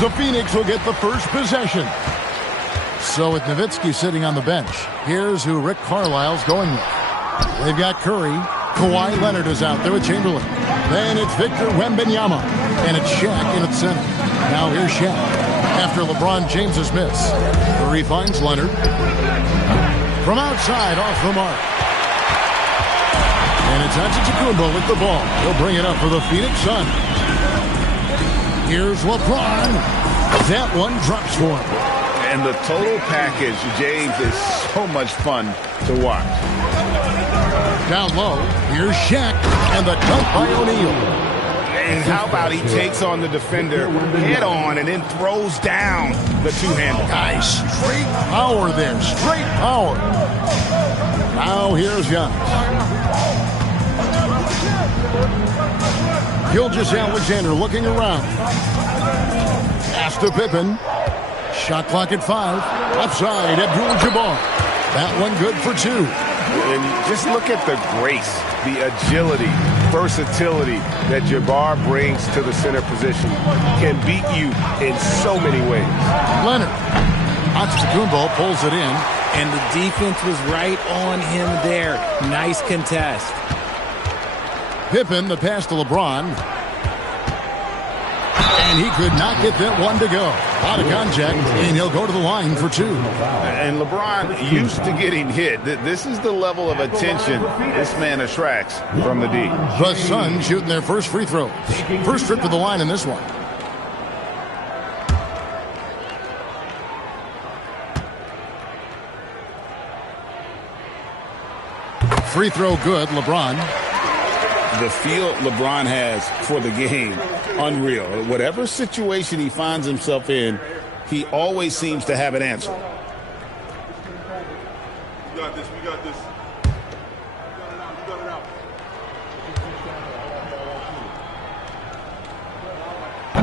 The Phoenix will get the first possession. So with Nowitzki sitting on the bench, here's who Rick Carlisle's going with. They've got Curry. Kawhi Leonard is out there with Chamberlain. Then it's Victor Wembanyama. And it's Shaq in at center. Now here's Shaq. After LeBron James's miss, Curry finds Leonard. From outside, off the mark. And it's Antetokounmpo with the ball. He'll bring it up for the Phoenix Suns. Here's LeBron. That one drops for him. And the total package, James, is so much fun to watch. Down low, here's Shaq, and the dunk by O'Neal. And how about he takes on the defender head on and then throws down the two-handle. Guys, straight power there, straight power. Now here's Giannis. Gilgeous-Alexander looking around. Pass to Pippen. Shot clock at 5. Upside, Abdul-Jabbar. That one good for 2. And just look at the grace, the agility, versatility that Jabbar brings to the center position. Can beat you in so many ways. Leonard. Antetokounmpo pulls it in. And the defense was right on him there. Nice contest. Pippen, the pass to LeBron. And he could not get that one to go. Out of contact, and he'll go to the line for 2. And LeBron used to getting hit. This is the level of attention this man attracts from the D. The Suns shooting their first free throws. First trip to the line in this one. Free throw good, LeBron. The feel LeBron has for the game, unreal. Whatever situation he finds himself in, he always seems to have an answer. We got this, we got this.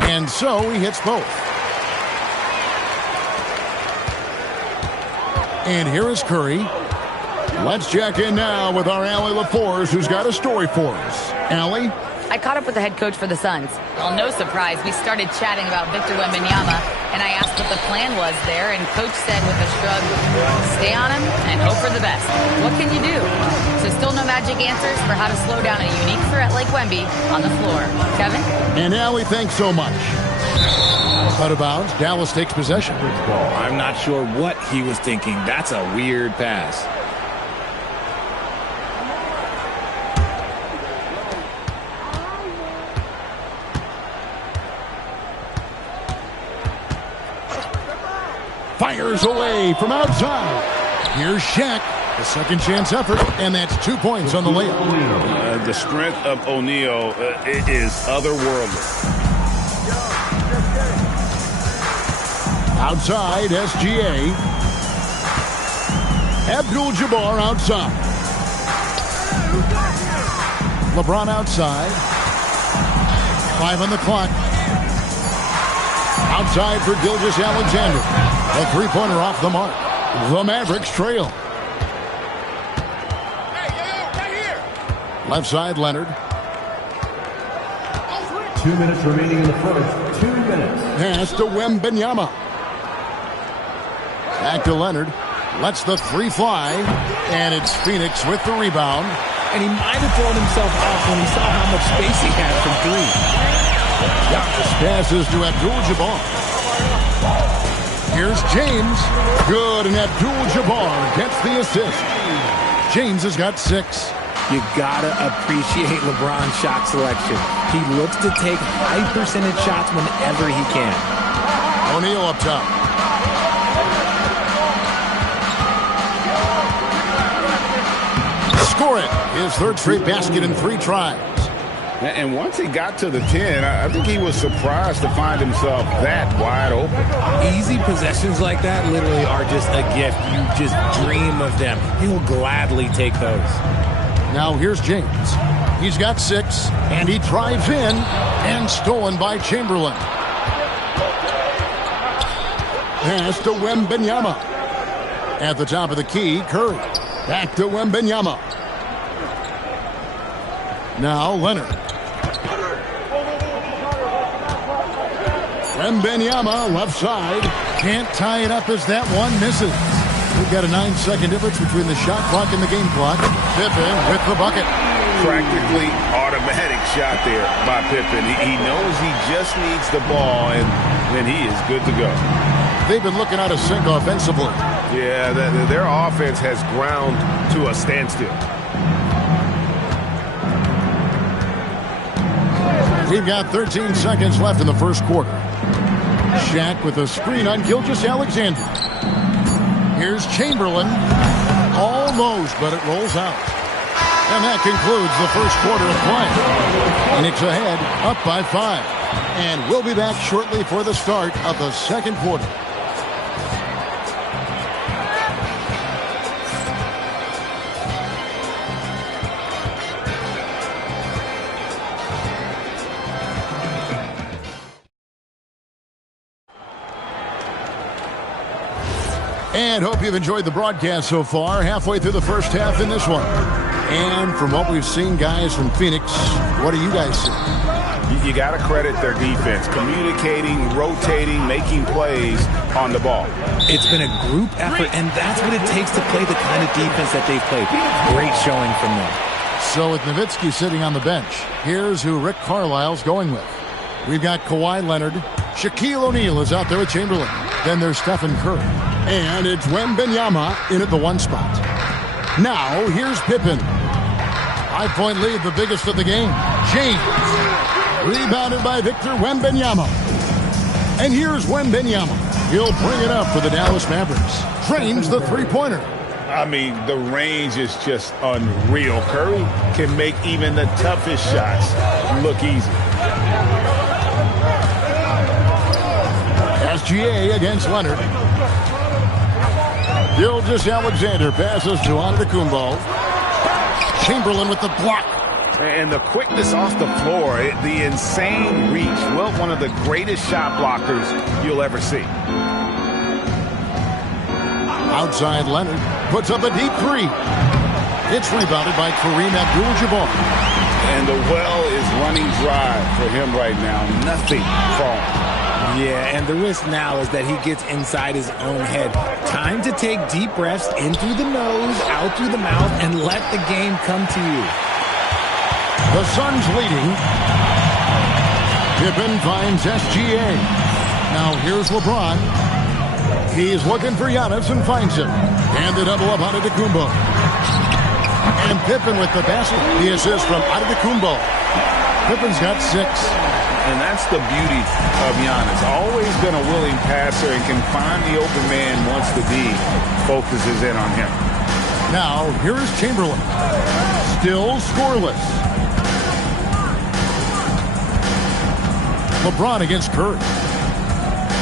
And so he hits both. And here is Curry. Let's check in now with our Allie LaForce, who's got a story for us. Allie? I caught up with the head coach for the Suns. Well, no surprise, we started chatting about Victor Wembanyama, and I asked what the plan was there, and coach said with a shrug, stay on him and hope for the best. What can you do? So still no magic answers for how to slow down a unique threat like Wemby on the floor. Kevin? And Allie, thanks so much. Out of bounds, Dallas takes possession. I'm not sure what he was thinking. That's a weird pass. Fires away from outside. Here's Shaq. The second chance effort, and that's 2 points on the layup. The strength of O'Neal is otherworldly. Outside, SGA. Abdul-Jabbar outside. LeBron outside. 5 on the clock. Outside for Gilgeous-Alexander. A three-pointer off the mark. The Mavericks trail. Left side, Leonard. 2 minutes remaining in the first. 2 minutes. Pass to Wembanyama. Back to Leonard. Lets the three fly. And it's Phoenix with the rebound. And he might have thrown himself off when he saw how much space he had from 3. Giannis passes to Abdul-Jabbar. Here's James. Good, and Abdul-Jabbar gets the assist. James has got 6. You gotta appreciate LeBron's shot selection. He looks to take high percentage shots whenever he can. O'Neal up top. Score it. His third straight basket in 3 tries. And once he got to the 10, I think he was surprised to find himself that wide open. Easy possessions like that literally are just a gift. You just dream of them. He'll gladly take those. Now here's James. He's got 6, and he drives in, and stolen by Chamberlain. Pass to Wembanyama. At the top of the key, Curry. Back to Wembanyama. Now Leonard. Wembanyama, left side. Can't tie it up as that one misses. We've got a 9-second difference between the shot clock and the game clock. Pippen with the bucket. Practically automatic shot there by Pippen. He knows he just needs the ball, and then he is good to go. They've been looking out of sync offensively. Yeah, their offense has ground to a standstill. We've got 13 seconds left in the first quarter. Shaq with a screen on Gilgeous-Alexander. Here's Chamberlain. Almost, but it rolls out. And that concludes the first quarter of play. Phoenix ahead, up by 5. And we'll be back shortly for the start of the second quarter. And hope you've enjoyed the broadcast so far. Halfway through the first half in this one. And from what we've seen, guys, from Phoenix, what do you guys see? You got to credit their defense. Communicating, rotating, making plays on the ball. It's been a group effort, and that's what it takes to play the kind of defense that they've played. Great showing from them. So with Nowitzki sitting on the bench, here's who Rick Carlisle's going with. We've got Kawhi Leonard. Shaquille O'Neal is out there with Chamberlain. Then there's Stephen Curry. And it's Wembanyama in at the 1 spot. Now, here's Pippen. 5-point lead, the biggest of the game. James. Rebounded by Victor Wembanyama. And here's Wembanyama. He'll bring it up for the Dallas Mavericks. Trains the three-pointer. I mean, the range is just unreal. Curry can make even the toughest shots look easy. SGA against Leonard. Gilgeous-Alexander passes to Antetokounmpo. Chamberlain with the block. And the quickness off the floor, the insane reach. Well, one of the greatest shot blockers you'll ever see. Outside Leonard puts up a deep 3. It's rebounded by Kareem Abdul-Jabbar. And the well is running dry for him right now. Nothing falling. Yeah, and the risk now is that he gets inside his own head. Time to take deep breaths in through the nose, out through the mouth, and let the game come to you. The Suns leading. Pippen finds SGA. Now here's LeBron. He's looking for Giannis and finds him. And the double up Antetokounmpo. And Pippen with the basket. The assist from Antetokounmpo. Pippen's got 6. And that's the beauty of Giannis. Always been a willing passer and can find the open man once the D focuses in on him. Now, here is Chamberlain. Still scoreless. LeBron against Curry.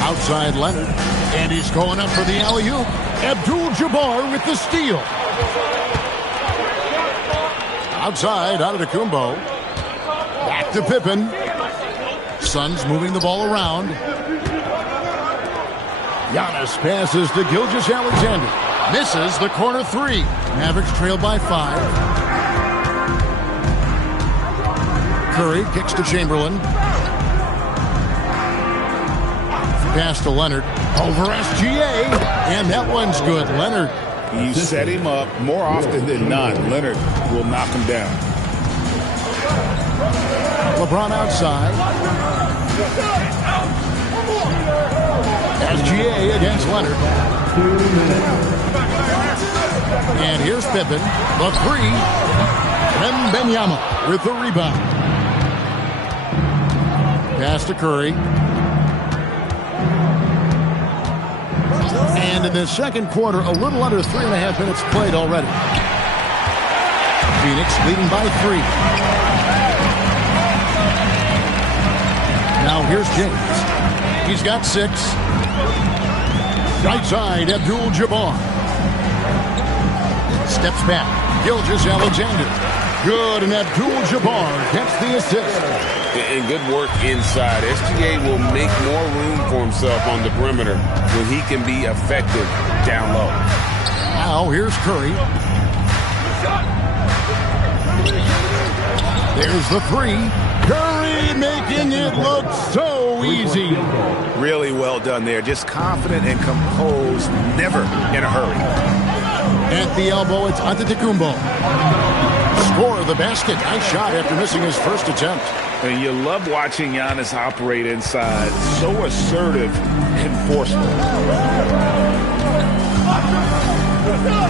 Outside Leonard. And he's going up for the alley-oop. Abdul-Jabbar with the steal. Outside, Antetokounmpo. Back to Pippen. Suns moving the ball around. Giannis passes to Gilgeous-Alexander. Misses the corner 3. Mavericks trail by 5. Curry kicks to Chamberlain. Pass to Leonard. Over SGA. And that one's good. Leonard. You set him up more often than not. Leonard will knock him down. LeBron outside. SGA against Leonard. 2 minutes. And here's Pippen. The 3. Wembanyama with the rebound. Pass to Curry. And in the second quarter, a little under 3.5 minutes played already. Phoenix leading by 3. Now here's James. He's got 6. Right side, Abdul-Jabbar. Steps back. Gilgeous-Alexander. Good, and Abdul-Jabbar gets the assist. And good work inside. SGA will make more room for himself on the perimeter when he can be effective down low. Now here's Curry. There's the 3. Curry making it look so easy. Really well done there. Just confident and composed, never in a hurry. At the elbow, it's Antetokounmpo. Score of the basket. Nice shot after missing his first attempt. And you love watching Giannis operate inside. So assertive and forceful.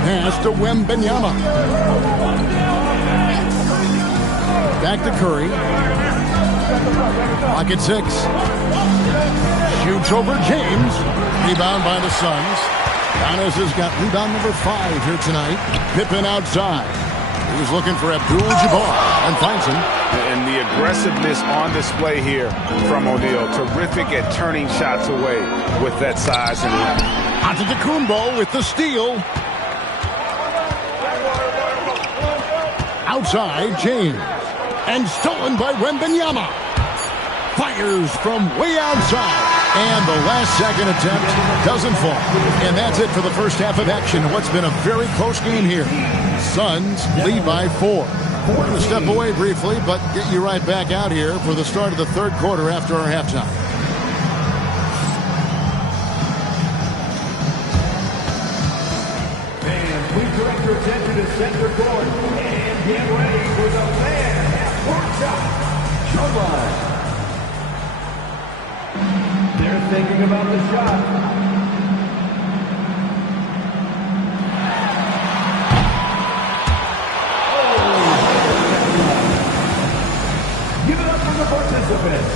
Pass to Wembanyama. Back to Curry. Pocket 6. Shoots over James. Rebound by the Suns. Giannis has got rebound number 5 here tonight. Pippen outside. He's looking for Abdul-Jabbar and finds him. And the aggressiveness on display here from O'Neal. Terrific at turning shots away with that size and length. Antetokounmpo with the steal. Outside, James. And stolen by Wembanyama. Fires from way outside. And the last second attempt doesn't fall. And that's it for the first half of action. What's been a very close game here. Suns lead by 4. We're going to step away briefly, but get you right back out here for the start of the third quarter after our halftime. Fans, please direct your attention to center court and get ready for the fan half-court shot. Line. They're thinking about the shot. Give it up for the participants.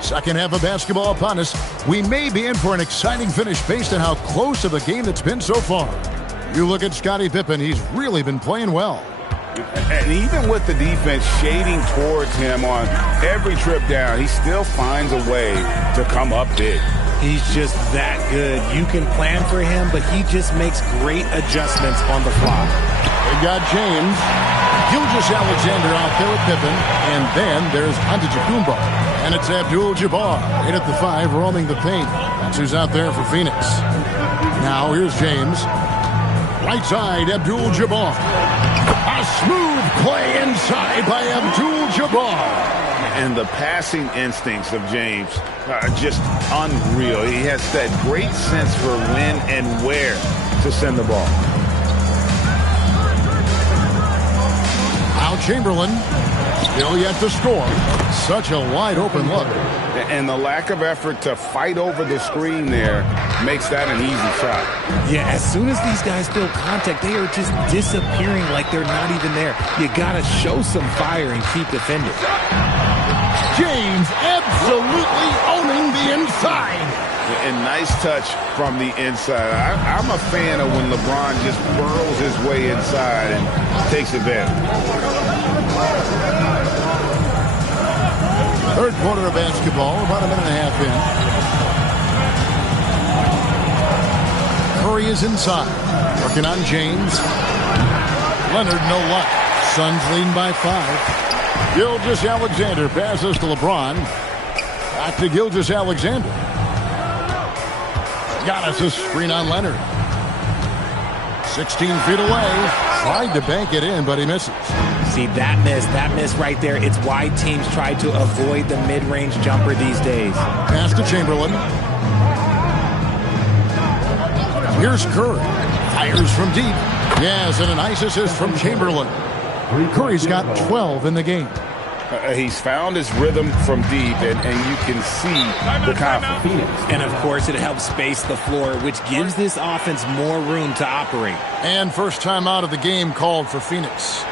Second half of basketball upon us. We may be in for an exciting finish based on how close of a game that's been so far. You look at Scottie Pippen, he's really been playing well. And even with the defense shading towards him on every trip down, he still finds a way to come up big. He's just that good. You can plan for him, but he just makes great adjustments on the fly. They got James. Gilgeous-Alexander out there with Pippen. And then there's Antetokounmpo. And it's Abdul-Jabbar, 8 at the 5, roaming the paint. That's who's out there for Phoenix. Now here's James. Right side, Abdul-Jabbar. A smooth play inside by Abdul-Jabbar. And the passing instincts of James are just unreal. He has that great sense for when and where to send the ball. Now Chamberlain, still yet to score. Such a wide open look. And the lack of effort to fight over the screen there makes that an easy shot. Yeah, as soon as these guys feel contact, they are just disappearing like they're not even there. You gotta show some fire and keep defending. James absolutely owning the inside. And nice touch from the inside. I'm a fan of when LeBron just burrows his way inside and takes advantage. Third quarter of basketball, about a minute and a half in. Curry is inside, working on James. Leonard, no luck. Suns leading by 5. Gilgeous-Alexander passes to LeBron. Back to Gilgeous-Alexander. Giannis a screen on Leonard. 16 feet away. Tried to bank it in, but he misses. See, that miss right there. It's why teams try to avoid the mid-range jumper these days. Pass to Chamberlain. Here's Curry. Fires from deep. Yes, and a nice assist from Chamberlain. Curry's got 12 in the game. He's found his rhythm from deep, and you can see the confidence. And, of course, it helps space the floor, which gives this offense more room to operate. And first time out of the game called for Phoenix.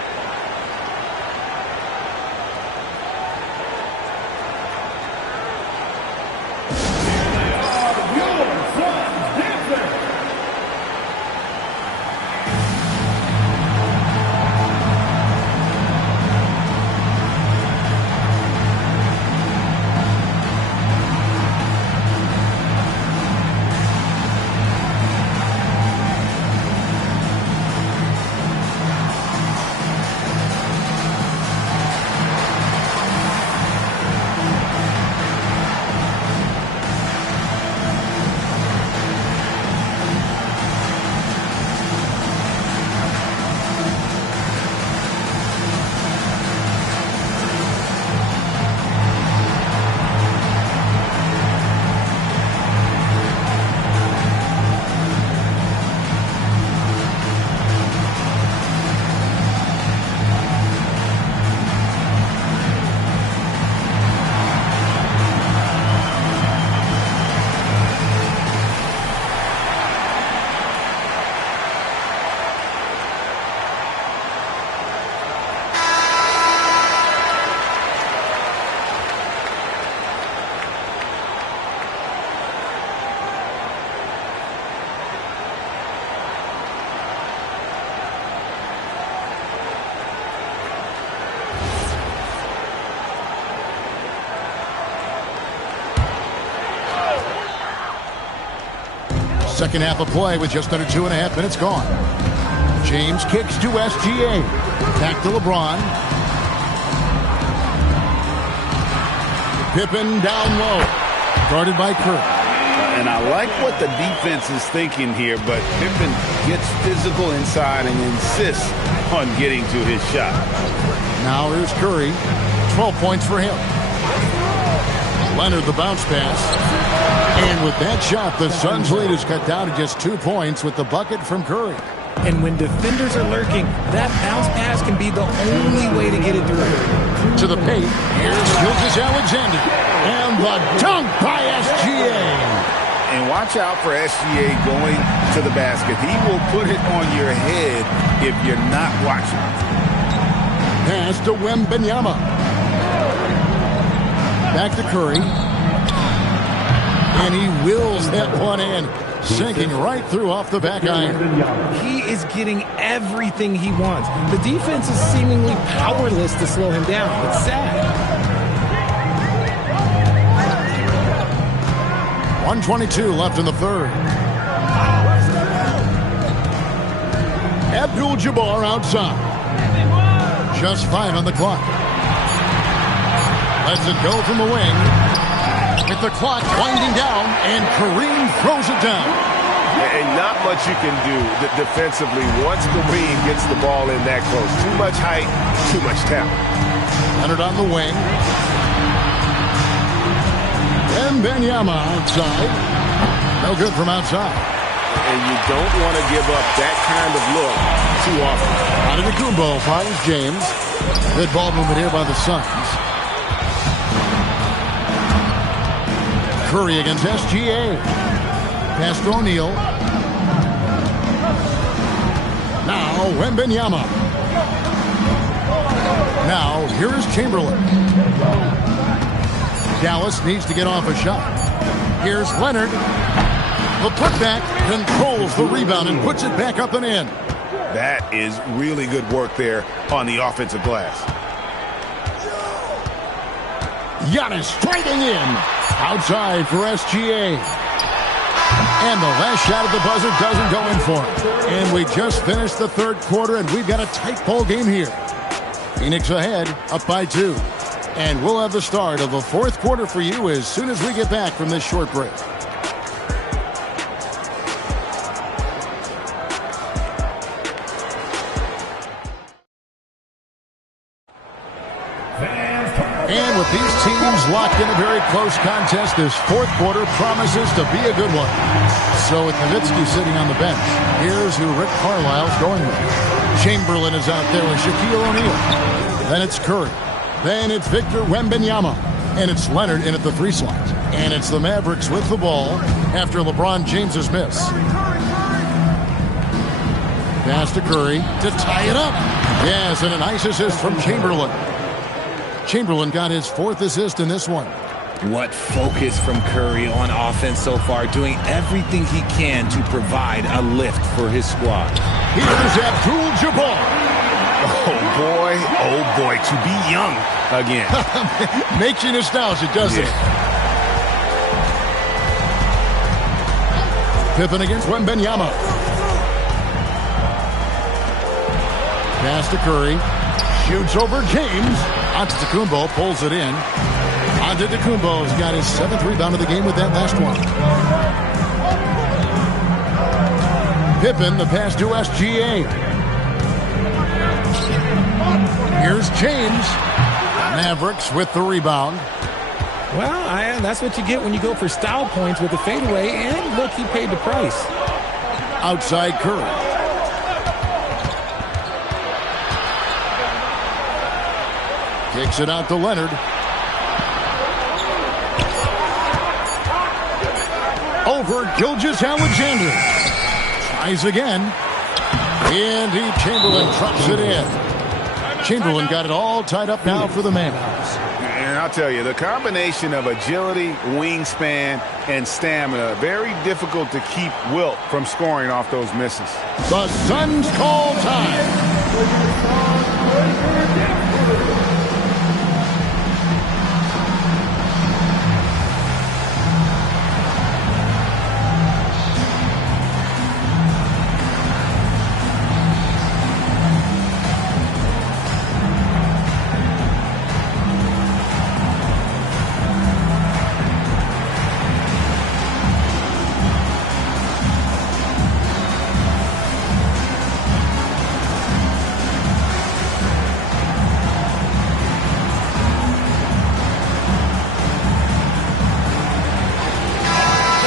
Second half of play with just under 2.5 minutes gone. James kicks to SGA. Back to LeBron. Pippen down low. Guarded by Curry. And I like what the defense is thinking here, but Pippen gets physical inside and insists on getting to his shot. Now here's Curry. 12 points for him. Leonard the bounce pass. And with that shot, the Suns' lead is cut down to just 2 points with the bucket from Curry. And when defenders are lurking, that bounce pass can be the only way to get it through. To the paint. Here's Gilgeous-Alexander. And the dunk by SGA. And watch out for SGA going to the basket. He will put it on your head if you're not watching. Pass to Wembanyama. Back to Curry. And he wills that one in, sinking right through off the back iron. He is getting everything he wants. The defense is seemingly powerless to slow him down. It's sad. 1:22 left in the third. Abdul-Jabbar outside. Just 5 on the clock. Lets it go from the wing. With the clock winding down, and Kareem throws it down. And not much you can do defensively once Kareem gets the ball in that close. Too much height, too much talent. Leonard on the wing. Wembanyama outside. No good from outside. And you don't want to give up that kind of look too often. Antetokounmpo finds James. Good ball movement here by the Suns. Curry against SGA. Pass to O'Neal. Now Wembanyama. Now here's Chamberlain. Dallas needs to get off a shot. Here's Leonard. The putback controls the rebound and puts it back up and in. That is really good work there on the offensive glass. Giannis striking in. Outside for SGA. And the last shot at the buzzer doesn't go in for him. And we just finished the third quarter, and we've got a tight ball game here. Phoenix ahead, up by 2. And we'll have the start of the fourth quarter for you as soon as we get back from this short break. And with these teams locked in a very close contest, this fourth quarter promises to be a good one. So with Nowitzki sitting on the bench, here's who Rick Carlisle's going with. Chamberlain is out there with Shaquille O'Neal. Then it's Curry. Then it's Victor Wembanyama. And it's Leonard in at the 3 slot. And it's the Mavericks with the ball after LeBron James's miss. Pass to Curry to tie it up. Yes, and a nice assist from Chamberlain. Chamberlain got his 4th assist in this one. What focus from Curry on offense so far, doing everything he can to provide a lift for his squad. Here's Abdul-Jabbar. Oh boy, to be young again. Makes you nostalgic, doesn't it? Pippen against Wembanyama. Pass to Curry. Shoots over James. Antetokounmpo pulls it in. Antetokounmpo's got his 7th rebound of the game with that last one. Pippen, the pass to SGA. Here's James. Mavericks with the rebound. Well, that's what you get when you go for style points with the fadeaway. And look, he paid the price. Outside Curry. Kicks it out to Leonard. Over Gilgeous-Alexander. Tries again. And Chamberlain drops it in. Chamberlain got it all tied up now for the Mavs. And I'll tell you, the combination of agility, wingspan, and stamina, very difficult to keep Wilt from scoring off those misses. The Suns call time.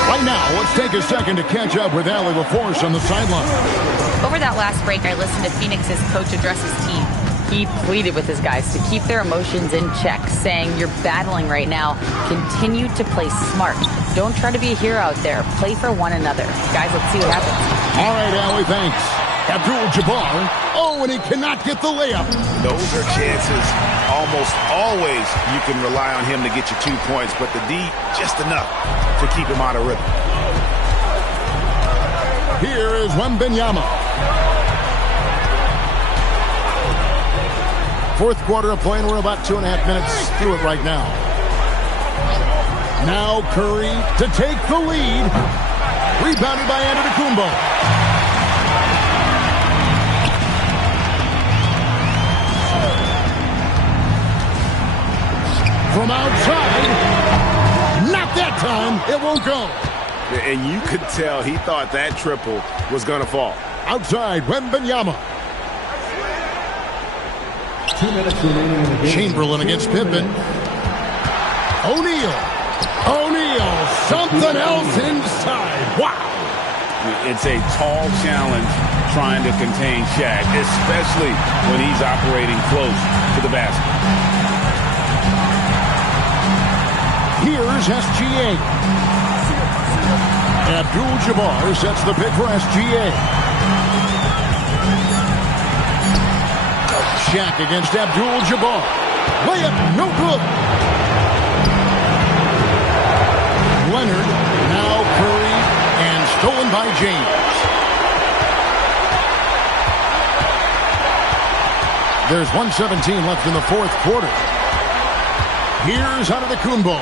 Right now, let's take a second to catch up with Allie LaForce on the sideline. Over that last break, I listened to Phoenix's coach address his team. He pleaded with his guys to keep their emotions in check, saying, "You're battling right now. Continue to play smart. Don't try to be a hero out there. Play for one another." Guys, let's see what happens. All right, Allie, thanks. Abdul-Jabbar. Oh, and he cannot get the layup. Those are chances. Almost always you can rely on him to get you 2 points, but the D, just enough to keep him out of rhythm. Here is Wembanyama. Fourth quarter of play, and we're about 2.5 minutes through it right now. Now Curry to take the lead. Rebounded by Antetokounmpo. From outside. Not that time. It won't go. And you could tell he thought that triple was going to fall. Outside, Wembanyama. 2 minutes remaining in the game. Chamberlain against Pippen. O'Neal. Something else inside. Wow. It's a tall challenge trying to contain Shaq, especially when he's operating close to the basket. Here's SGA. Abdul-Jabbar sets the pick for SGA. Shaq against Abdul-Jabbar. Layup, no good. Leonard, now Curry, and stolen by James. There's 1:17 left in the fourth quarter. Here's Antetokounmpo.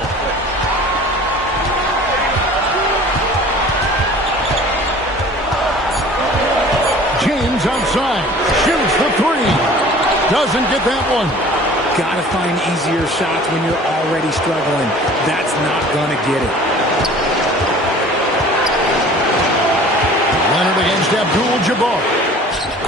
James outside. Shoots the three. Doesn't get that one. Gotta find easier shots when you're already struggling. That's not gonna get it. Leonard against Abdul-Jabbar.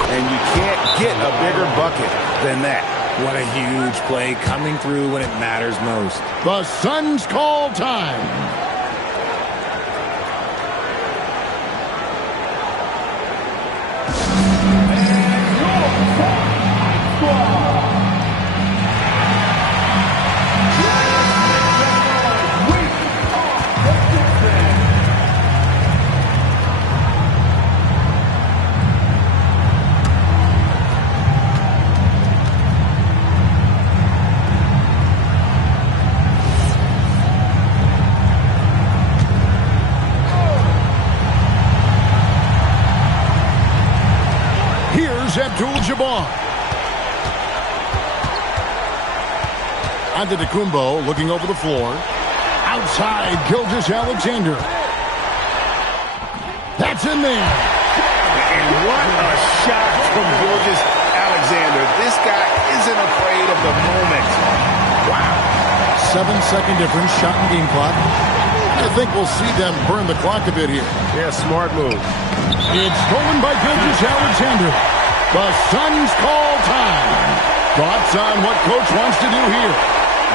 And you can't get a bigger bucket than that. What a huge play coming through when it matters most. The Suns call time. Abdul-Jabbar. Antetokounmpo looking over the floor. Outside, Gilgeous-Alexander. That's in there. And what a shot from Gilgeous-Alexander. This guy isn't afraid of the moment. Wow. 7-second difference, shot and game clock. I think we'll see them burn the clock a bit here. Yeah, smart move. It's stolen by Gilgeous-Alexander. The Suns call time. Thoughts on what Coach wants to do here?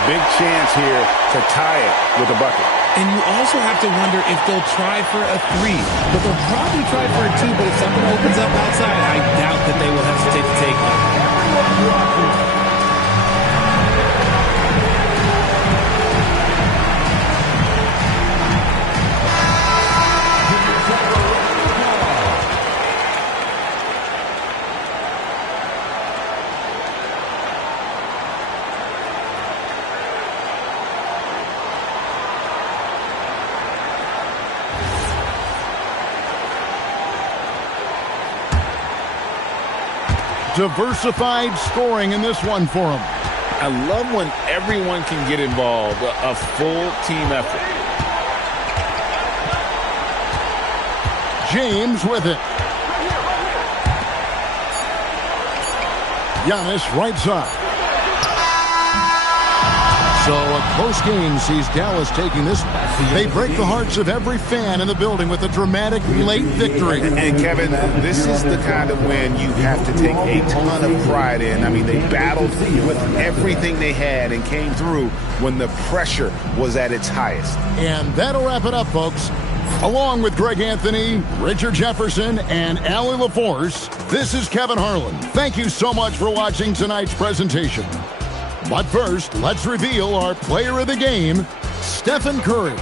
Big chance here to tie it with a bucket. And you also have to wonder if they'll try for a three. But they'll probably try for a two, but if something opens up outside, I doubt that they will hesitate to take it. Diversified scoring in this one for him. I love when everyone can get involved, a full team effort. James with it. Giannis right side. So a close game sees Dallas taking this. They break the hearts of every fan in the building with a dramatic late victory. And Kevin, this is the kind of win you have to take a ton of pride in. I mean, they battled with everything they had and came through when the pressure was at its highest. And that'll wrap it up, folks. Along with Greg Anthony, Richard Jefferson, and Allie LaForce, this is Kevin Harlan. Thank you so much for watching tonight's presentation. But first, let's reveal our player of the game, Stephen Curry.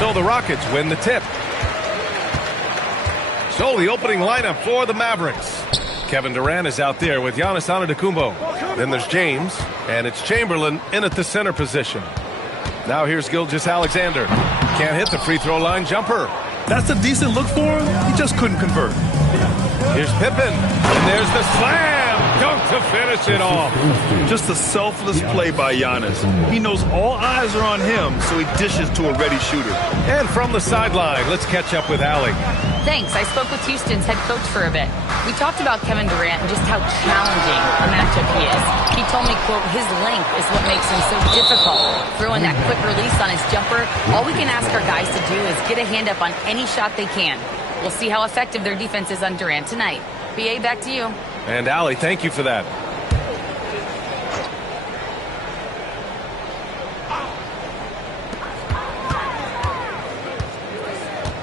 So the Rockets win the tip. So the opening lineup for the Mavericks. Kevin Durant is out there with Giannis Antetokounmpo. Then there's James, and it's Chamberlain in at the center position. Now here's Gilgeous-Alexander. Can't hit the free throw line jumper. That's a decent look for him. He just couldn't convert. Here's Pippen, and there's the slam. Dunk to finish it off. Just a selfless play by Giannis. He knows all eyes are on him, so he dishes to a ready shooter. And from the sideline, let's catch up with Allie. Thanks. I spoke with Houston's head coach for a bit. We talked about Kevin Durant and just how challenging a matchup he is. He told me, quote, his length is what makes him so difficult. Throwing that quick release on his jumper, all we can ask our guys to do is get a hand up on any shot they can. We'll see how effective their defense is on Durant tonight. BA, back to you. And Allie, thank you for that.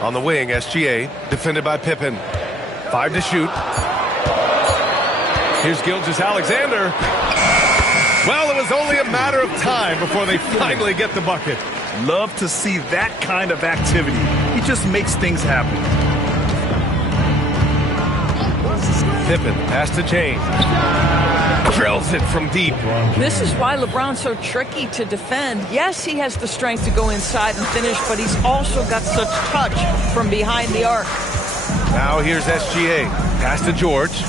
On the wing, SGA, defended by Pippen. 5 to shoot. Here's Gilgeous-Alexander. Well, it was only a matter of time before they finally get the bucket. Love to see that kind of activity. He just makes things happen. Pippen, pass to James. Drills it from deep. This is why LeBron's so tricky to defend. Yes, he has the strength to go inside and finish, but he's also got such touch from behind the arc. Now here's SGA. Pass to George.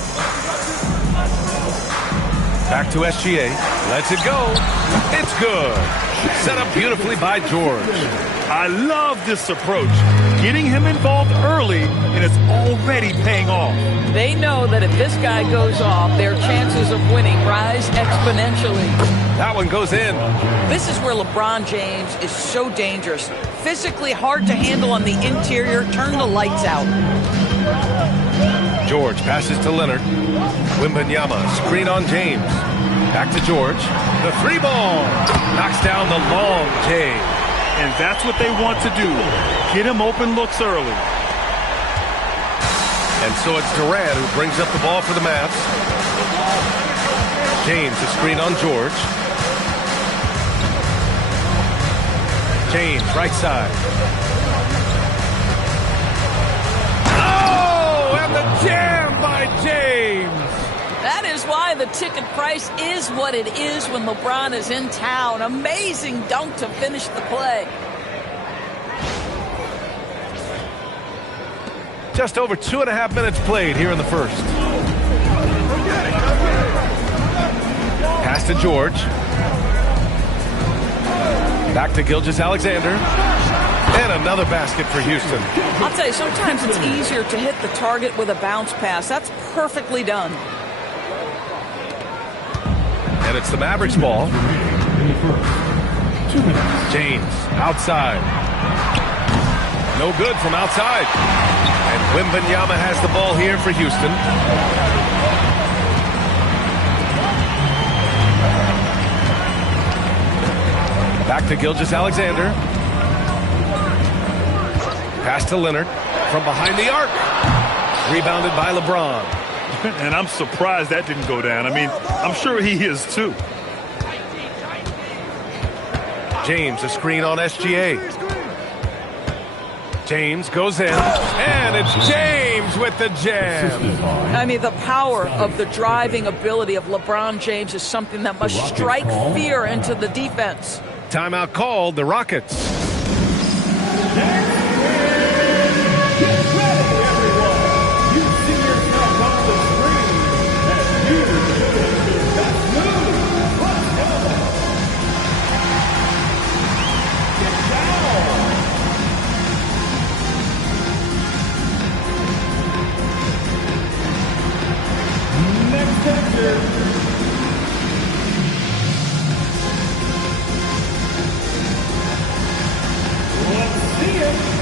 Back to SGA. Lets it go. It's good. Set up beautifully by George. I love this approach. Getting him involved early, and it's already paying off. They know that if this guy goes off, their chances of winning rise exponentially. That one goes in. This is where LeBron James is so dangerous. Physically hard to handle on the interior. Turn the lights out. George passes to Leonard. Wembanyama, screen on James. Back to George. The 3-ball. Knocks down the long J. And that's what they want to do. Get him open looks early. And so it's Durant who brings up the ball for the Mavs. James, a screen on George. James, right side. Oh, and the jam by James. That is why the ticket price is what it is when LeBron is in town. Amazing dunk to finish the play. Just over 2.5 minutes played here in the first. Pass to George. Back to Gilgeous-Alexander. And another basket for Houston. I'll tell you, sometimes it's easier to hit the target with a bounce pass. That's perfectly done. And it's the Mavericks ball. James, outside. No good from outside. And Wembanyama has the ball here for Houston. Back to Gilgeous-Alexander. Pass to Leonard from behind the arc. Rebounded by LeBron. And I'm surprised that didn't go down. I mean, I'm sure he is too. James, a screen on SGA. James goes in, and it's James with the jam. I mean, the power of the driving ability of LeBron James is something that must strike fear into the defense. Timeout called, the Rockets. Let's see it.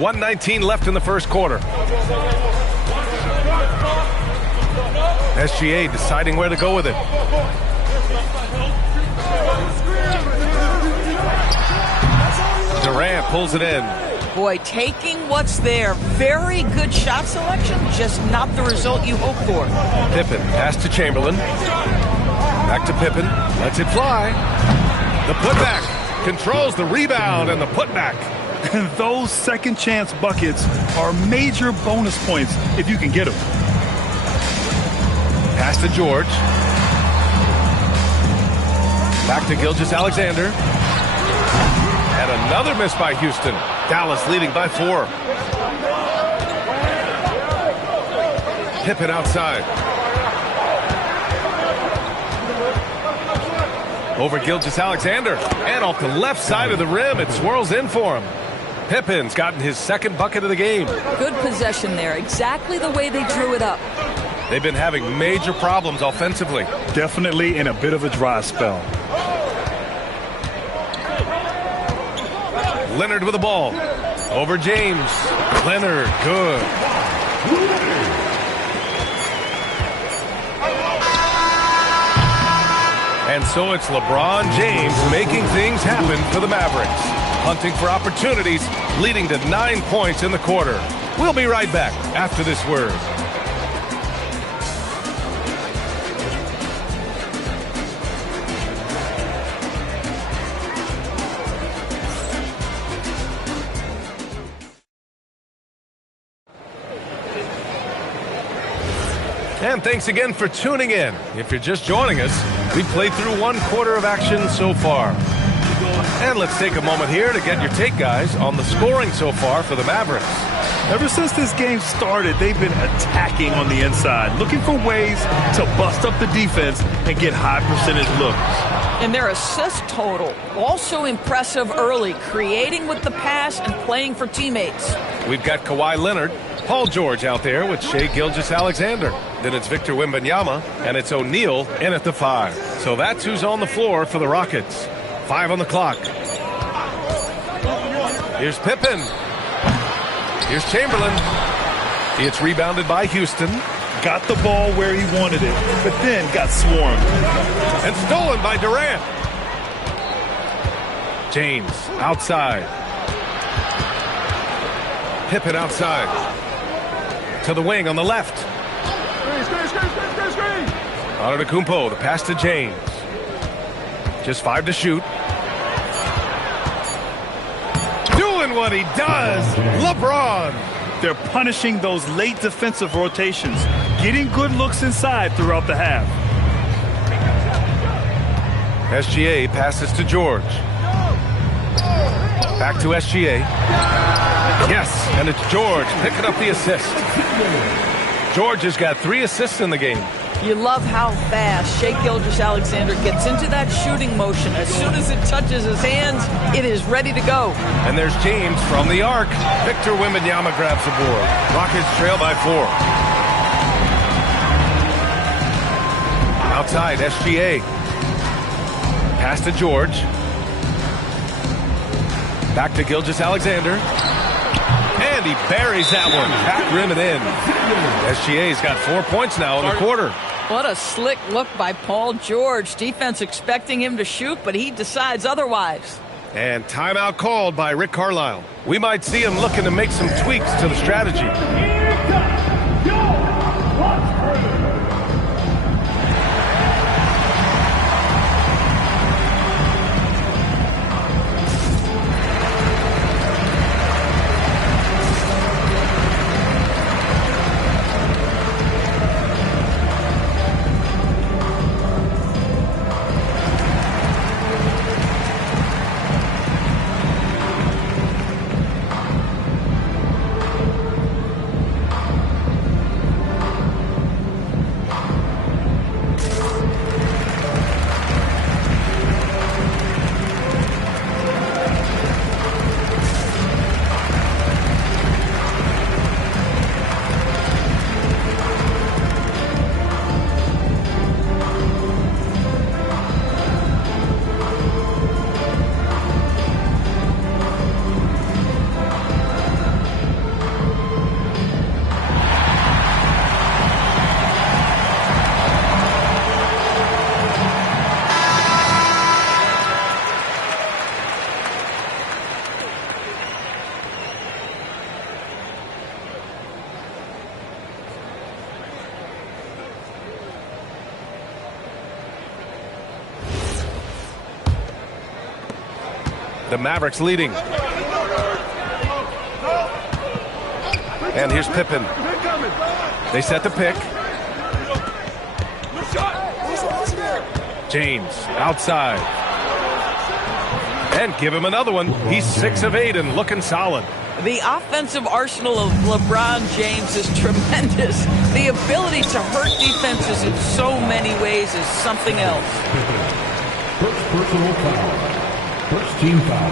1:19 left in the first quarter. SGA deciding where to go with it. Durant pulls it in. Boy, taking what's there. Very good shot selection, just not the result you hope for. Pippen, pass to Chamberlain. Back to Pippen, lets it fly. The putback, controls the rebound and the putback. Those second chance buckets are major bonus points if you can get them. Pass to George. Back to Gilgeous-Alexander. And another miss by Houston. Dallas leading by 4. Pippen outside. Over Gilgeous-Alexander. And off the left side of the rim, it swirls in for him. Pippen's gotten his second bucket of the game. Good possession there. Exactly the way they drew it up. They've been having major problems offensively. Definitely in a bit of a dry spell. Leonard with the ball. Over James. Leonard, good. And so it's LeBron James making things happen for the Mavericks. Hunting for opportunities, leading to 9 points in the quarter. We'll be right back after this word. And thanks again for tuning in. If you're just joining us, we played through 1 quarter of action so far. And let's take a moment here to get your take, guys, on the scoring so far for the Mavericks. Ever since this game started, they've been attacking on the inside, looking for ways to bust up the defense and get high percentage looks. And their assist total, also impressive early, creating with the pass and playing for teammates. We've got Kawhi Leonard, Paul George out there with Shai Gilgeous-Alexander. Then it's Victor Wembanyama, and it's O'Neal in at the 5. So that's who's on the floor for the Rockets. 5 on the clock. Here's Pippen. Here's Chamberlain. It's rebounded by Houston. Got the ball where he wanted it, but then got swarmed. And stolen by Durant. James outside. Pippen outside. To the wing on the left. Antetokounmpo, the pass to James. Just 5 to shoot. Doing what he does, LeBron. They're punishing those late defensive rotations, getting good looks inside throughout the half. SGA passes to George. Back to SGA. Yes, and it's George picking up the assist. George has got 3 assists in the game. You love how fast Shai Gilgeous-Alexander gets into that shooting motion. As soon as it touches his hands, it is ready to go. And there's James from the arc. Victor Wembanyama grabs the board. Rockets trail by 4. Outside, SGA. Pass to George. Back to Gilgeous-Alexander. And he buries that one. Back rim and in. SGA's got 4 points now in the quarter. What a slick look by Paul George. Defense expecting him to shoot, but he decides otherwise. And timeout called by Rick Carlisle. We might see him looking to make some tweaks to the strategy. The Mavericks leading. And here's Pippen. They set the pick. James outside. And give him another one. He's 6 of 8 and looking solid. The offensive arsenal of LeBron James is tremendous. The ability to hurt defenses in so many ways is something else. First personal foul. First team foul.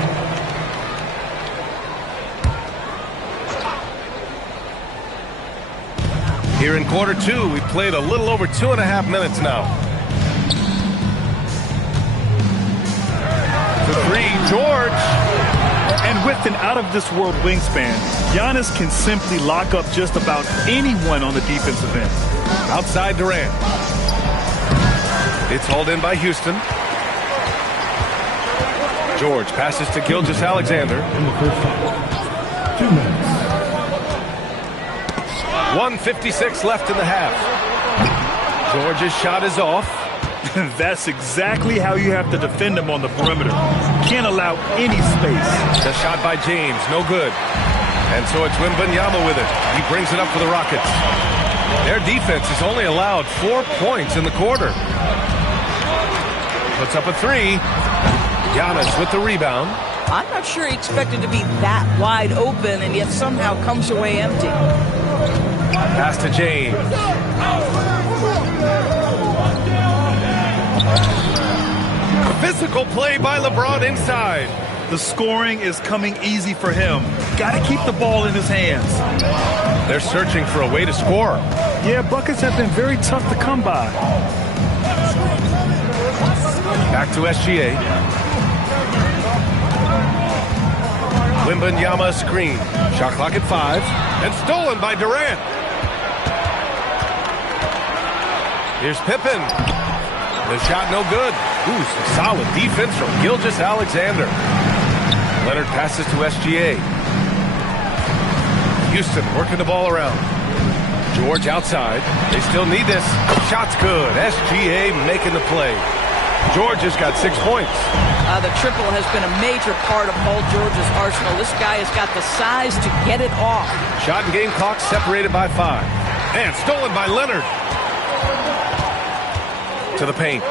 Here in quarter 2, we played a little over 2.5 minutes now. The 3, George. And with an out-of-this-world wingspan, Giannis can simply lock up just about anyone on the defensive end. Outside Durant. It's hauled in by Houston. George passes to Gilgeous-Alexander. In the first foul. 2 minutes. 1:56 left in the half. George's shot is off. That's exactly how you have to defend him on the perimeter. Can't allow any space. The shot by James, no good. And so it's Wembanyama with it. He brings it up for the Rockets. Their defense has only allowed 4 points in the quarter. Puts up a 3. Giannis with the rebound. I'm not sure he expected to be that wide open and yet somehow comes away empty. Pass to James. Physical play by LeBron inside. The scoring is coming easy for him. Got to keep the ball in his hands. They're searching for a way to score. Yeah, buckets have been very tough to come by. Back to SGA. Wembanyama screen. Shot clock at 5. And stolen by Durant. Here's Pippen. The shot no good. Ooh, some solid defense from Gilgeous-Alexander. Leonard passes to SGA. Houston working the ball around. George outside. They still need this. Shot's good. SGA making the play. George has got 6 points. The triple has been a major part of Paul George's arsenal. This guy has got the size to get it off. Shot and game clock separated by 5. And stolen by Leonard. To the paint.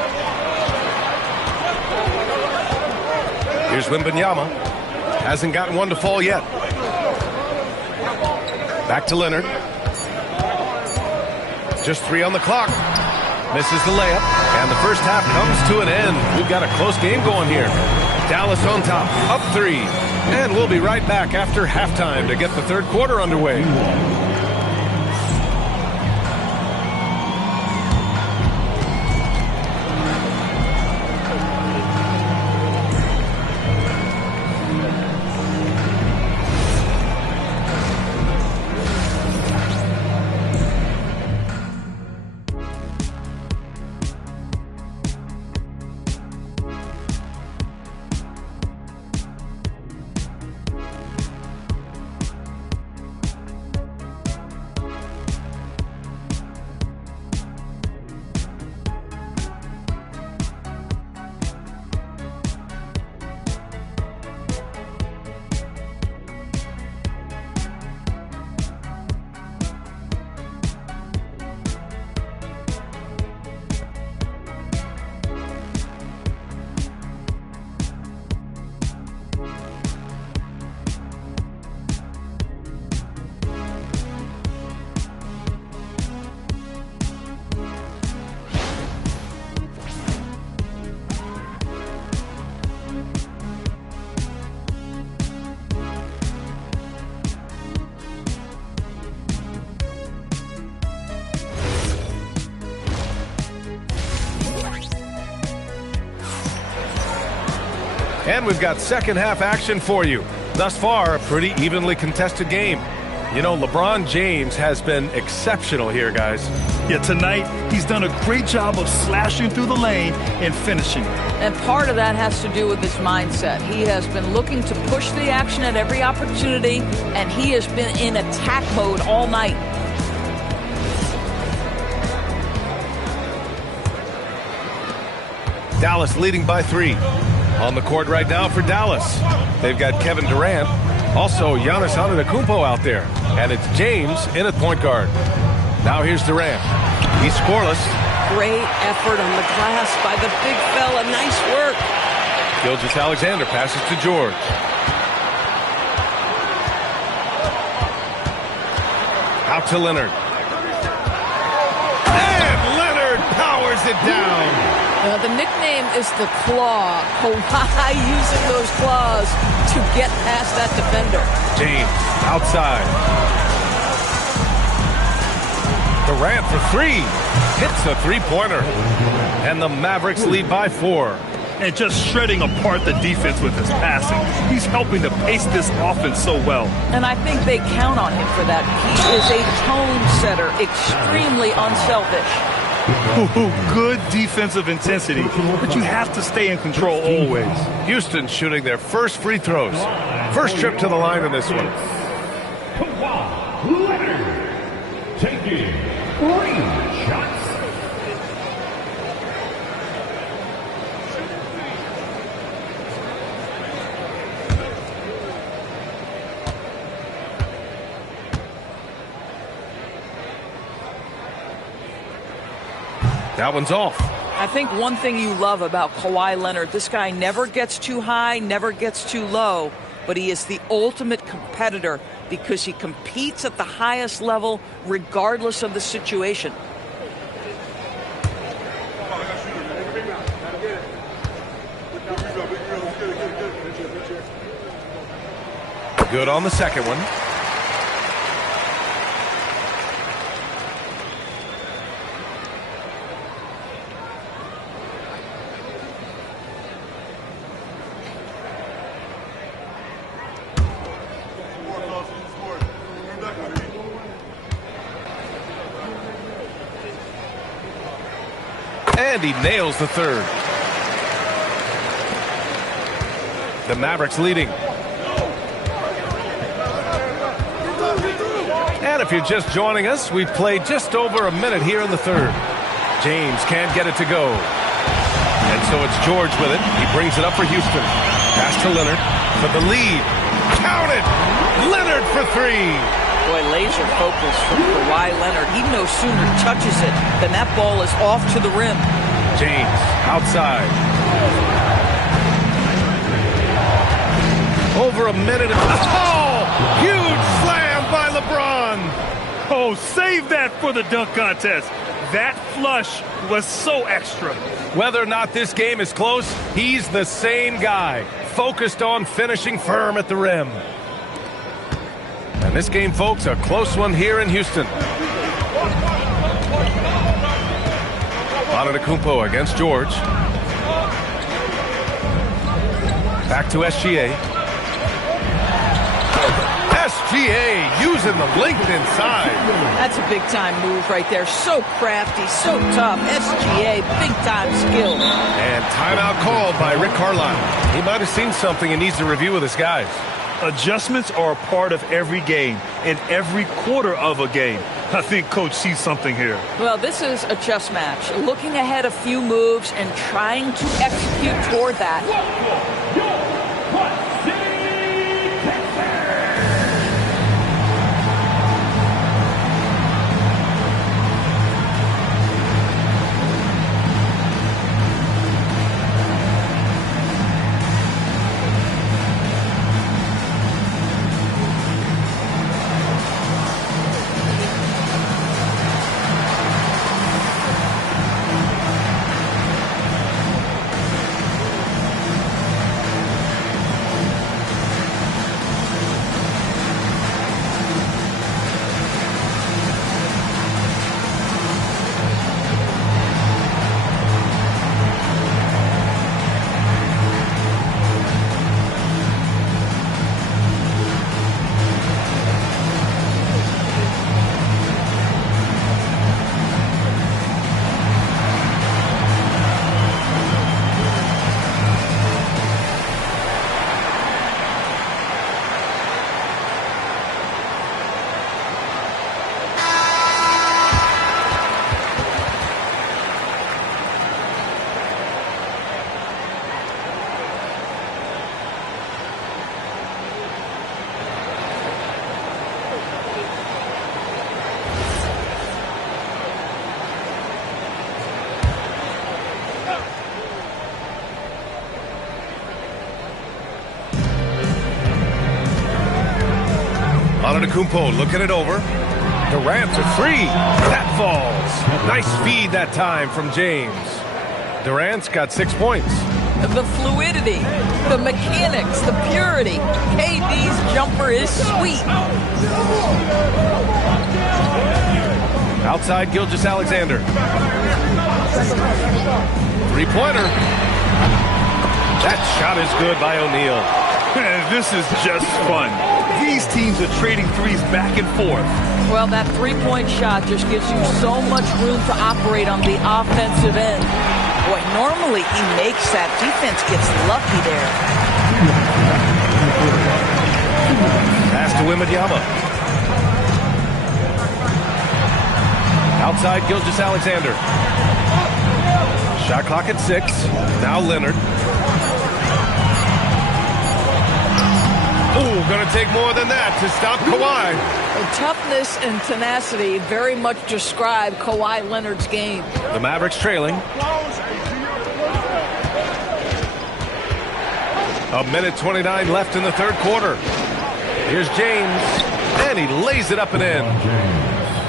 Here's Wembanyama. Hasn't gotten one to fall yet. Back to Leonard. Just 3 on the clock. Misses the layup. And the first half comes to an end. We've got a close game going here. Dallas on top. Up 3. And we'll be right back after halftime to get the third quarter underway. And we've got second half action for you. Thus far, a pretty evenly contested game. You know, LeBron James has been exceptional here, guys. Yeah, tonight he's done a great job of slashing through the lane and finishing. And part of that has to do with his mindset. He has been looking to push the action at every opportunity, and he has been in attack mode all night. Dallas leading by 3. On the court right now for Dallas. They've got Kevin Durant, also Giannis Antetokounmpo out there. And it's James in at point guard. Now here's Durant. He's scoreless. Great effort on the glass by the big fella. Nice work. Gilgeous-Alexander passes to George. Out to Leonard. And Leonard powers it down. The nickname is the Claw. Kawhi using those claws to get past that defender. James outside. Durant for three. Hits a three-pointer. And the Mavericks lead by 4. And just shredding apart the defense with his passing. He's helping to pace this offense so well. And I think they count on him for that. He is a tone setter, extremely unselfish. Good defensive intensity, but you have to stay in control always. Houston shooting their first free throws. First trip to the line in this one. Kawhi Leonard taking 3 shots. That one's off. I think one thing you love about Kawhi Leonard, this guy never gets too high, never gets too low, but he is the ultimate competitor because he competes at the highest level regardless of the situation. Good on the second one. And he nails the third. The Mavericks leading. And if you're just joining us, we've played just over a minute here in the third. James can't get it to go. And so it's George with it. He brings it up for Houston. Pass to Leonard for the lead. Count it! Leonard for three. Boy, laser focus from Kawhi Leonard. He no sooner touches it than that ball is off to the rim. James outside. Over a minute. Oh! Huge slam by LeBron. Oh, save that for the dunk contest. That flush was so extra. Whether or not this game is close, he's the same guy. Focused on finishing firm at the rim. And this game, folks, a close one here in Houston. Antetokounmpo against George. Back to SGA. SGA using the length inside. That's a big-time move right there. So crafty, so tough. SGA, big-time skill. And timeout called by Rick Carlisle. He might have seen something and needs to review with his guys. Adjustments are a part of every game and every quarter of a game. I think Coach sees something here. Well, this is a chess match. Looking ahead a few moves and trying to execute toward that. Antetokounmpo looking it over. Durant for three. That falls. Nice feed that time from James. Durant's got 6 points. The fluidity, the mechanics, the purity. KD's jumper is sweet. Outside Gilgeous-Alexander. Three-pointer. That shot is good by O'Neal. This is just fun. These teams are trading threes back and forth. Well, that three-point shot just gives you so much room to operate on the offensive end. Boy, normally he makes that. Defense gets lucky there. Pass to Wembanyama. Outside Gilgeous-Alexander. Shot clock at 6. Now Leonard. Ooh, going to take more than that to stop Kawhi. Toughness and tenacity very much describe Kawhi Leonard's game. The Mavericks trailing. A minute 29 left in the third quarter. Here's James, and he lays it up and in.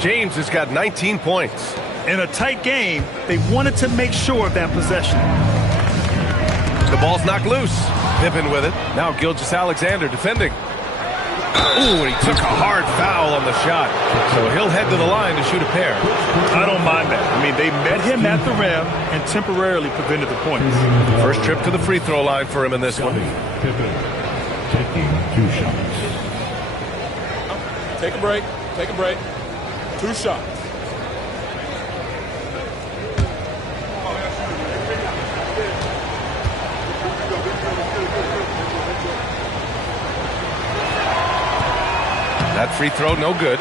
James has got 19 points. In a tight game, they wanted to make sure of that possession. The ball's knocked loose. Pippen with it. Now Gilgeous-Alexander defending. Ooh, and he took a hard foul on the shot. So he'll head to the line to shoot a pair. I don't mind that. I mean, they met him at the rim and temporarily prevented the points. First trip to the free throw line for him in this one. Pippen taking 2 shots. Take a break. Take a break. 2 shots. That free throw, no good.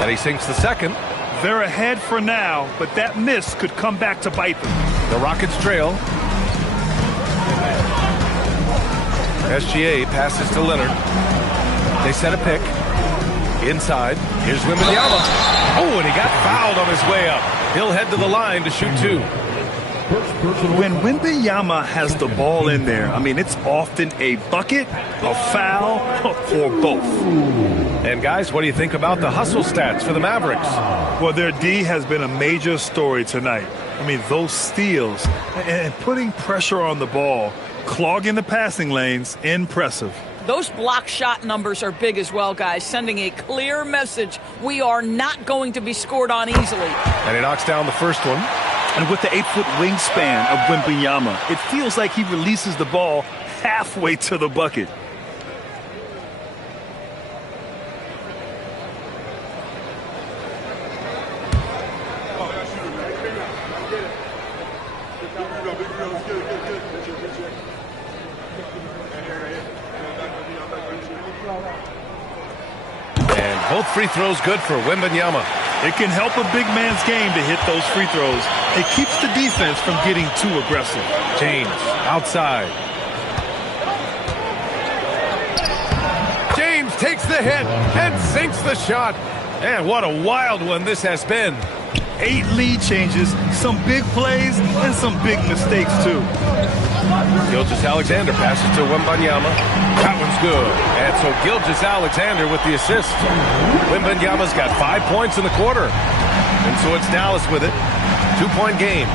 And he sinks the second. They're ahead for now, but that miss could come back to bite them. The Rockets trail. SGA passes to Leonard. They set a pick. Inside. Here's Wembanyama. Oh, and he got fouled on his way up. He'll head to the line to shoot 2. When Wembanyama has the ball in there, I mean, it's often a bucket, a foul, or both. And guys, what do you think about the hustle stats for the Mavericks? Well, their D has been a major story tonight. I mean, those steals and putting pressure on the ball, clogging the passing lanes, impressive. Those block shot numbers are big as well, guys, sending a clear message. We are not going to be scored on easily. And he knocks down the first one. And with the 8-foot wingspan of Wembanyama, it feels like he releases the ball halfway to the bucket. And both free throws good for Wembanyama. It can help a big man's game to hit those free throws. It keeps the defense from getting too aggressive. James outside. James takes the hit and sinks the shot. And what a wild one this has been. 8 lead changes, some big plays, and some big mistakes, too. Gilgeous-Alexander passes to Wembanyama. That one's good. And so Gilgeous-Alexander with the assist. Wembanyama's got 5 points in the quarter. And so it's Dallas with it. 2-point game.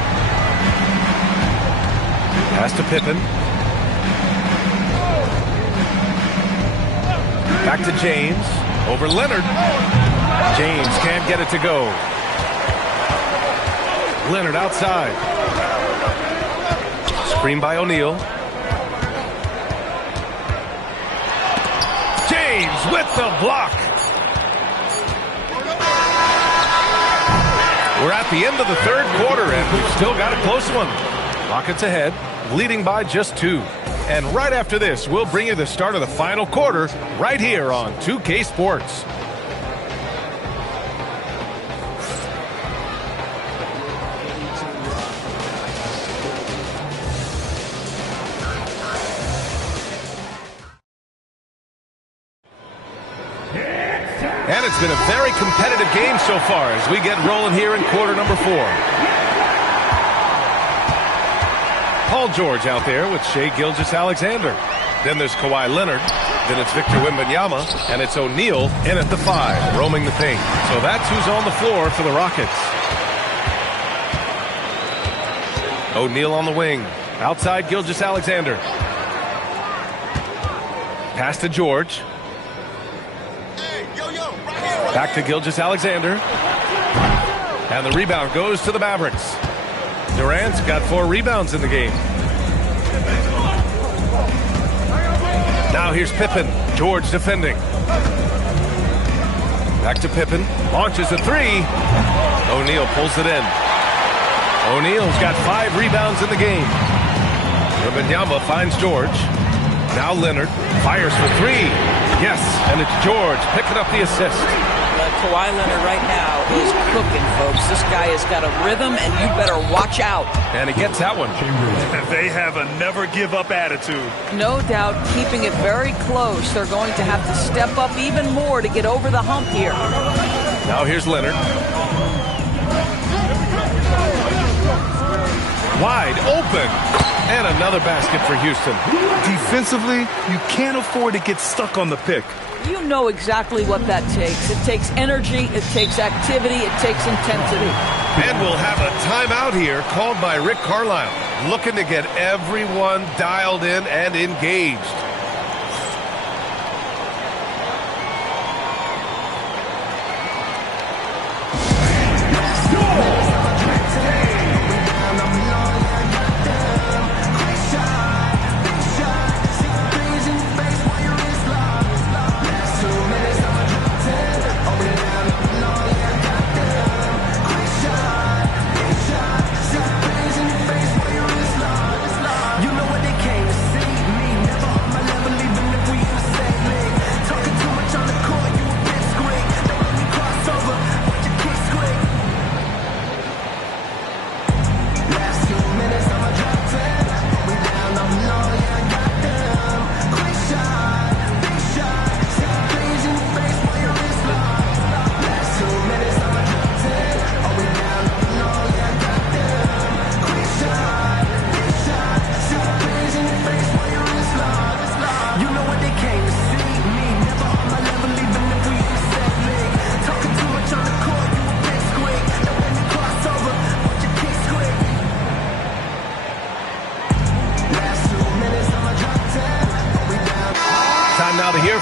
Pass to Pippen. Back to James. Over Leonard. James can't get it to go. Leonard outside. Screen by O'Neal. James with the block. We're at the end of the third quarter, and we've still got a close one. Rockets ahead, leading by just 2. And right after this, we'll bring you the start of the final quarter right here on 2K Sports. been a very competitive game so far as we get rolling here in quarter number 4. Paul George out there with Shai Gilgeous-Alexander. Then there's Kawhi Leonard. Then it's Victor Wembanyama. And it's O'Neal in at the 5, roaming the paint. So that's who's on the floor for the Rockets. O'Neal on the wing. Outside Gilgeous-Alexander. Pass to George. Back to Gilgeous-Alexander. And the rebound goes to the Mavericks. Durant's got 4 rebounds in the game. Now here's Pippen. George defending. Back to Pippen. Launches a 3. O'Neal pulls it in. O'Neal's got 5 rebounds in the game. Wembanyama finds George. Now Leonard fires for 3. Yes, and it's George picking up the assist. Kawhi Leonard right now is cooking, folks. This guy has got a rhythm, and you better watch out. And he gets that one. And they have a never-give-up attitude. No doubt, keeping it very close. They're going to have to step up even more to get over the hump here. Now here's Leonard. Wide open. And another basket for Houston. Defensively, you can't afford to get stuck on the pick. You know exactly what that takes. It takes energy, it takes activity, it takes intensity. And we'll have a timeout here called by Rick Carlisle, looking to get everyone dialed in and engaged.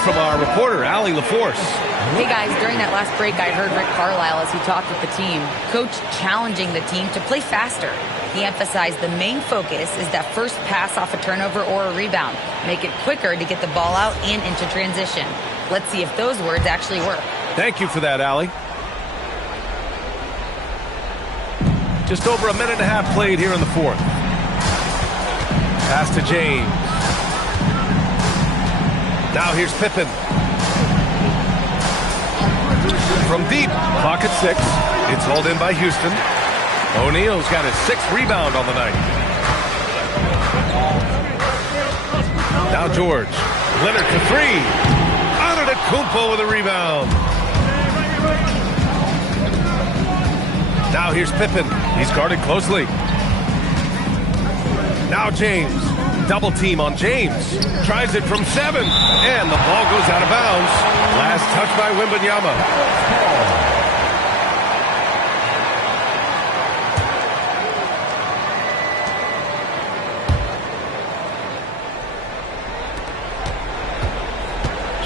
From our reporter, Allie LaForce. Hey guys, during that last break, I heard Rick Carlisle as he talked with the team. Coach challenging the team to play faster. He emphasized the main focus is that first pass off a turnover or a rebound. Make it quicker to get the ball out and into transition. Let's see if those words actually work. Thank you for that, Allie. Just over a minute and a half played here in the 4th. Pass to James. Now here's Pippen. From deep, clock at 6. It's hauled in by Houston. O'Neal's got his 6th rebound on the night. Now George. Leonard for 3. Antetokounmpo with a rebound. Now here's Pippen. He's guarded closely. Now James. Double team on James. Tries it from 7. And the ball goes out of bounds. Last touch by Wembanyama.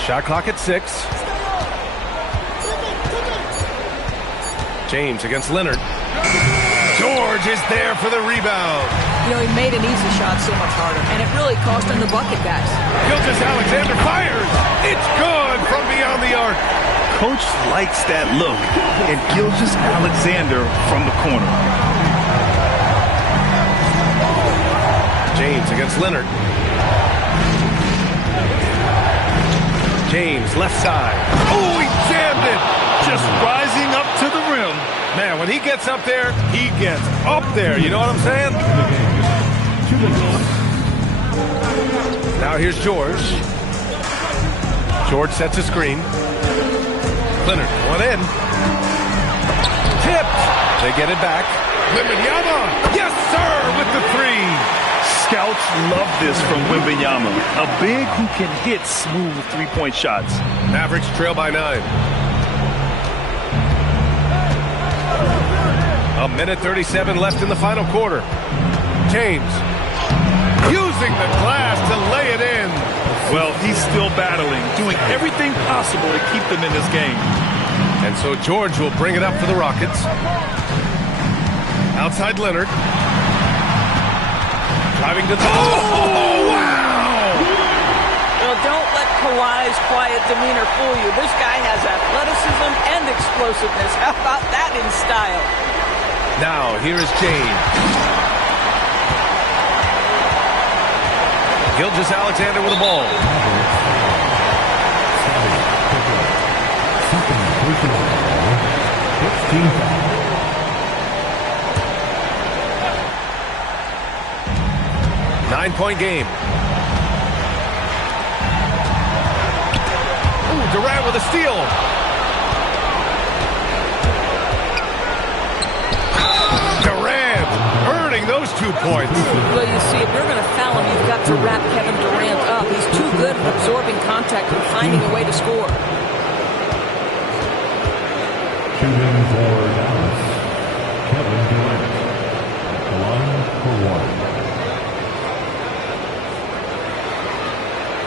Shot clock at 6. James against Leonard. George is there for the rebound. You know, he made an easy shot so much harder, and it really cost him the bucket, guys. Gilgeous-Alexander fires. It's good from beyond the arc. Coach likes that look, and Gilgeous-Alexander from the corner. James against Leonard. James, left side. Oh, he jammed it. Just rising up to the rim. Man, when he gets up there, he gets up there. You know what I'm saying? Now here's George. George sets a screen. Leonard, one in. Tipped. They get it back. Wembanyama. Yes, sir, with the three. Scouts love this from Wembanyama. A big who can hit smooth three-point shots. Mavericks trail by 9. A minute 37 left in the final quarter. James using the glass to lay it in. Well, he's still battling, doing everything possible to keep them in this game. And so George will bring it up for the Rockets. Outside Leonard. Driving to the... Oh, wow! Well, don't let Kawhi's quiet demeanor fool you. This guy has athleticism and explosiveness. How about that in style? Now, here is James. Gilgeous-Alexander with the ball. Nine-point game. Ooh, Durant with a steal. Durant earning those 2 points. Well, you see, if you're going to foul him, you've got to wrap Kevin Durant up. He's too good at absorbing contact and finding a way to score. Shooting for Dallas, Kevin Durant. The line for one.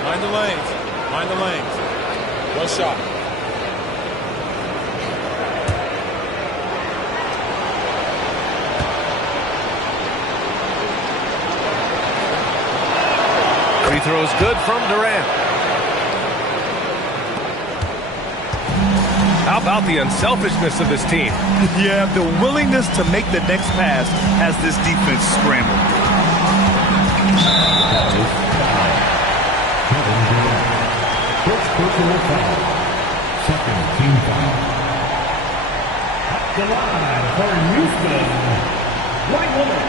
Mind the lanes. Mind the lanes. One shot. Free throws good from Durant. How about the unselfishness of this team? Yeah, the willingness to make the next pass has this defense scrambled. Kevin Durant. First personal foul. Second team foul. At the line for Houston, White Woman.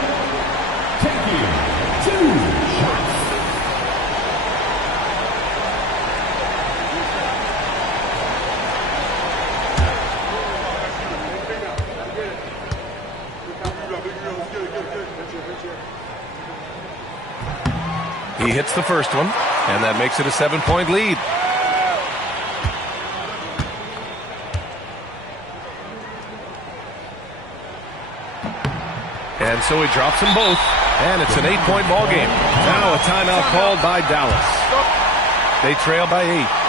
Taking 2 shots. He hits the first one, and that makes it a 7-point lead. And so he drops them both, and it's an 8-point ball game. Now a timeout called by Dallas. They trail by 8.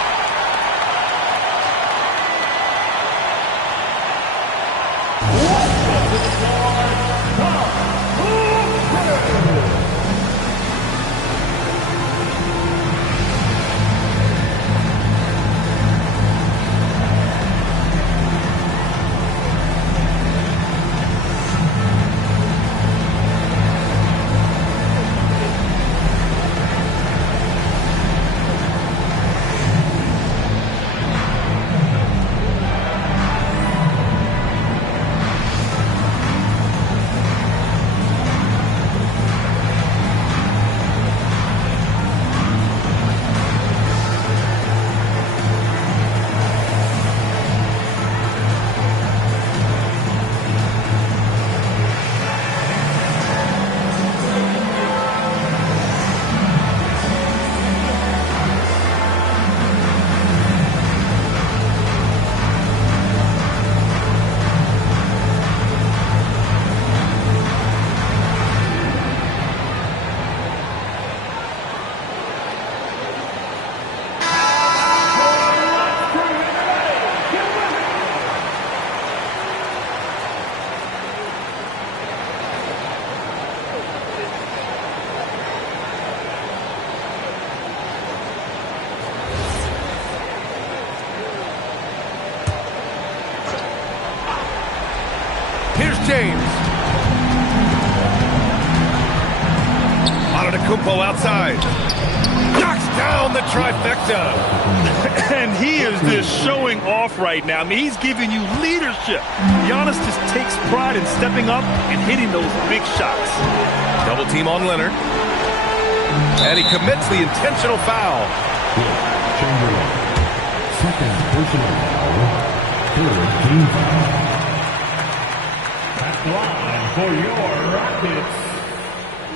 James. Antetokounmpo outside. Knocks down the trifecta. And he is just showing off right now. I mean, he's giving you leadership. Giannis just takes pride in stepping up and hitting those big shots. Double team on Leonard. And he commits the intentional foul. Chamberlain. Second personal foul. At the line for your Rockets,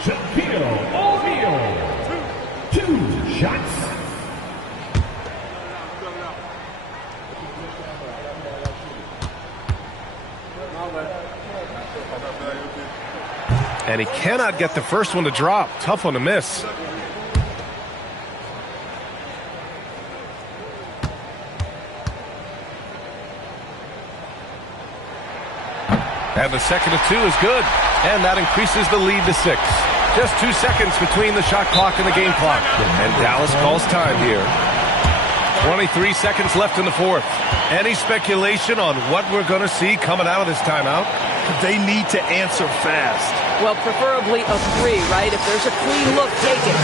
Shaquille O'Neal. 2 shots. And he cannot get the first one to drop. Tough one to miss. And the second of 2 is good. And that increases the lead to 6. Just 2 seconds between the shot clock and the game clock. And Dallas calls time here. 23 seconds left in the fourth. Any speculation on what we're going to see coming out of this timeout? They need to answer fast. Well, preferably a 3, right? If there's a clean look, take it.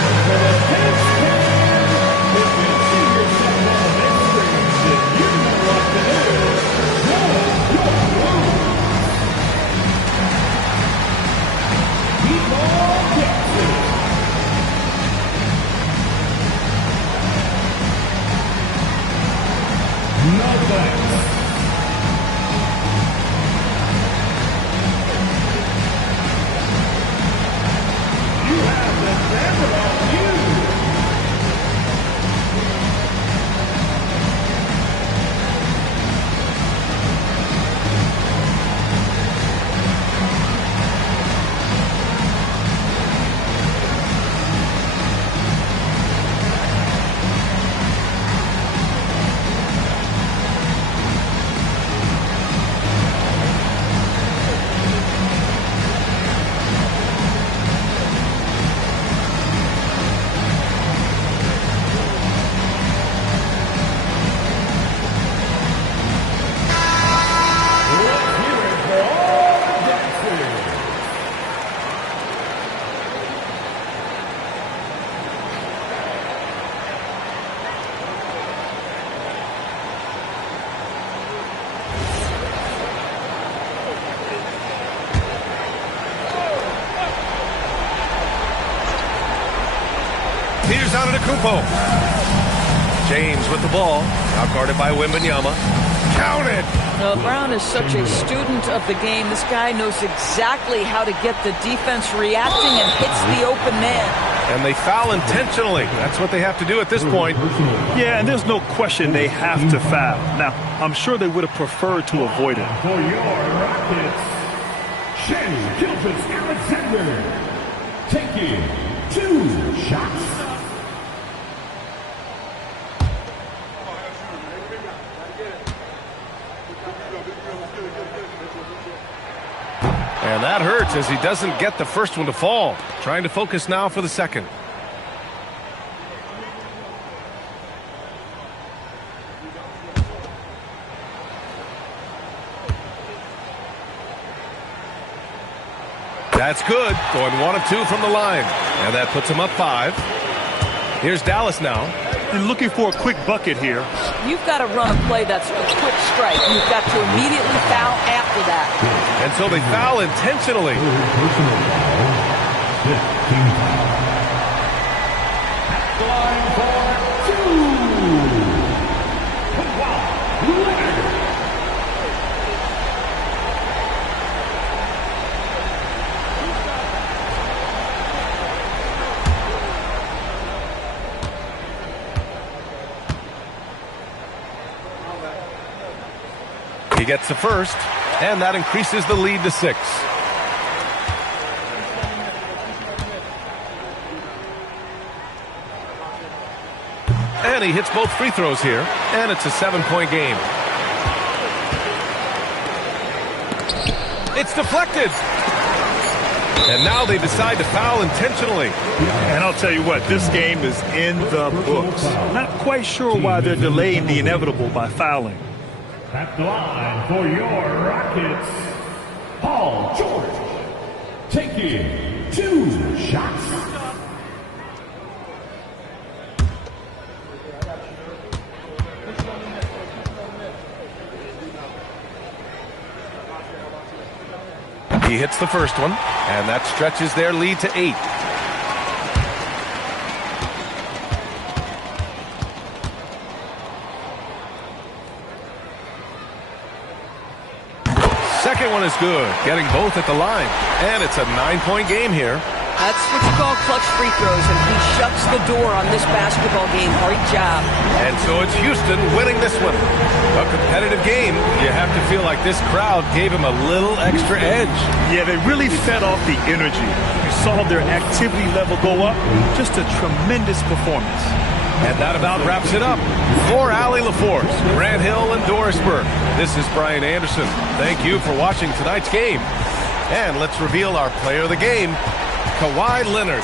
No thanks. You have the camera on you. Here's Antetokounmpo. James with the ball. Now guarded by Wembanyama. Counted. Brown is such a student of the game. This guy knows exactly how to get the defense reacting and hits the open man. And they foul intentionally. That's what they have to do at this point. Yeah, and there's no question they have to foul. Now, I'm sure they would have preferred to avoid it. For your Rockets, Shai Gilgeous-Alexander taking 2 shots. And that hurts as he doesn't get the first one to fall. Trying to focus now for the second. That's good. Going 1 of 2 from the line. And that puts him up 5. Here's Dallas now. And looking for a quick bucket here. You've got to run a play that's a quick strike. You've got to immediately foul after that. And so they foul intentionally. Line for 2. Kawhi Leonard. He gets the first, and that increases the lead to 6. And he hits both free throws here, and it's a 7-point game. It's deflected. And now they decide to foul intentionally. And I'll tell you what, this game is in the books. Not quite sure why they're delaying the inevitable by fouling. At the line for your Rockets, Paul George taking 2 shots. He hits the first one, and that stretches their lead to 8. second one is good, getting both at the line. And it's a 9-point game here. That's what you call clutch free throws, and he shuts the door on this basketball game. Great job. And so it's Houston winning this one. A competitive game. You have to feel like this crowd gave him a little extra edge. Yeah, they really fed off the energy. You saw their activity level go up. Just a tremendous performance. And that about wraps it up. For Allie LaForce, Grant Hill, and Doris Burke, this is Brian Anderson. Thank you for watching tonight's game. And let's reveal our player of the game, Kawhi Leonard.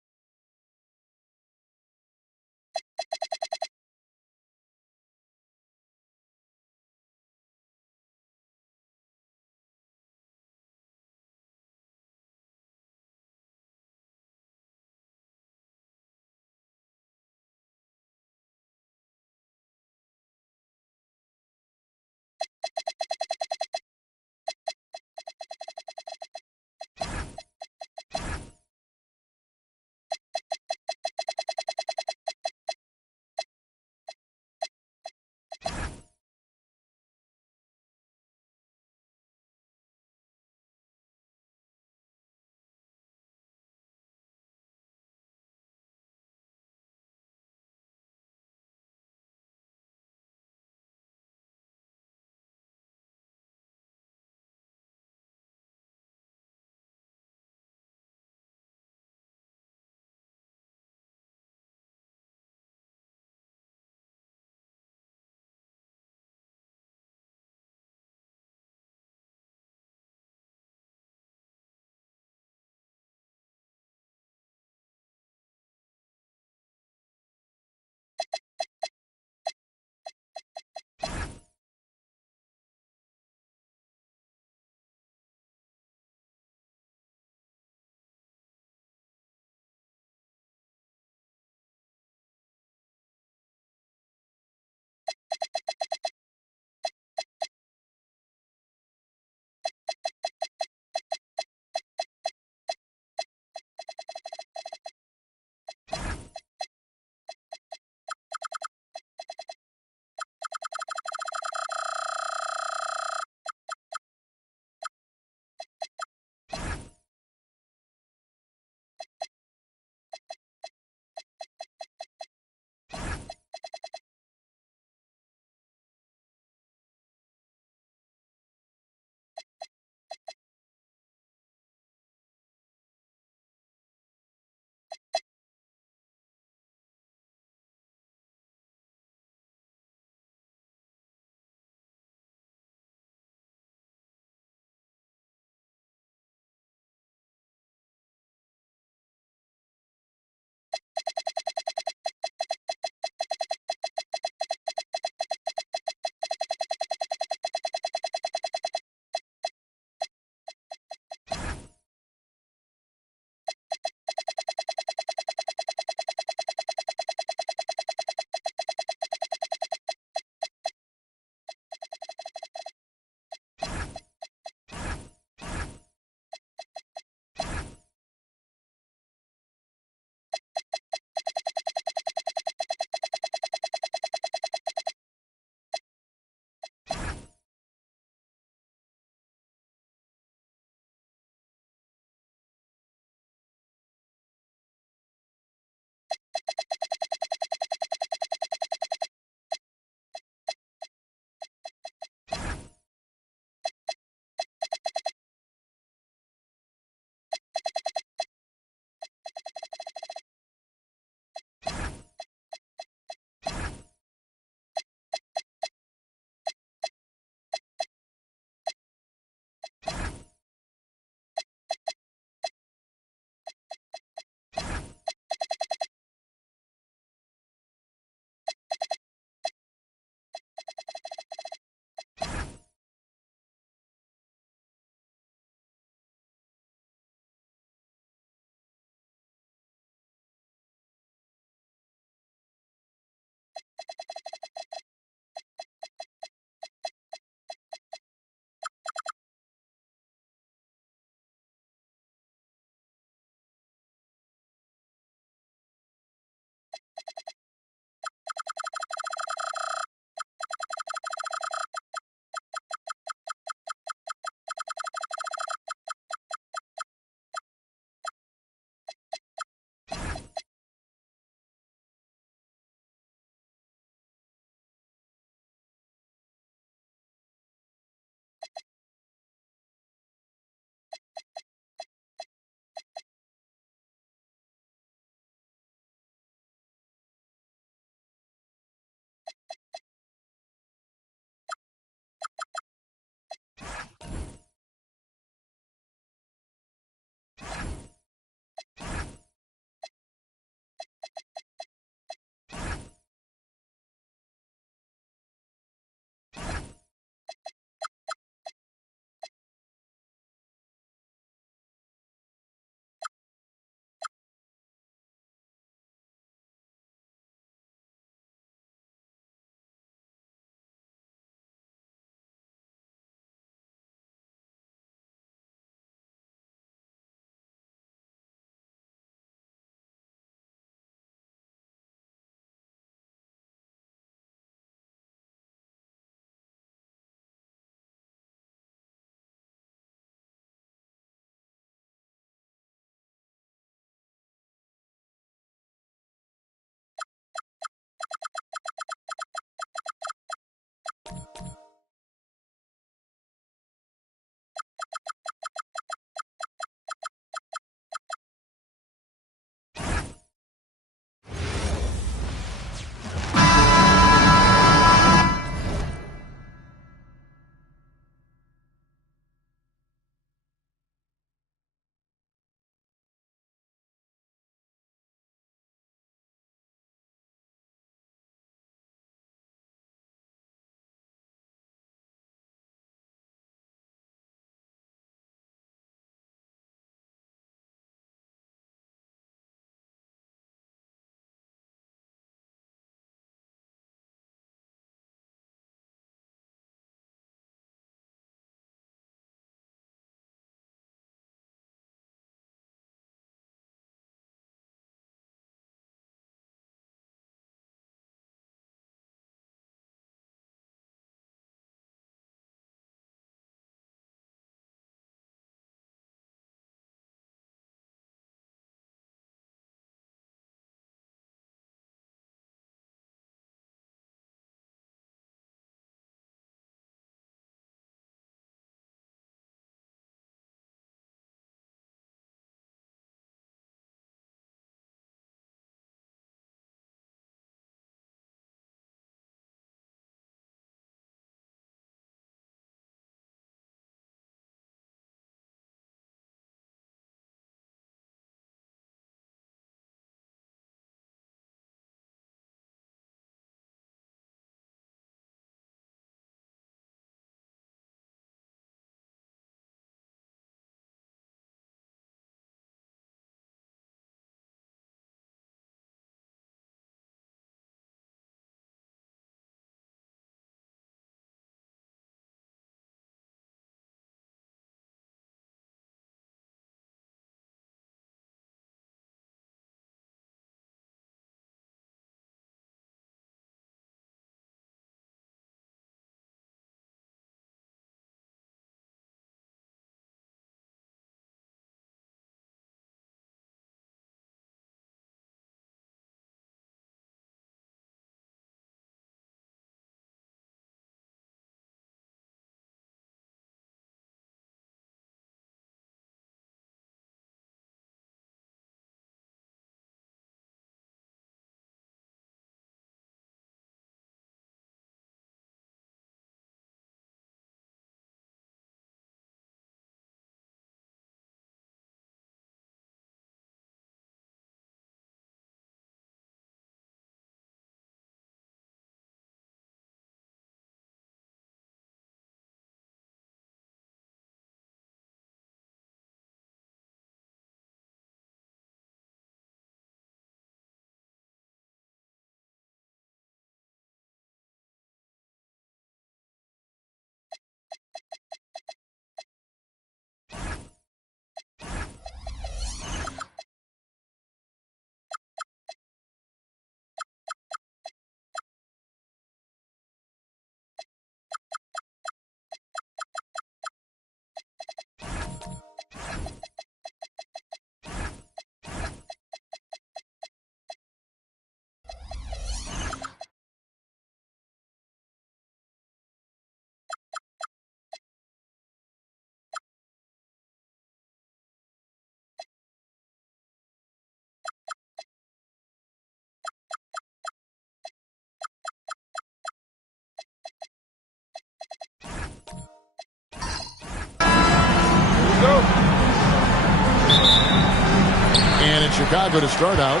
Chicago to start out.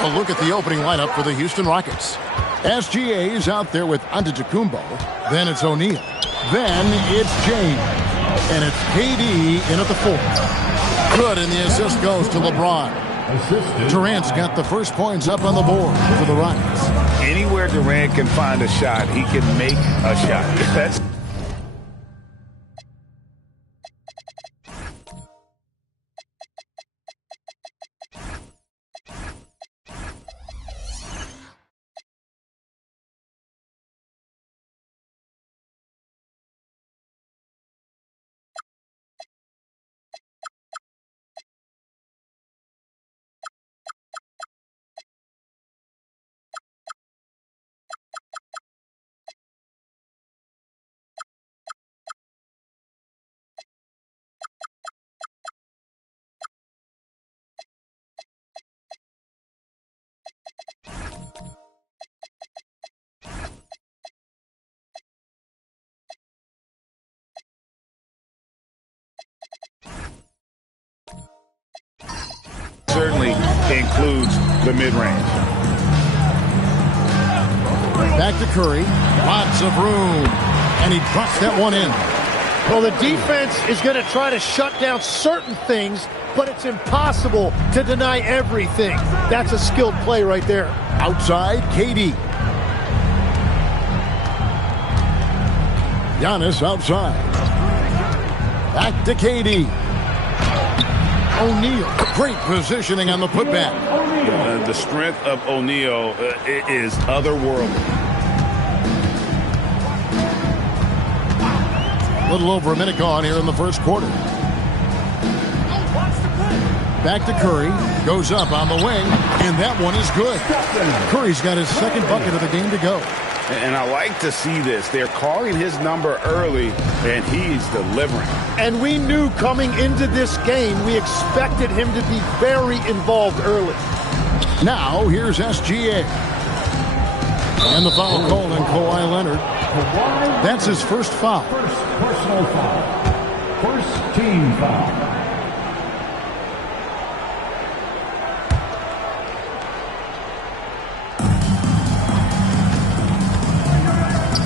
A look at the opening lineup for the Houston Rockets. SGA is out there with Antetokounmpo. Then it's O'Neal. Then it's James. And it's KD in at the 4th. Good, and the assist goes to LeBron. Durant's got the first points up on the board for the Rockets. Anywhere Durant can find a shot, he can make a shot. That's certainly includes the mid-range. Back to Curry. Lots of room. And he drops that one in. Well, the defense is going to try to shut down certain things, but it's impossible to deny everything. That's a skilled play right there. Outside, KD. Giannis outside. Back to KD. O'Neal. Great positioning on the putback. The strength of O'Neal is otherworldly. A little over a minute gone here in the first quarter. Back to Curry. Goes up on the wing, and that one is good. Curry's got his second bucket of the game to go. And I like to see this. They're calling his number early, and he's delivering. And we knew coming into this game, we expected him to be very involved early. Now, here's SGA. And the foul called on Kawhi Leonard. That's his first foul. First personal foul. First team foul.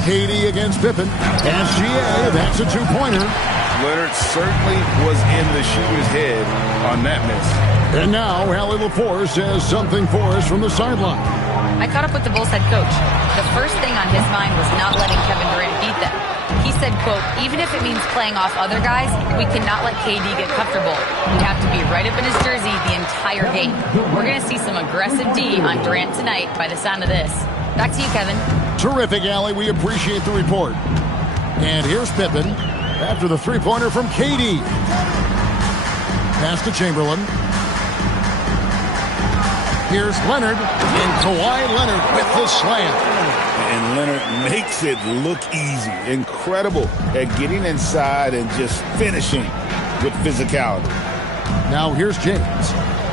KD against Pippen. SGA, that's a two-pointer. Leonard certainly was in the shooter's head on that miss. And now, Allie LaForce says something for us from the sideline. I caught up with the Bulls head coach. The first thing on his mind was not letting Kevin Durant beat them. He said, quote, even if it means playing off other guys, we cannot let KD get comfortable. We have to be right up in his jersey the entire game. We're going to see some aggressive D on Durant tonight by the sound of this. Back to you, Kevin. Terrific, Allie. We appreciate the report. And here's Pippen after the three-pointer from KD. Pass to Chamberlain. Here's Leonard, and Kawhi Leonard with the slam. And Leonard makes it look easy. Incredible at getting inside and just finishing with physicality. Now here's James.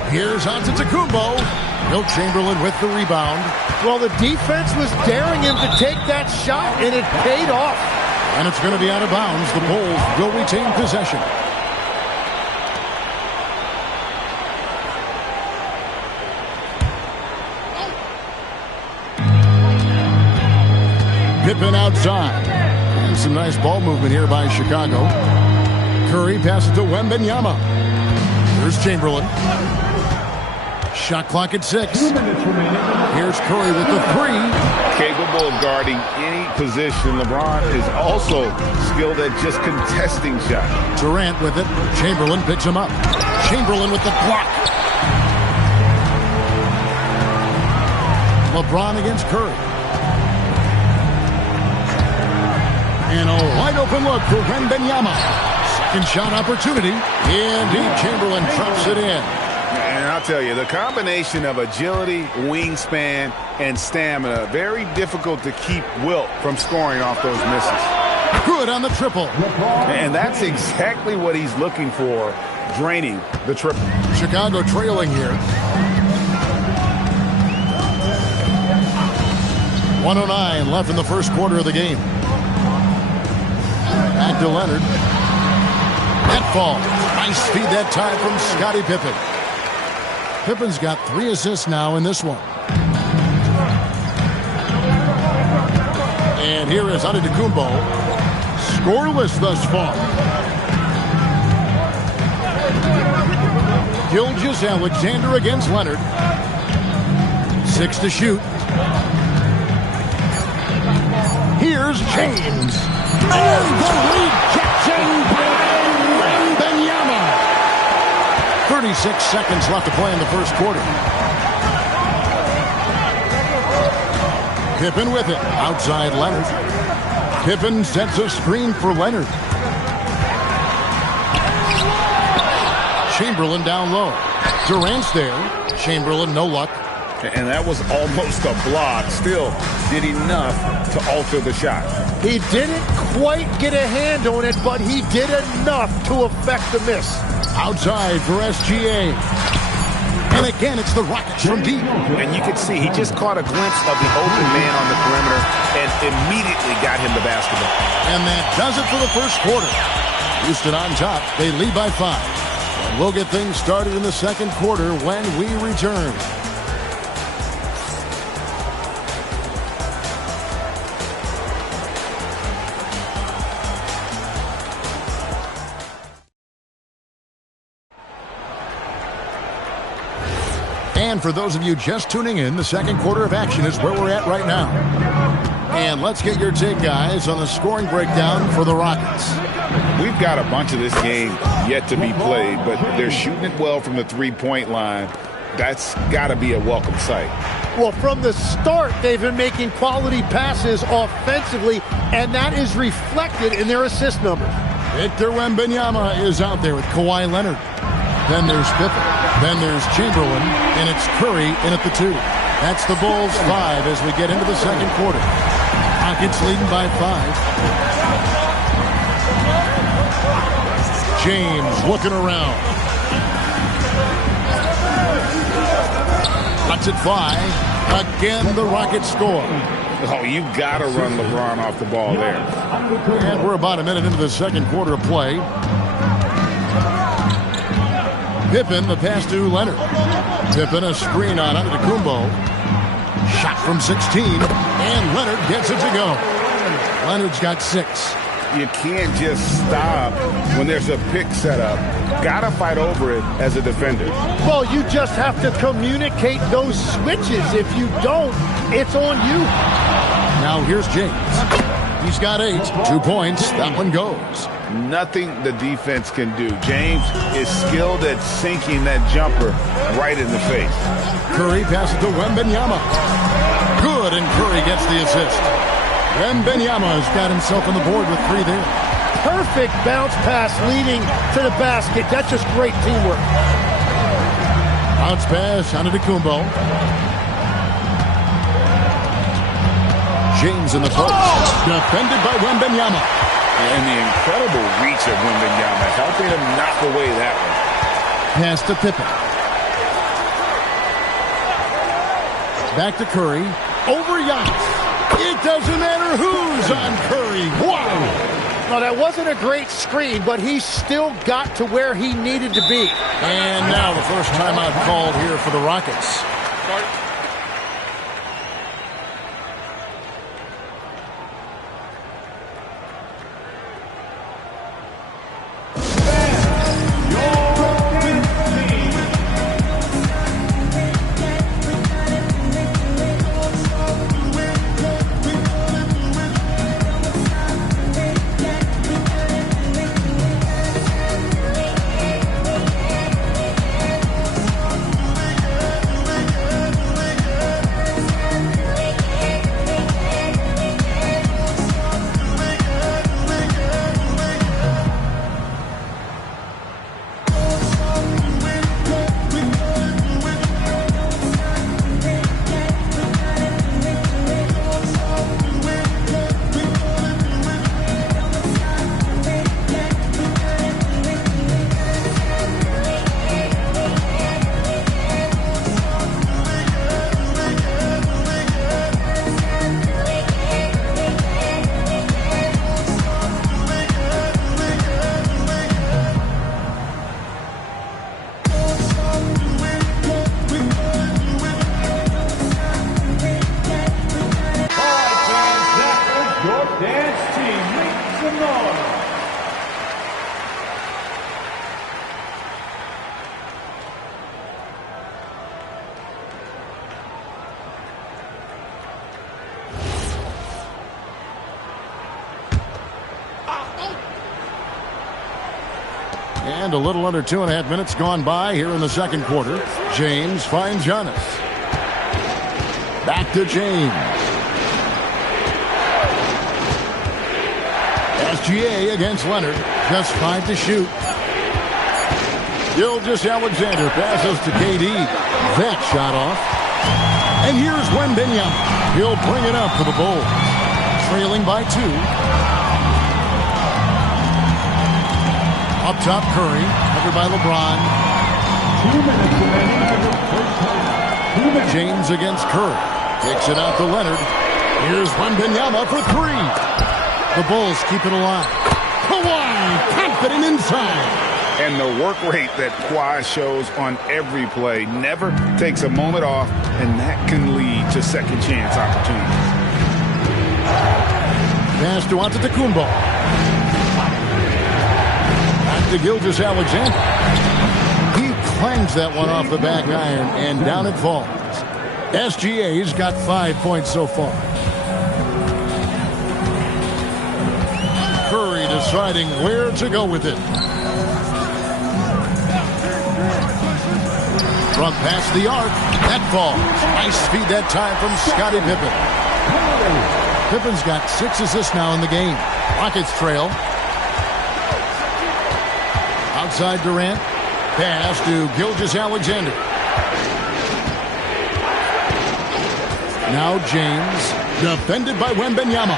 Here's Antetokounmpo. Wilt Chamberlain with the rebound. Well, the defense was daring him to take that shot, and it paid off. And it's going to be out of bounds. The Bulls will retain possession. Pippen outside. And some nice ball movement here by Chicago. Curry passes to Wembanyama. Here's Chamberlain. Shot clock at 6. Here's Curry with the three. Capable of guarding any position. LeBron is also skilled at just contesting shots. Durant with it. Chamberlain picks him up. Chamberlain with the block. LeBron against Curry. And a wide open look for Wembanyama. Second shot opportunity. Indeed, Chamberlain drops it in. And I'll tell you, the combination of agility, wingspan, and stamina, very difficult to keep Wilt from scoring off those misses. Good on the triple. And that's exactly what he's looking for, draining the triple. Chicago trailing here. 1:09 left in the first quarter of the game. Back to Leonard. That fall. Nice feed that time from Scottie Pippen. Pippen's got 3 assists now in this one. And here is Antetokounmpo. Scoreless thus far. Gilgeous-Alexander against Leonard. 6 to shoot. Here's James. And the rejection by Wembanyama. 36 seconds left to play in the first quarter. Pippen with it. Outside Leonard. Pippen sets a screen for Leonard. Chamberlain down low. Durant's there. Chamberlain, no luck. And that was almost a block. Still did enough to alter the shot. He didn't quite get a hand on it, but he did enough to affect the miss. Outside for SGA. And again, it's the Rockets from deep. And you can see he just caught a glimpse of the open man on the perimeter and immediately got him the basketball. And that does it for the first quarter. Houston on top. They lead by 5. And we'll get things started in the second quarter when we return. And for those of you just tuning in, the second quarter of action is where we're at right now. And let's get your take, guys, on the scoring breakdown for the Rockets. We've got a bunch of this game yet to be played, but they're shooting it well from the three-point line. That's got to be a welcome sight. Well, from the start, they've been making quality passes offensively, and that is reflected in their assist numbers. Victor Wembanyama is out there with Kawhi Leonard. Then there's Pippen. Then there's Chamberlain, and it's Curry in at the 2. That's the Bulls 5 as we get into the second quarter. Rockets leading by 5. James looking around. Lets it fly. Again, the Rockets score. Oh, you got to run LeBron off the ball there. And we're about a minute into the second quarter of play. Pippen, the pass to Leonard. Pippen, a screen on Antetokounmpo. Shot from 16, and Leonard gets it to go. Leonard's got 6. You can't just stop when there's a pick set up. Got to fight over it as a defender. Well, you just have to communicate those switches. If you don't, it's on you. Now here's James. He's got 8. 2 points. That one goes. Nothing the defense can do. James is skilled at sinking that jumper right in the face. Curry passes to Wembanyama. Good, and Curry gets the assist. Wembanyama's got himself on the board with 3 there. Perfect bounce pass leading to the basket. That's just great teamwork. Bounce pass Antetokounmpo. James in the post. Defended by Wembanyama. And the incredible reach of Wembanyama, helping him knock away that one. Pass to Pippen. Back to Curry. Over Giannis. It doesn't matter who's on Curry. Wow. Well, that wasn't a great screen, but he still got to where he needed to be. And now the first timeout called here for the Rockets. And a little under 2.5 minutes gone by here in the second quarter. James finds Giannis. Back to James. SGA against Leonard. Just 5 to shoot. Gilgeous-Alexander passes to KD. That shot off. And here's Wembanyama. He'll bring it up for the Bulls. Trailing by 2. Up top, Curry. Covered by LeBron. 2 minutes remaining in the first half. 2 minutes. James against Curry. Kicks it out to Leonard. Here's Wembanyama for 3. The Bulls keep it alive. Kawhi, confident inside. And the work rate that Kawhi shows on every play never takes a moment off, and that can lead to second chance opportunities. Pass to Antetokounmpo. Back to Gilgeous-Alexander. He clangs that one off the back iron, and down it falls. SGA's got 5 points so far. Curry deciding where to go with it. From past the arc, that falls. Nice speed that time from Scottie Pippen. Pippen's got 6 assists now in the game. Rockets trail. Outside Durant. Pass to Gilgeous-Alexander. Now James, defended by Wembanyama.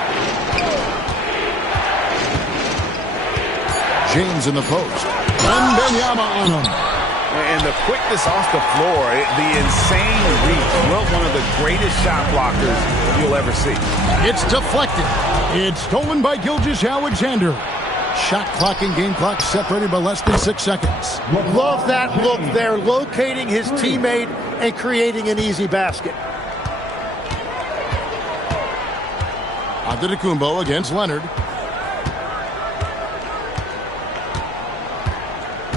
James in the post. Wembanyama on him. And the quickness off the floor, the insane reach. Well, one of the greatest shot blockers you'll ever see. It's deflected. It's stolen by Gilgeous-Alexander. Shot clock and game clock separated by less than 6 seconds. Love that look there, locating his teammate and creating an easy basket. Antetokounmpo against Leonard.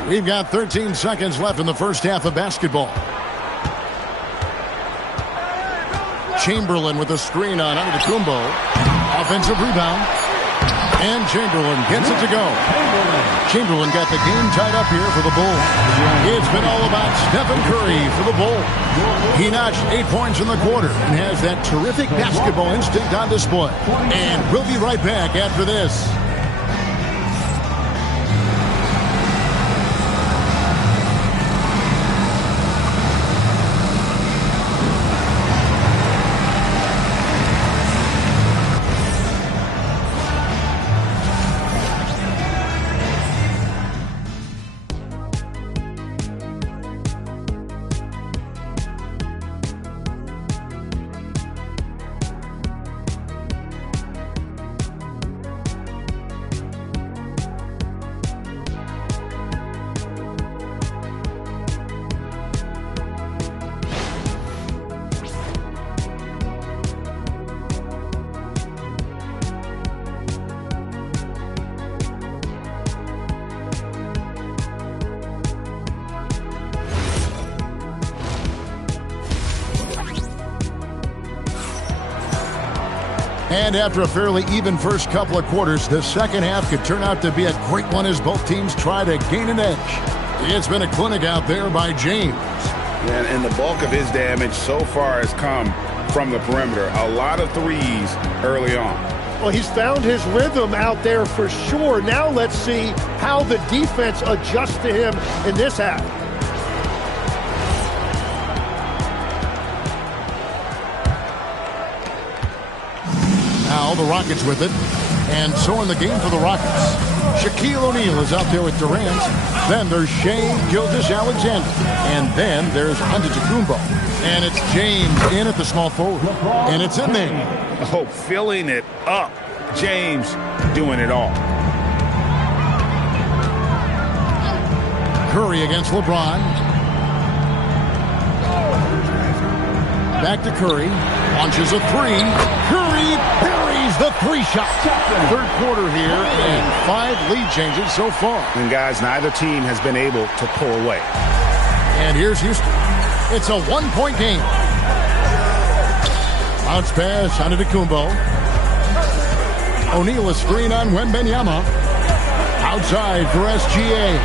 We've got 13 seconds left in the first half of basketball. Chamberlain with a screen on Antetokounmpo. Offensive rebound. And Chamberlain gets it to go. Chamberlain got the game tied up here for the Bulls. It's been all about Stephen Curry for the Bulls. He notched 8 points in the quarter and has that terrific basketball instinct on display. And we'll be right back after this. And after a fairly even first couple of quarters, the second half could turn out to be a great one as both teams try to gain an edge. It's been a clinic out there by James. And the bulk of his damage so far has come from the perimeter. A lot of threes early on. Well, he's found his rhythm out there for sure. Now let's see how the defense adjusts to him in this half. Now the Rockets with it. And so in the game for the Rockets. Shaquille O'Neal is out there with Durant. Then there's Shai Gilgeous-Alexander. And then there's Antetokounmpo. And it's James in at the small forward. And it's in there. Oh, filling it up. James doing it all. Curry against LeBron. Back to Curry. Launches a three. Curry buries the three shot. Third quarter here and 5 lead changes so far. And guys, neither team has been able to pull away. And here's Houston. It's a 1-point game. Bounce pass Antetokounmpo. O'Neal a screen on Wembanyama. Outside for SGA.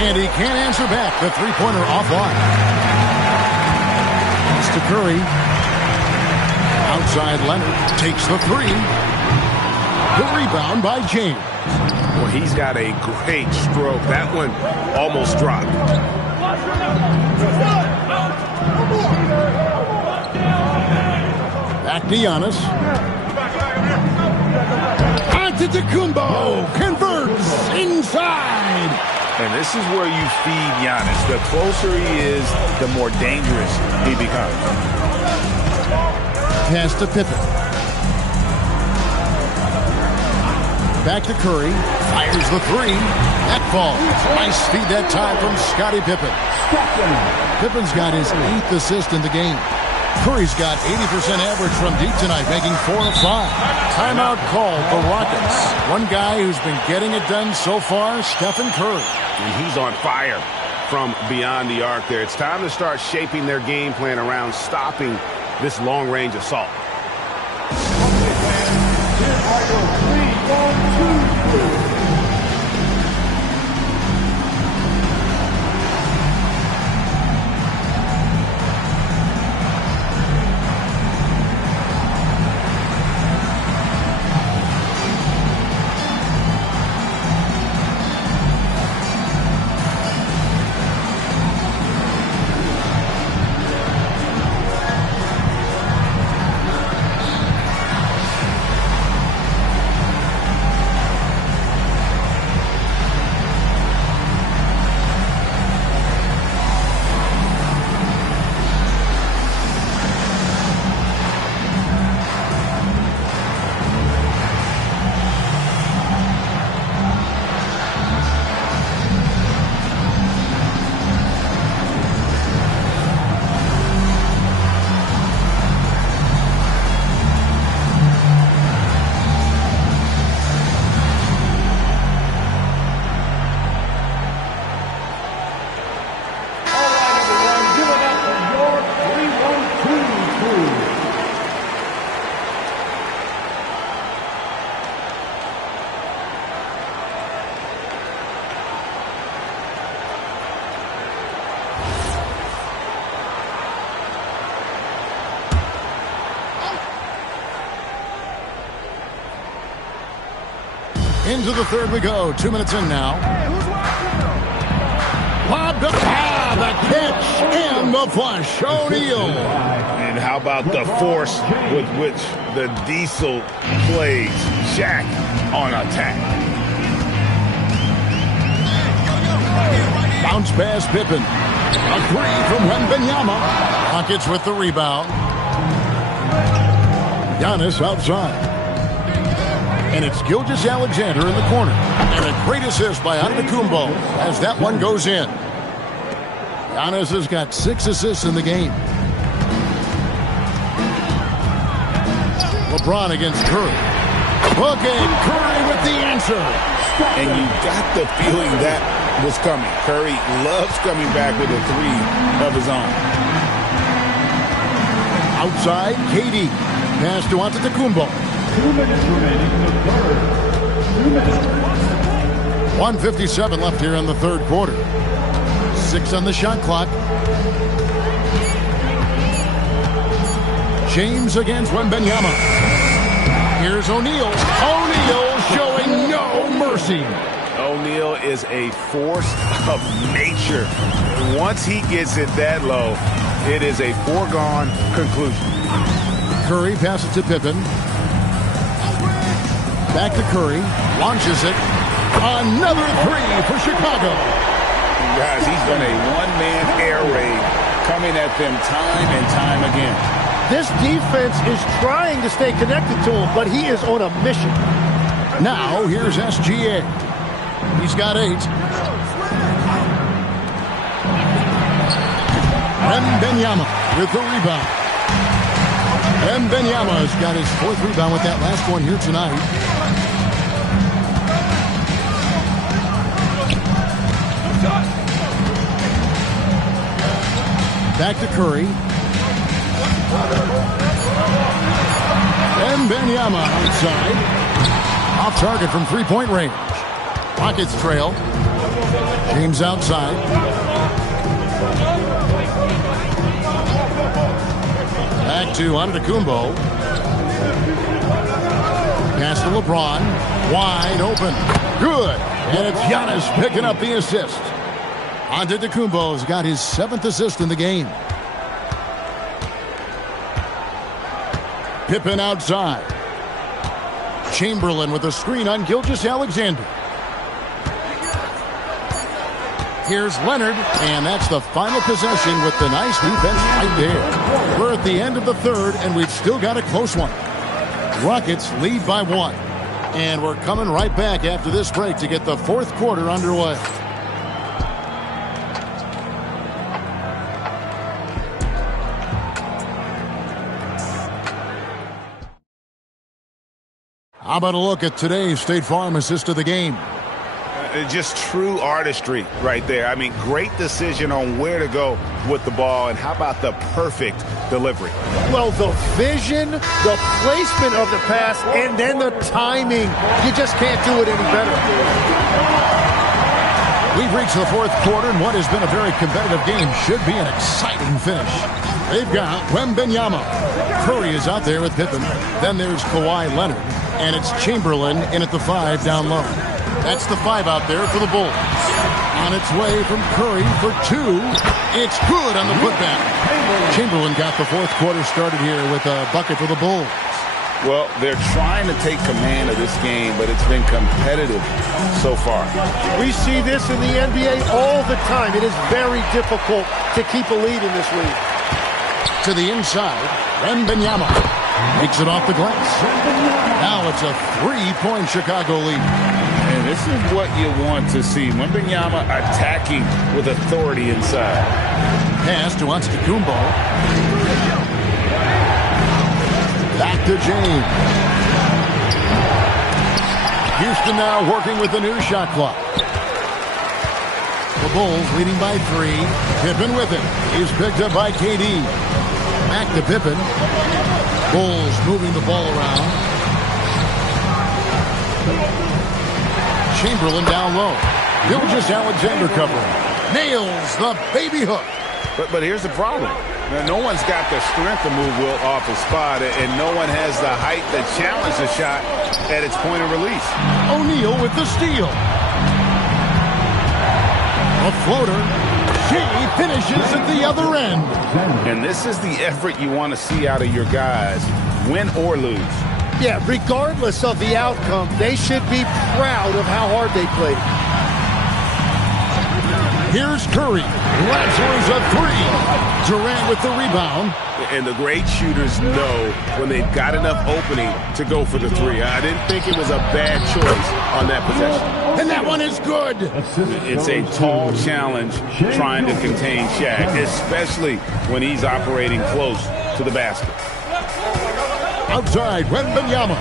And he can't answer back. The three-pointer offline. It's to Curry. Outside Leonard takes the three. The rebound by James. Well, he's got a great stroke. That one almost dropped. Back to Giannis. Antetokounmpo converts inside. And this is where you feed Giannis. The closer he is, the more dangerous he becomes. Pass to Pippen. Back to Curry. Fires the three. That falls. Nice feed that time from Scottie Pippen. Pippen's got his 8th assist in the game. Curry's got 80% average from deep tonight, making 4 of 5. Timeout called the Rockets. One guy who's been getting it done so far, Stephen Curry. And he's on fire from beyond the arc there. It's time to start shaping their game plan around stopping this long-range assault. Into the third we go. 2 minutes in now. Lobbed up. The catch and the flush. O'Neal. And how about the force with which the Diesel plays Shaq on attack? Bounce pass Pippen. A three from Wembanyama. Rockets with the rebound. Giannis outside. And it's Gilgeous-Alexander in the corner. And a great assist by Antetokounmpo as that one goes in. Giannis has got 6 assists in the game. LeBron against Curry. Booking Curry with the answer. And you got the feeling that was coming. Curry loves coming back with a three of his own. Outside, KD. Pass to Antetokounmpo. 2 minutes remaining in the third. 2 minutes. 1:57 left here in the third quarter. 6 on the shot clock. James against Wembanyama. Here's O'Neal. O'Neal showing no mercy. O'Neal is a force of nature. Once he gets it that low, it is a foregone conclusion. Curry passes to Pippen. Back to Curry. Launches it. Another three for Chicago. Guys, he's done a one-man air raid coming at them time and time again. This defense is trying to stay connected to him, but he is on a mission. Now, here's SGA. He's got 8. Wembanyama with the rebound. Wembanyama's got his 4th rebound with that last one here tonight. Back to Curry. Wembanyama outside. Off target from 3-point range. Rockets trail. James outside. Back to Antetokounmpo. Pass to LeBron. Wide open. Good. And it's Giannis picking up the assist. Antetokounmpo's got his 7th assist in the game. Pippen outside. Chamberlain with a screen on Gilgeous-Alexander. Here's Leonard, and that's the final possession with the nice defense right there. We're at the end of the third, and we've still got a close one. Rockets lead by 1. And we're coming right back after this break to get the fourth quarter underway. How about a look at today's State Farm assist of the game? Just true artistry right there. I mean, great decision on where to go with the ball, and how about the perfect delivery? Well, the vision, the placement of the pass, and then the timing. You just can't do it any better. We've reached the fourth quarter, and what has been a very competitive game should be an exciting finish. They've got Wembanyama. Curry is out there with Pippen. Then there's Kawhi Leonard, and it's Chamberlain in at the 5 down low. That's the 5 out there for the Bulls. On its way from Curry for 2. It's good on the putback. Chamberlain got the fourth quarter started here with a bucket for the Bulls. Well, they're trying to take command of this game, but it's been competitive so far. We see this in the NBA all the time. It is very difficult to keep a lead in this league. To the inside, Wembanyama makes it off the glass. Now it's a 3-point Chicago lead. And this is what you want to see. Wembanyama attacking with authority inside. Pass to Antetokounmpo. Back to James. Houston now working with the new shot clock. The Bulls leading by 3. Pippen with him. He's picked up by KD. Back to Pippen. Bulls moving the ball around. Chamberlain down low. Gilgeous-Alexander covering. Nails the baby hook. But here's the problem. Now, no one's got the strength to move Wilt off his spot, and no one has the height to challenge the shot at its point of release. O'Neal with the steal. A floater. She finishes at the other end. And this is the effort you want to see out of your guys, win or lose. Yeah, regardless of the outcome, they should be proud of how hard they played. Here's Curry. Lazarus a 3. Durant with the rebound. And the great shooters know when they've got enough opening to go for the 3. I didn't think it was a bad choice on that possession. And that one is good. It's a tall challenge trying to contain Shaq, especially when he's operating close to the basket. Outside, Wembanyama.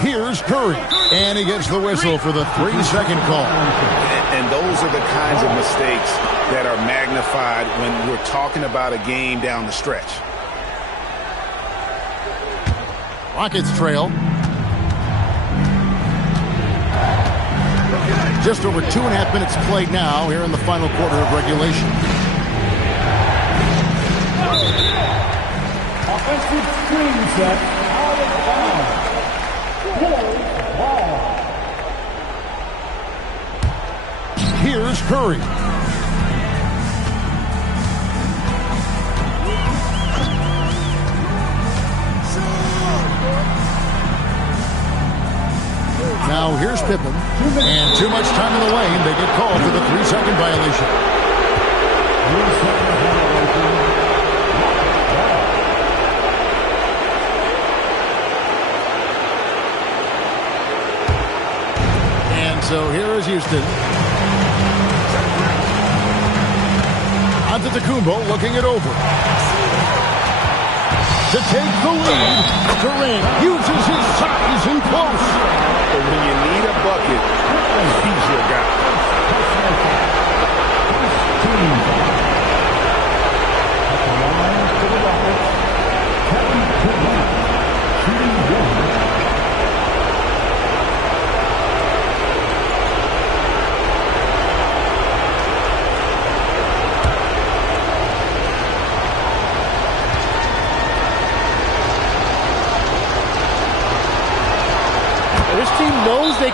Here's Curry. And he gets the whistle for the 3-second call. And those are the kinds of mistakes that are magnified when we're talking about a game down the stretch. Rockets trail. Just over 2.5 minutes played now here in the final quarter of regulation. Offensive screen set out of bounds. Ball. Here's Curry. Now here's Pippen. And too much time in the lane. They get called for the 3-second violation. So here is Houston. Antetokounmpo looking it over. To take the lead, Durant uses his size and close. But when you need a bucket, he's your guy.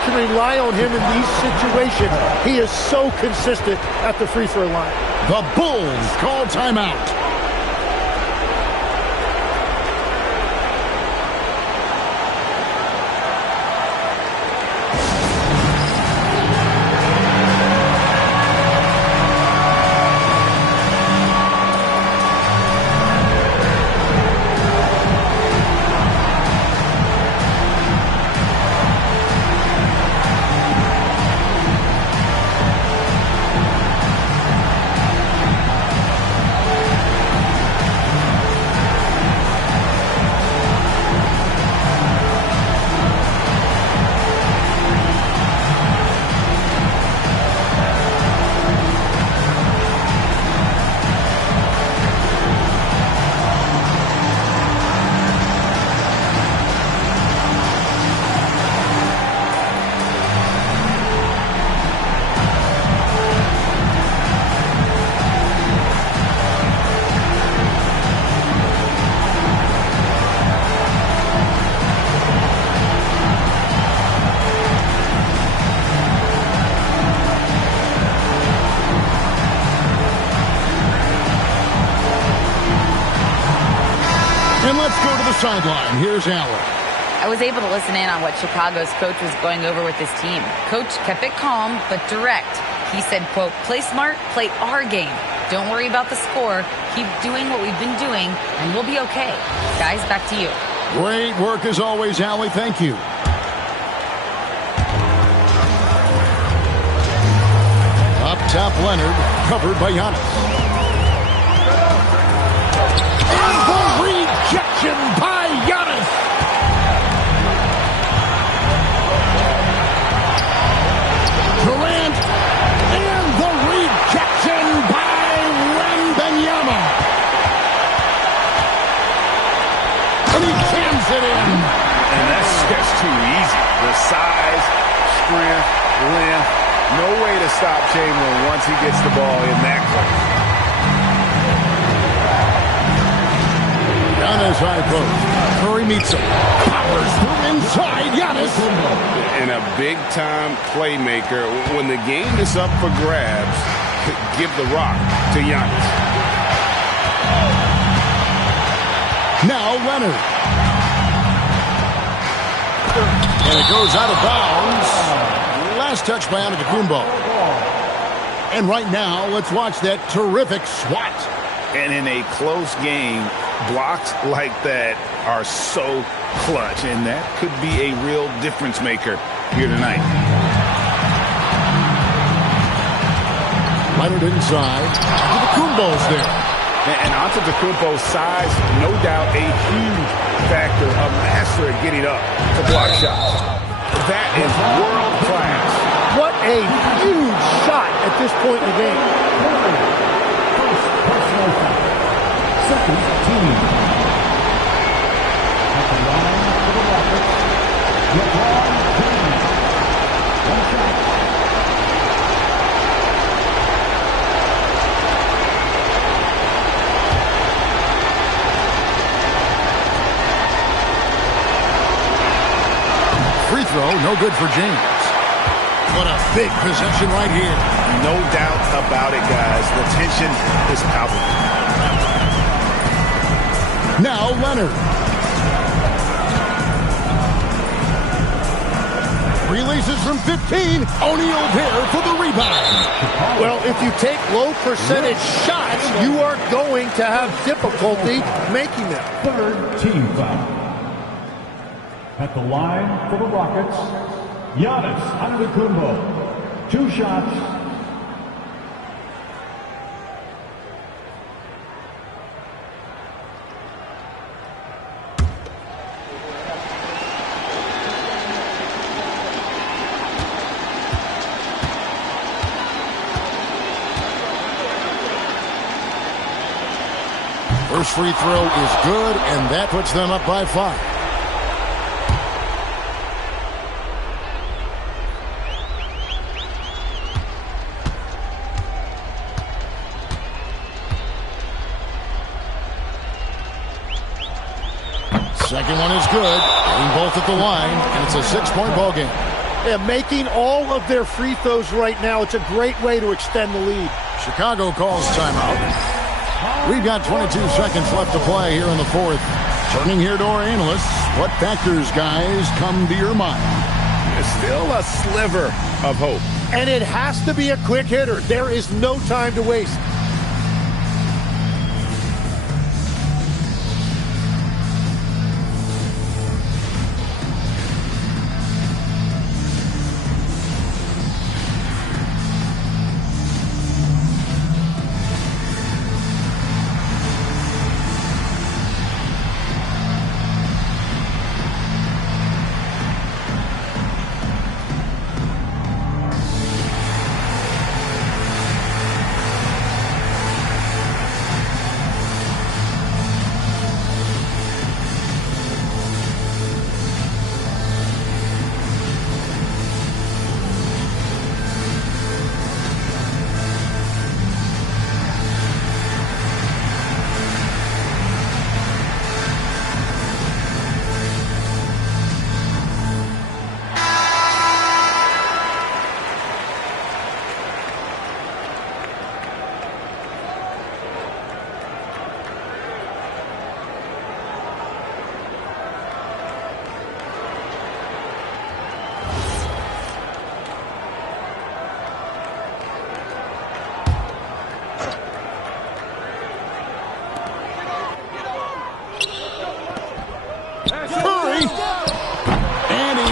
can rely on him in these situations. He is so consistent at the free throw line. The Bulls call timeout. Sideline. Here's Allen. I was able to listen in on what Chicago's coach was going over with his team. Coach kept it calm but direct. He said, quote, play smart, play our game. Don't worry about the score. Keep doing what we've been doing, and we'll be okay. Guys, back to you. Great work as always, Allie. Thank you. Up top, Leonard, covered by Giannis. Rejection by Giannis. Durant, and the rejection by Wembanyama. And he jams it in. And that's too easy. The size, strength, length, no way to stop Chamberlain once he gets the ball in that close. Giannis high post. Curry meets him. Powers through inside. Giannis. And a big-time playmaker. When the game is up for grabs, give the rock to Giannis. Now Leonard. And it goes out of bounds. Last touch by Antetokounmpo. And right now, let's watch that terrific swat. And in a close game, blocks like that are so clutch, and that could be a real difference maker here tonight. Leonard inside. Antetokounmpo's there. And Antetokounmpo's size, no doubt a huge factor, a master at getting up to block shots. That is world class. What a huge shot at this point in the game. Second team. At the line for the Rockets, LeBron James. One shot. Free throw, no good for James. What a big possession right here. No doubt about it, guys. The tension is palpable. Now Leonard. Releases from 15. O'Neal there for the rebound. Well, if you take low percentage shots, you are going to have difficulty making them. Third team foul. At the line for the Rockets, Giannis Antetokounmpo. 2 shots. First free throw is good, and that puts them up by 5. Second one is good. Getting both at the line, and it's a 6-point ball game. Yeah, making all of their free throws right now, it's a great way to extend the lead. Chicago calls timeout. We've got 22 seconds left to play here in the fourth. Turning here to our analysts, what factors, guys, come to your mind? There's still a sliver of hope. And it has to be a quick hitter. There is no time to waste.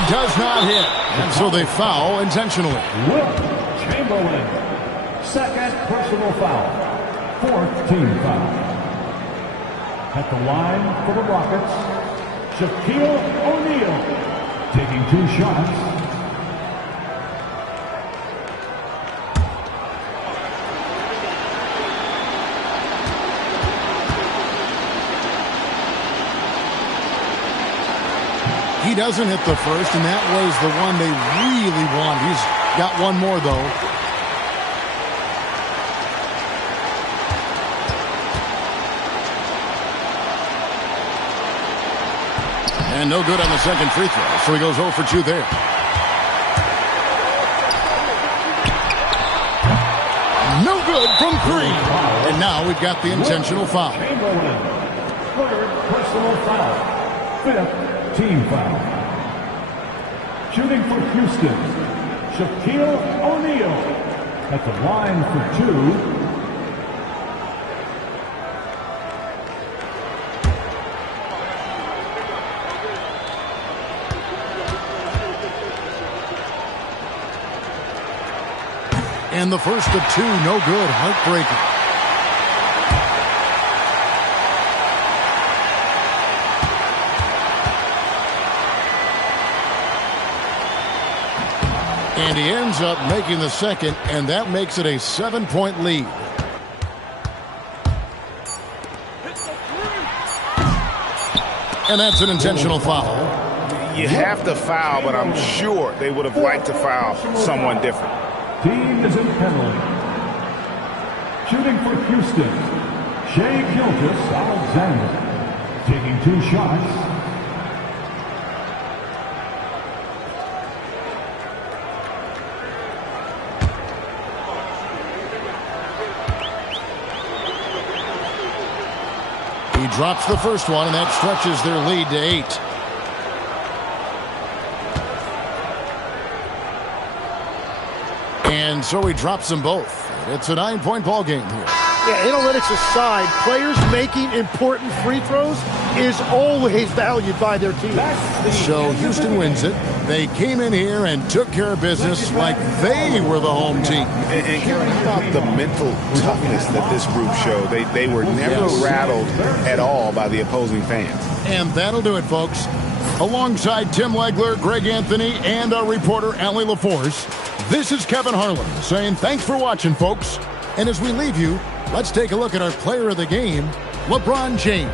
Does not hit. And so they foul intentionally. Wilt Chamberlain. Second personal foul. Fourth team foul. At the line for the Rockets, Shaquille O'Neal taking 2 shots. He doesn't hit the first, and that was the one they really want. He's got one more, though. And no good on the second free throw, so he goes 0 for 2 there. No good from 3. And now we've got the intentional foul. Chamberlain, third personal foul. Fifth team foul. Shooting for Houston, Shaquille O'Neal at the line for 2. And the first of 2, no good, heartbreaking. And he ends up making the second, and that makes it a 7-point lead. And that's an intentional foul. You have to foul, but I'm sure they would have liked to foul someone different. Team is in penalty. Shooting for Houston, Shai Gilgeous-Alexander taking 2 shots. He drops the first one, and that stretches their lead to 8. And so he drops them both. It's a 9-point ball game here. Yeah, analytics aside, players making important free throws is always valued by their team. So Houston wins it. They came in here and took care of business like they were the home team. And Kevin, how about the mental toughness that this group showed? They were never rattled at all by the opposing fans. And that'll do it, folks. Alongside Tim Legler, Greg Anthony, and our reporter, Allie LaForce, this is Kevin Harlan saying thanks for watching, folks. And as we leave you, let's take a look at our player of the game, LeBron James.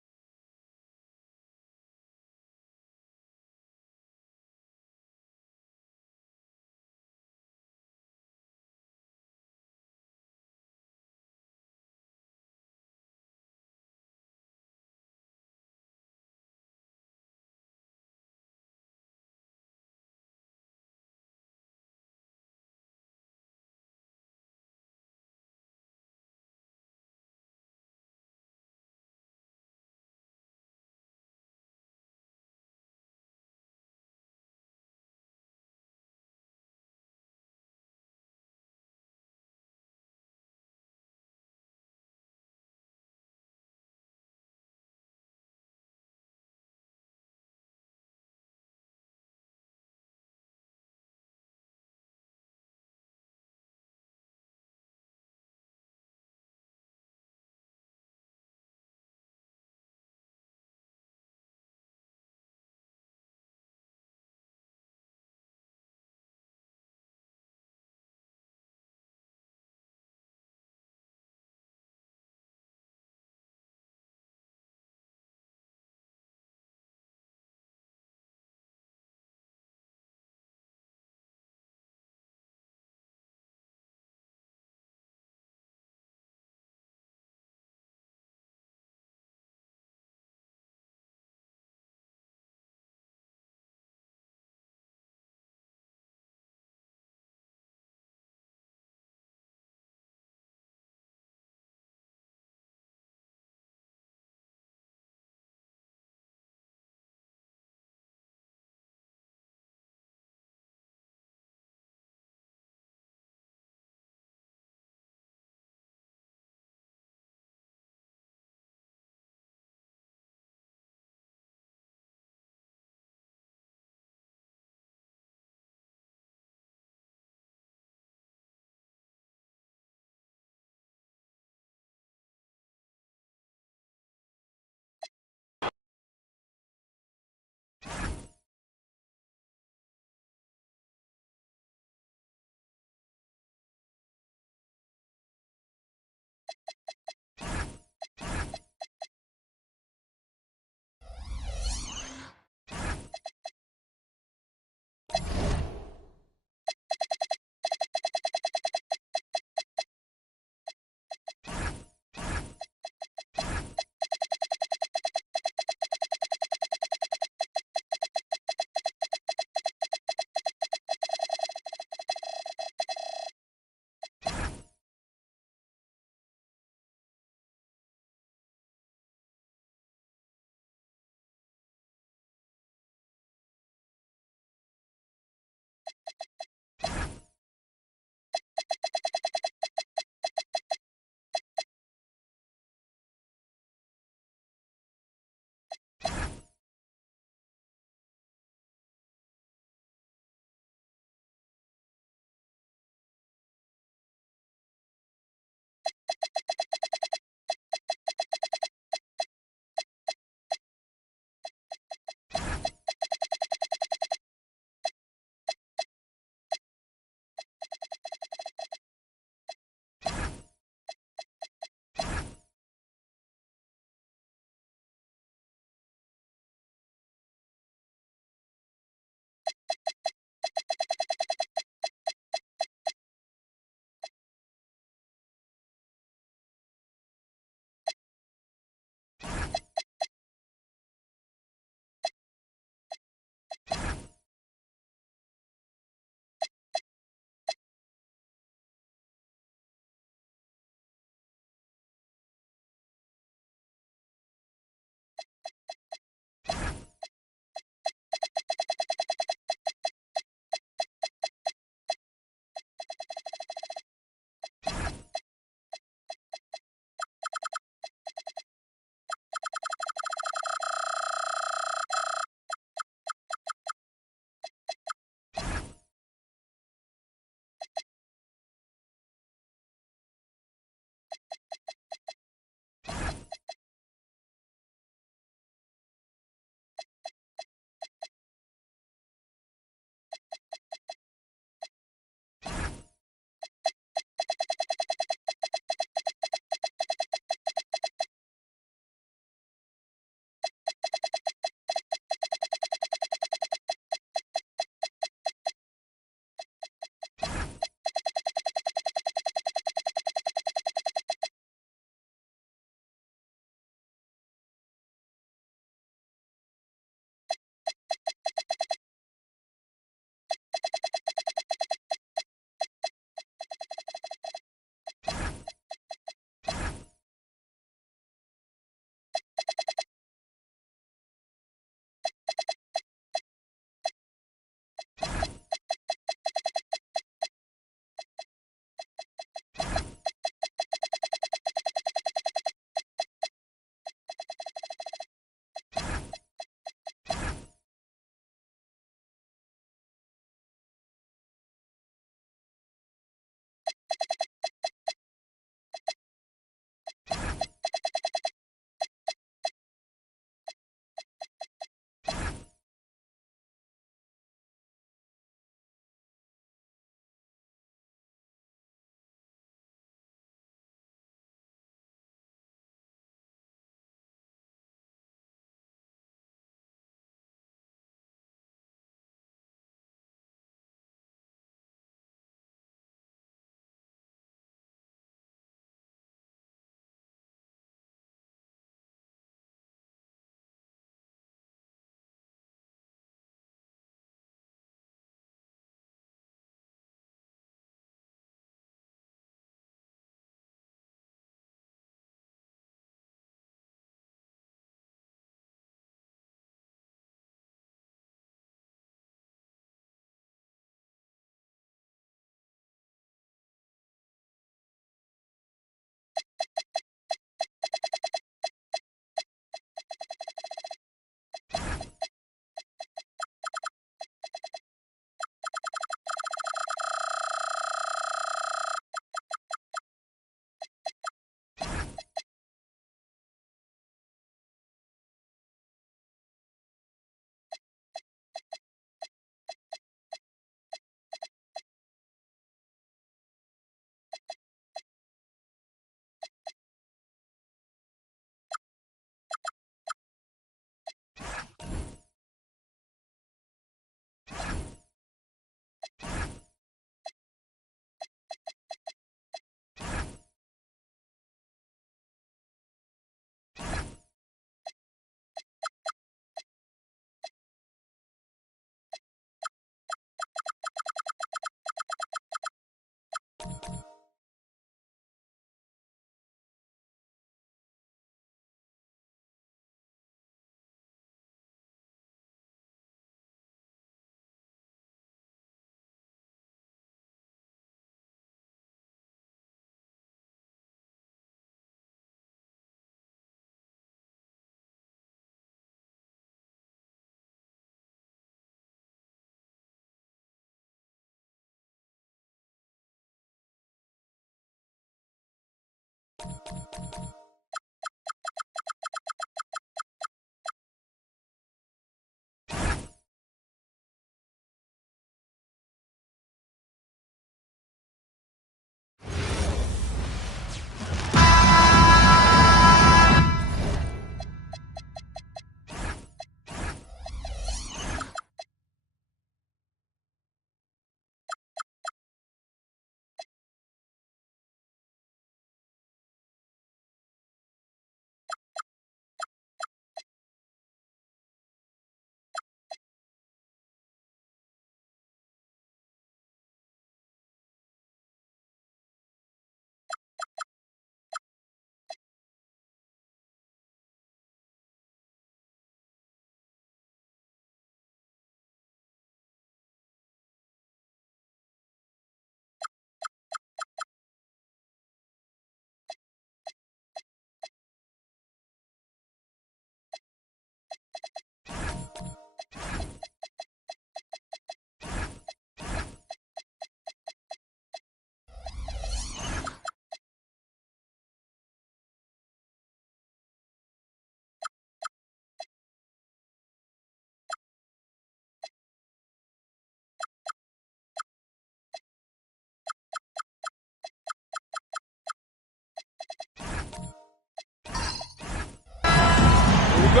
Go.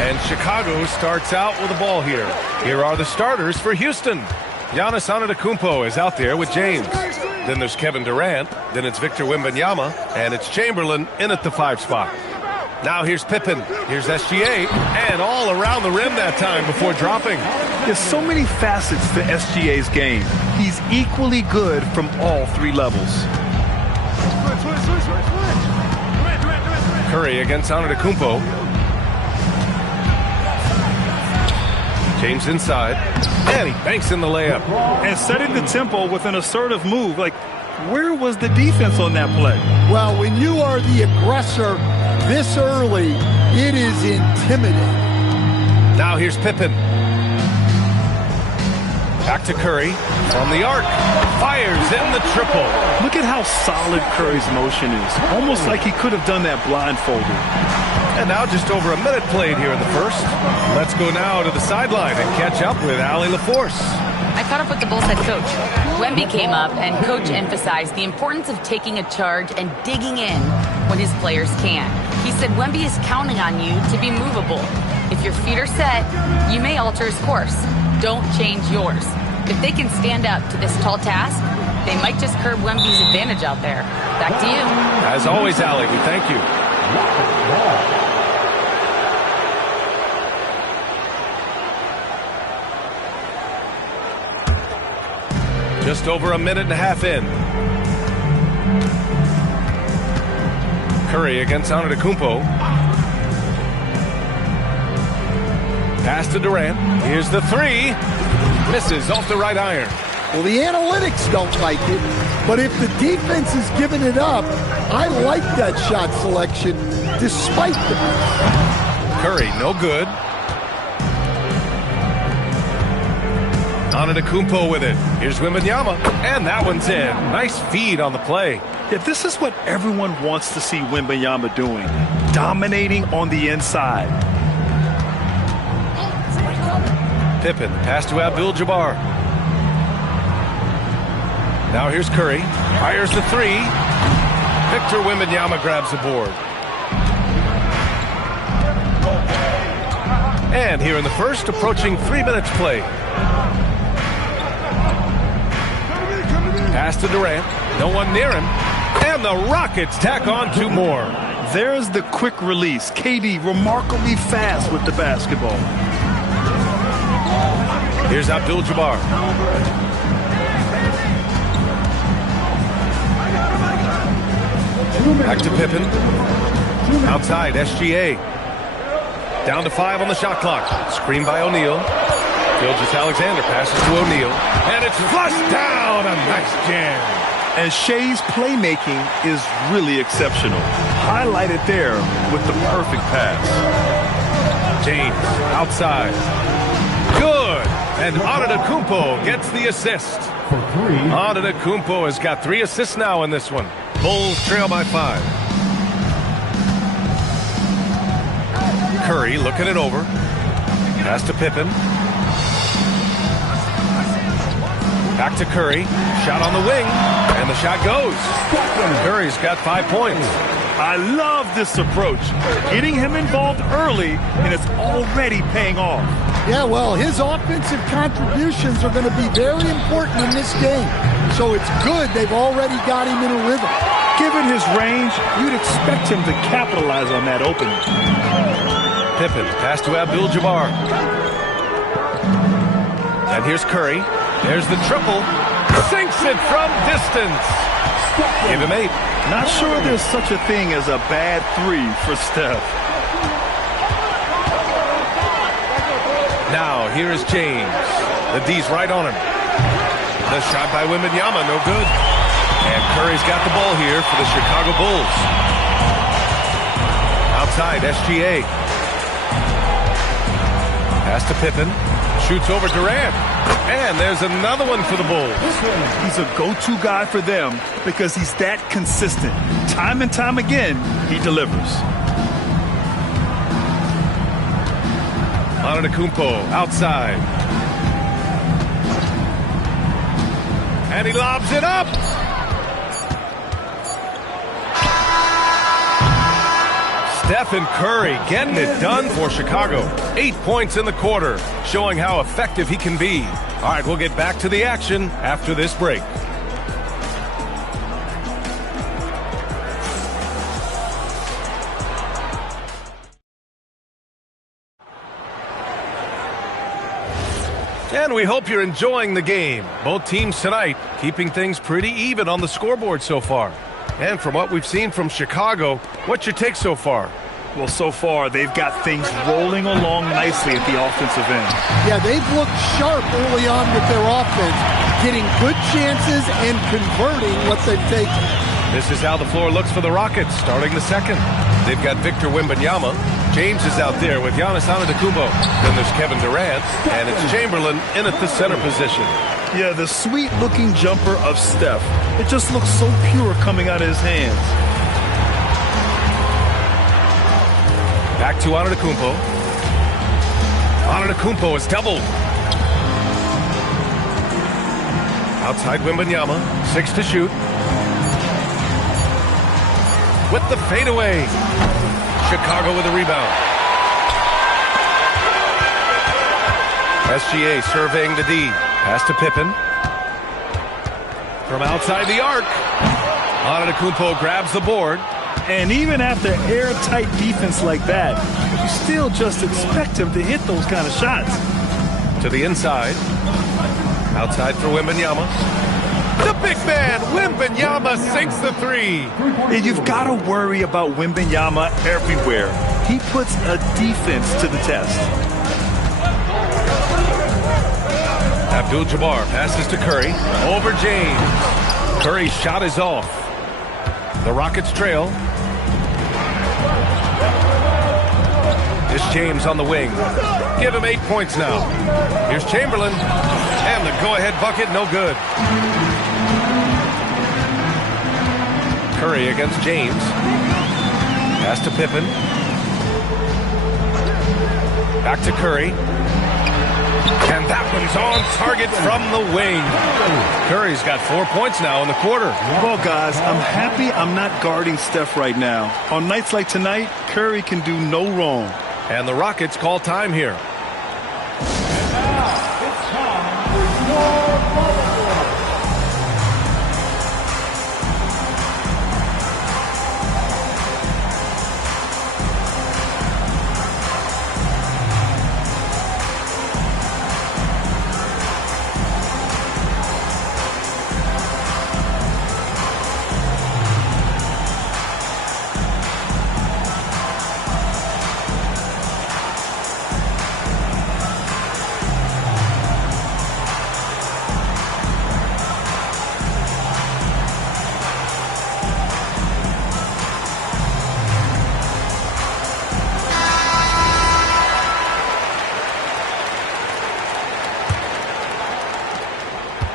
And Chicago starts out with the ball here. Here are the starters for Houston. Giannis Antetokounmpo is out there with James. Then there's Kevin Durant. Then it's Victor Wembanyama. And it's Chamberlain in at the 5 spot. Now here's Pippen. Here's SGA. And all around the rim that time before dropping. There's so many facets to SGA's game. He's equally good from all 3 levels. Curry against Antetokounmpo. James inside. And he banks in the layup. And setting the tempo with an assertive move. Like, where was the defense on that play? Well, when you are the aggressor this early, it is intimidating. Now here's Pippen. Back to Curry from the arc. Fires in the triple. Look at how solid Curry's motion is. Almost like he could have done that blindfolded. And now just over a minute played here in the first. Let's go now to the sideline and catch up with Allie LaForce. I caught up with the Bulls head coach. Wemby came up and coach emphasized the importance of taking a charge and digging in when his players can. He said Wemby is counting on you to be movable. If your feet are set, you may alter his course. Don't change yours. If they can stand up to this tall task, they might just curb Wemby's advantage out there. Back to you. As always, Allie, we thank you. Just over a minute and a half in. Curry against Antetokounmpo. Pass to Durant. Here's the 3. Misses off the right iron. Well, the analytics don't like it, but if the defense is giving it up, I like that shot selection despite the miss. Curry, no good. Antetokounmpo with it. Here's Wembanyama, and that one's in. Nice feed on the play. Yeah, this is what everyone wants to see Wembanyama doing. Dominating on the inside. Pippen, pass to Abdul-Jabbar. Now here's Curry. Fires the 3. Victor Wembanyama grabs the board. And here in the first, approaching 3 minutes play. Pass to Durant. No one near him. And the Rockets tack on 2 more. There's the quick release. KD remarkably fast with the basketball. Here's Abdul-Jabbar. Back to Pippen. Outside, SGA. Down to 5 on the shot clock. Screen by O'Neal. Gilgeous-Alexander passes to O'Neal. And it's flushed down. A nice jam. And Shea's playmaking is really exceptional. Highlighted there with the perfect pass. James outside. Good. And Antetokounmpo gets the assist. For 3. Antetokounmpo has got 3 assists now in this one. Bulls trail by 5. Curry looking it over. Pass to Pippen. Back to Curry. Shot on the wing. And the shot goes. Curry's got 5 points. I love this approach. Getting him involved early, and it's already paying off. Yeah, well, his offensive contributions are going to be very important in this game. So it's good they've already got him in a rhythm. Given his range, you'd expect him to capitalize on that opening. Pippen, pass to Abdul-Jabbar. And here's Curry. There's the triple. Sinks it from distance. Give him 8. Not sure there's such a thing as a bad 3 for Steph. Now, here is James. The D's right on him. The shot by Wembanyama, no good. And Curry's got the ball here for the Chicago Bulls. Outside, SGA. Pass to Pippen. Shoots over Durant. And there's another one for the Bulls. He's a go-to guy for them because he's that consistent. Time and time again, he delivers. Antetokounmpo outside. And he lobs it up. Stephen Curry getting it done for Chicago. 8 points in the quarter, showing how effective he can be. All right, we'll get back to the action after this break. And we hope you're enjoying the game. Both teams tonight keeping things pretty even on the scoreboard so far. And from what we've seen from Chicago, what's your take so far? Well, so far, they've got things rolling along nicely at the offensive end. Yeah, they've looked sharp early on with their offense, getting good chances and converting what they've taken. This is how the floor looks for the Rockets starting the second. They've got Victor Wembanyama. James is out there with Giannis Antetokounmpo. Then there's Kevin Durant, and it's Chamberlain in at the center position. Yeah, the sweet-looking jumper of Steph. It just looks so pure coming out of his hands. Back to Antetokounmpo. Antetokounmpo is doubled. Outside Wembanyama, 6 to shoot. With the fadeaway. Chicago with a rebound. SGA surveying the D. Pass to Pippen. From outside the arc. Antetokounmpo grabs the board. And even after airtight defense like that, you still just expect him to hit those kind of shots. To the inside. Outside for Wembanyama. The big man, Wembanyama, sinks the 3. And you've got to worry about Wembanyama everywhere. He puts a defense to the test. Abdul-Jabbar passes to Curry. Over James. Curry's shot is off. The Rockets trail. It's James on the wing. Give him 8 points now. Here's Chamberlain. And the go-ahead bucket, no good. Curry against James. Pass to Pippen. Back to Curry. And that one's on target from the wing. Curry's got 4 points now in the quarter. Well, guys, I'm happy I'm not guarding Steph right now. On nights like tonight, Curry can do no wrong. And the Rockets call time here.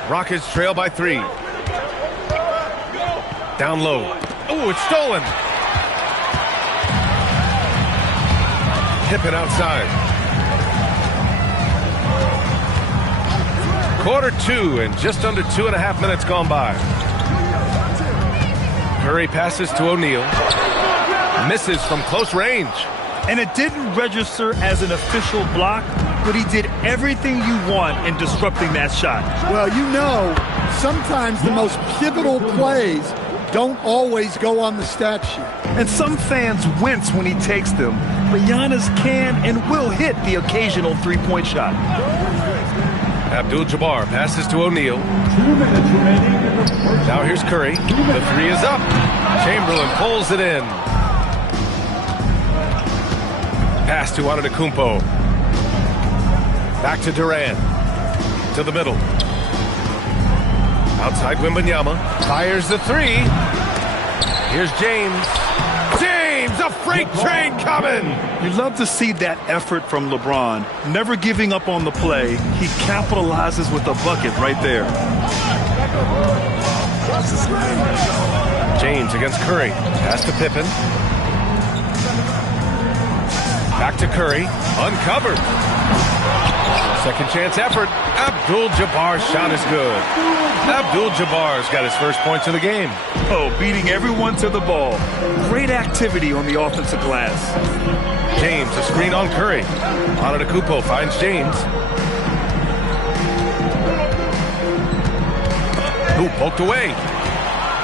Rockets trail by 3. Down low. Oh, it's stolen. Pippen outside. Quarter 2 and just under 2.5 minutes gone by. Curry passes to O'Neal. Misses from close range. And it didn't register as an official block, but he did everything you want in disrupting that shot. Well, you know, sometimes the most pivotal plays don't always go on the stat sheet. And some fans wince when he takes them, but Giannis can and will hit the occasional three-point shot. Abdul-Jabbar passes to O'Neal. 2 minutes remaining in the first. Now here's Curry. The 3 is up. Chamberlain pulls it in. Pass to Antetokounmpo. Back to Durant. To the middle. Outside Wembanyama. Fires the 3. Here's James. James, a freight train coming. You love to see that effort from LeBron. Never giving up on the play. He capitalizes with a bucket right there. James against Curry. Pass to Pippen. Back to Curry. Uncovered. Second chance effort. Abdul-Jabbar's shot is good. Abdul-Jabbar's got his first points of the game. Oh, beating everyone to the ball. Great activity on the offensive glass. James, a screen on Curry. Antetokounmpo finds James. Ooh, poked away.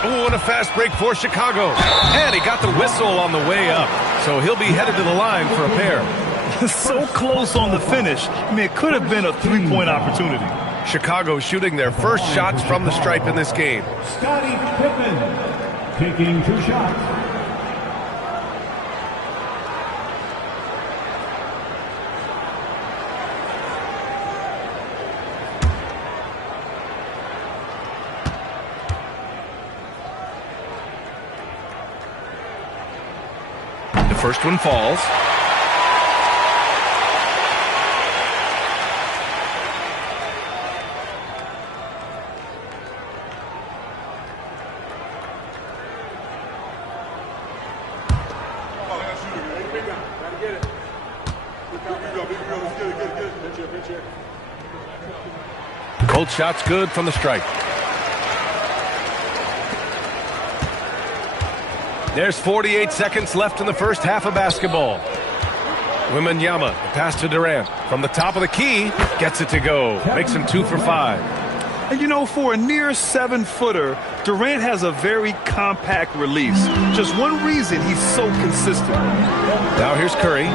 Ooh, and a fast break for Chicago. And he got the whistle on the way up. So he'll be headed to the line for a pair. So close on the finish. I mean, it could have been a three-point opportunity. Chicago shooting their first shots from the stripe in this game. Scottie Pippen taking 2 shots. The first one falls. Both shots good from the stripe. There's 48 seconds left in the first half of basketball. Wembanyama, the pass to Durant. From the top of the key, gets it to go. Makes him 2 for 5. And you know, for a near 7-footer, Durant has a very compact release. Just one reason he's so consistent. Now here's Curry.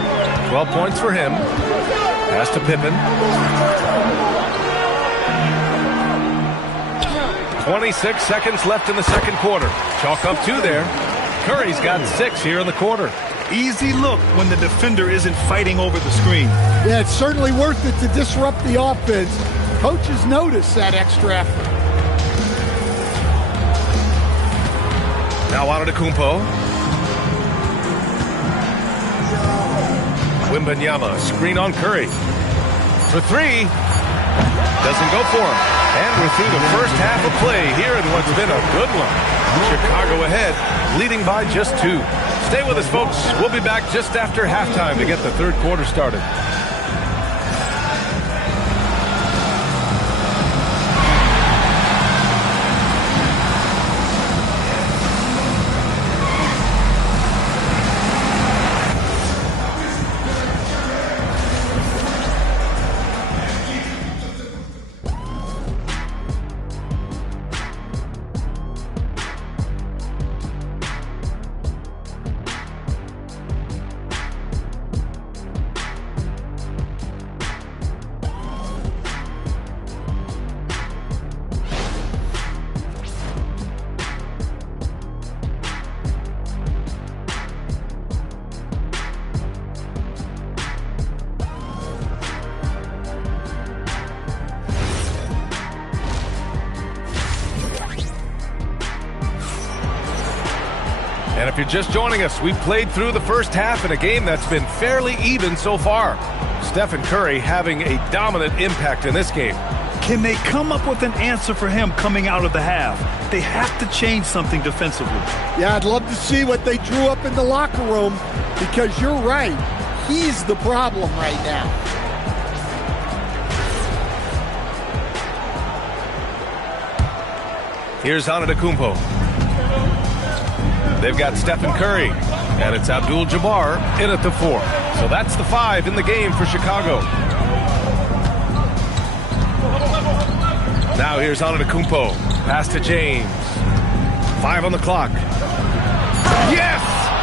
12 points for him. Pass to Pippen. 26 seconds left in the second quarter. Chalk up 2 there. Curry's got 6 here in the quarter. Easy look when the defender isn't fighting over the screen. Yeah, it's certainly worth it to disrupt the offense. Coaches notice that extra effort. Now Antetokounmpo. Wembanyama, screen on Curry. For 3. Doesn't go for him. And we're through the first half of play here in what's been a good one. Chicago ahead, leading by just 2. Stay with us, folks. We'll be back just after halftime to get the third quarter started. And if you're just joining us, we've played through the first half in a game that's been fairly even so far. Stephen Curry having a dominant impact in this game. Can they come up with an answer for him coming out of the half? They have to change something defensively. Yeah, I'd love to see what they drew up in the locker room, because you're right. He's the problem right now. Here's Antetokounmpo. They've got Stephen Curry, and it's Abdul-Jabbar in at the 4. So that's the 5 in the game for Chicago. Now here's Antetokounmpo. Pass to James. 5 on the clock. Yes!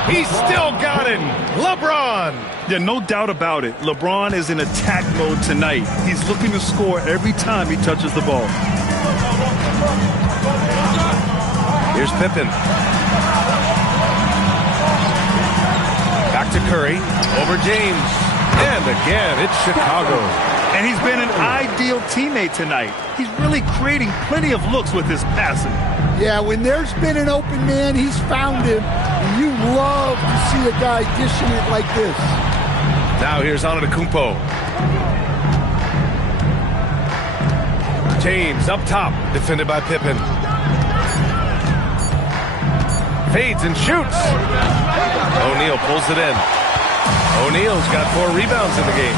He's still got it! LeBron! Yeah, no doubt about it. LeBron is in attack mode tonight. He's looking to score every time he touches the ball. Here's Pippen. Back to Curry. Over James. And again, it's Chicago. And he's been an ideal teammate tonight. He's really creating plenty of looks with his passing. Yeah, when there's been an open man, he's found him. And you love to see a guy dishing it like this. Now here's Antetokounmpo. James up top, defended by Pippen. Fades and shoots. O'Neal pulls it in. O'Neal's got 4 rebounds in the game.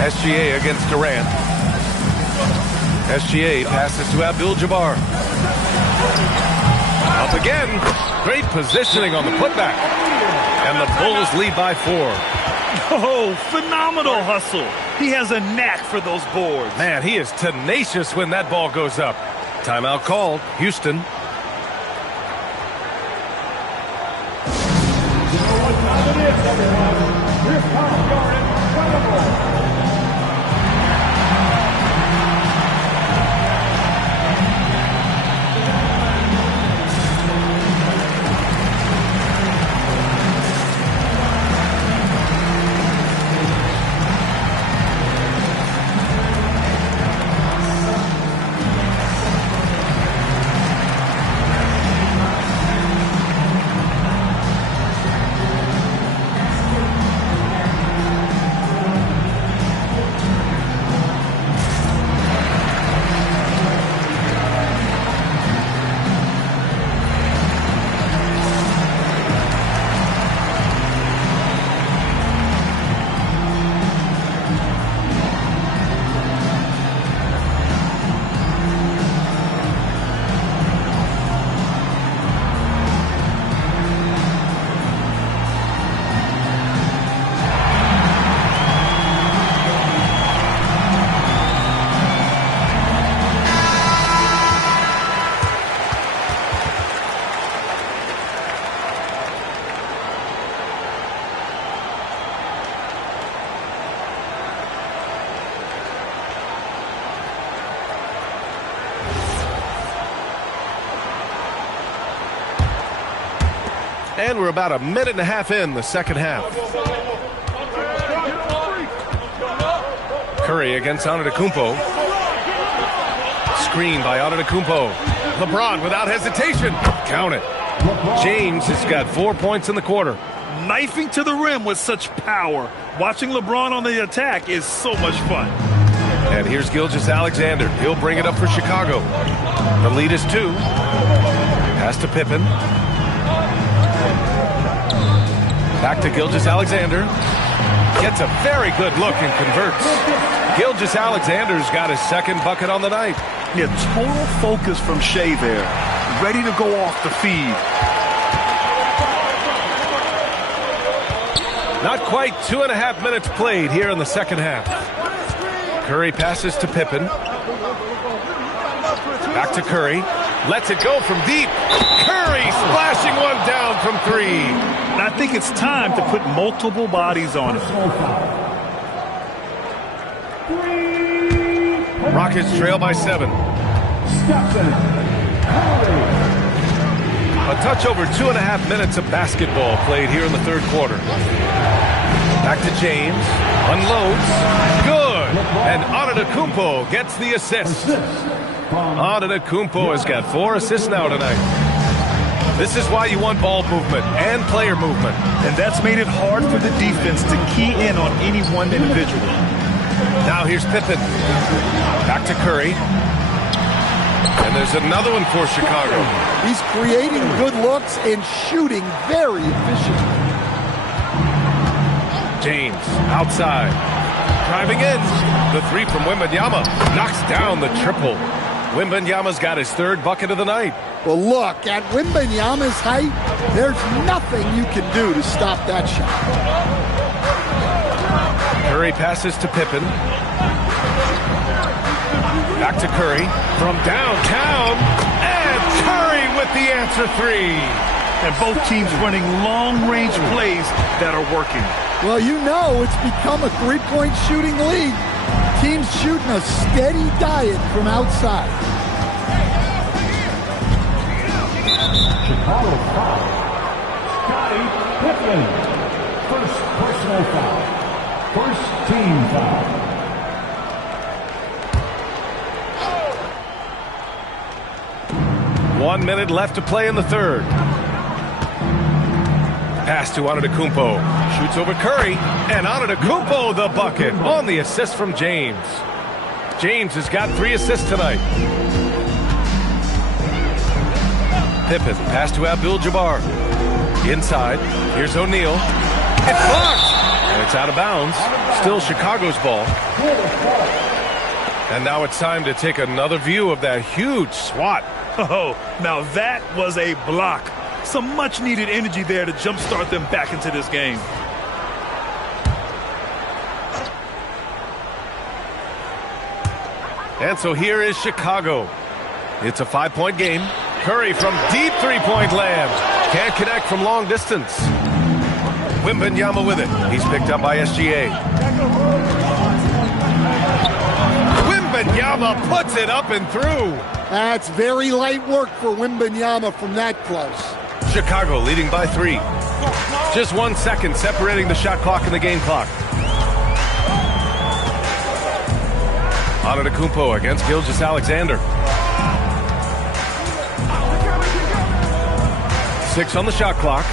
SGA against Durant. SGA passes to Abdul-Jabbar. Up again. Great positioning on the putback. And the Bulls lead by 4. Oh, phenomenal hustle. He has a knack for those boards. Man, he is tenacious when that ball goes up. Timeout called. Houston. And we're about a minute and a half in the second half. Curry against Antetokounmpo. Screen by Antetokounmpo. LeBron without hesitation. Count it. James has got 4 points in the quarter. Knifing to the rim with such power. Watching LeBron on the attack is so much fun. And here's Gilgeous-Alexander. He'll bring it up for Chicago. The lead is 2. Pass to Pippen. Back to Gilgeous-Alexander. Gets a very good look and converts. Gilgeous-Alexander's got his second bucket on the night. Yeah, total focus from Shea there. Ready to go off the feed. Not quite 2.5 minutes played here in the second half. Curry passes to Pippen. Back to Curry. Lets it go from deep. Curry splashing one down from 3. And I think it's time to put multiple bodies on it. Rockets trail by 7. A touch over 2.5 minutes of basketball played here in the third quarter. Back to James. Unloads. Good. And Antetokounmpo gets the assist. Antetokounmpo has got 4 assists now tonight. This is why you want ball movement and player movement. And that's made it hard for the defense to key in on any one individual. Now here's Pippen. Back to Curry. And there's another one for Chicago. He's creating good looks and shooting very efficiently. James outside. Driving in. The three from Wembanyama knocks down the triple. Wembanyama's got his third bucket of the night. Well, look, at Wembanyama's height, there's nothing you can do to stop that shot. Curry passes to Pippen. Back to Curry from downtown. And Curry with the answer three. And both teams running long-range plays that are working. Well, you know it's become a three-point shooting league. Teams shooting a steady diet from outside. Chicago foul. Scottie Pippen. First personal foul. First team foul. One minute left to play in the third. Pass to Antetokounmpo. Shoots over Curry. And Antetokounmpo the bucket on the assist from James. James has got 3 assists tonight. Pippen. Pass to Abdul-Jabbar. Inside. Here's O'Neal. It's blocked. And it's out of bounds. Still Chicago's ball. And now it's time to take another view of that huge swat. Oh, now that was a block. Some much-needed energy there to jumpstart them back into this game. And so here is Chicago. It's a 5-point game. Curry from deep three-point land. Can't connect from long distance. Wembanyama with it. He's picked up by SGA. Wembanyama puts it up and through. That's very light work for Wembanyama from that close. Chicago leading by 3. Just 1 second separating the shot clock and the game clock. Antetokounmpo against Gilgeous-Alexander. 6 on the shot clock.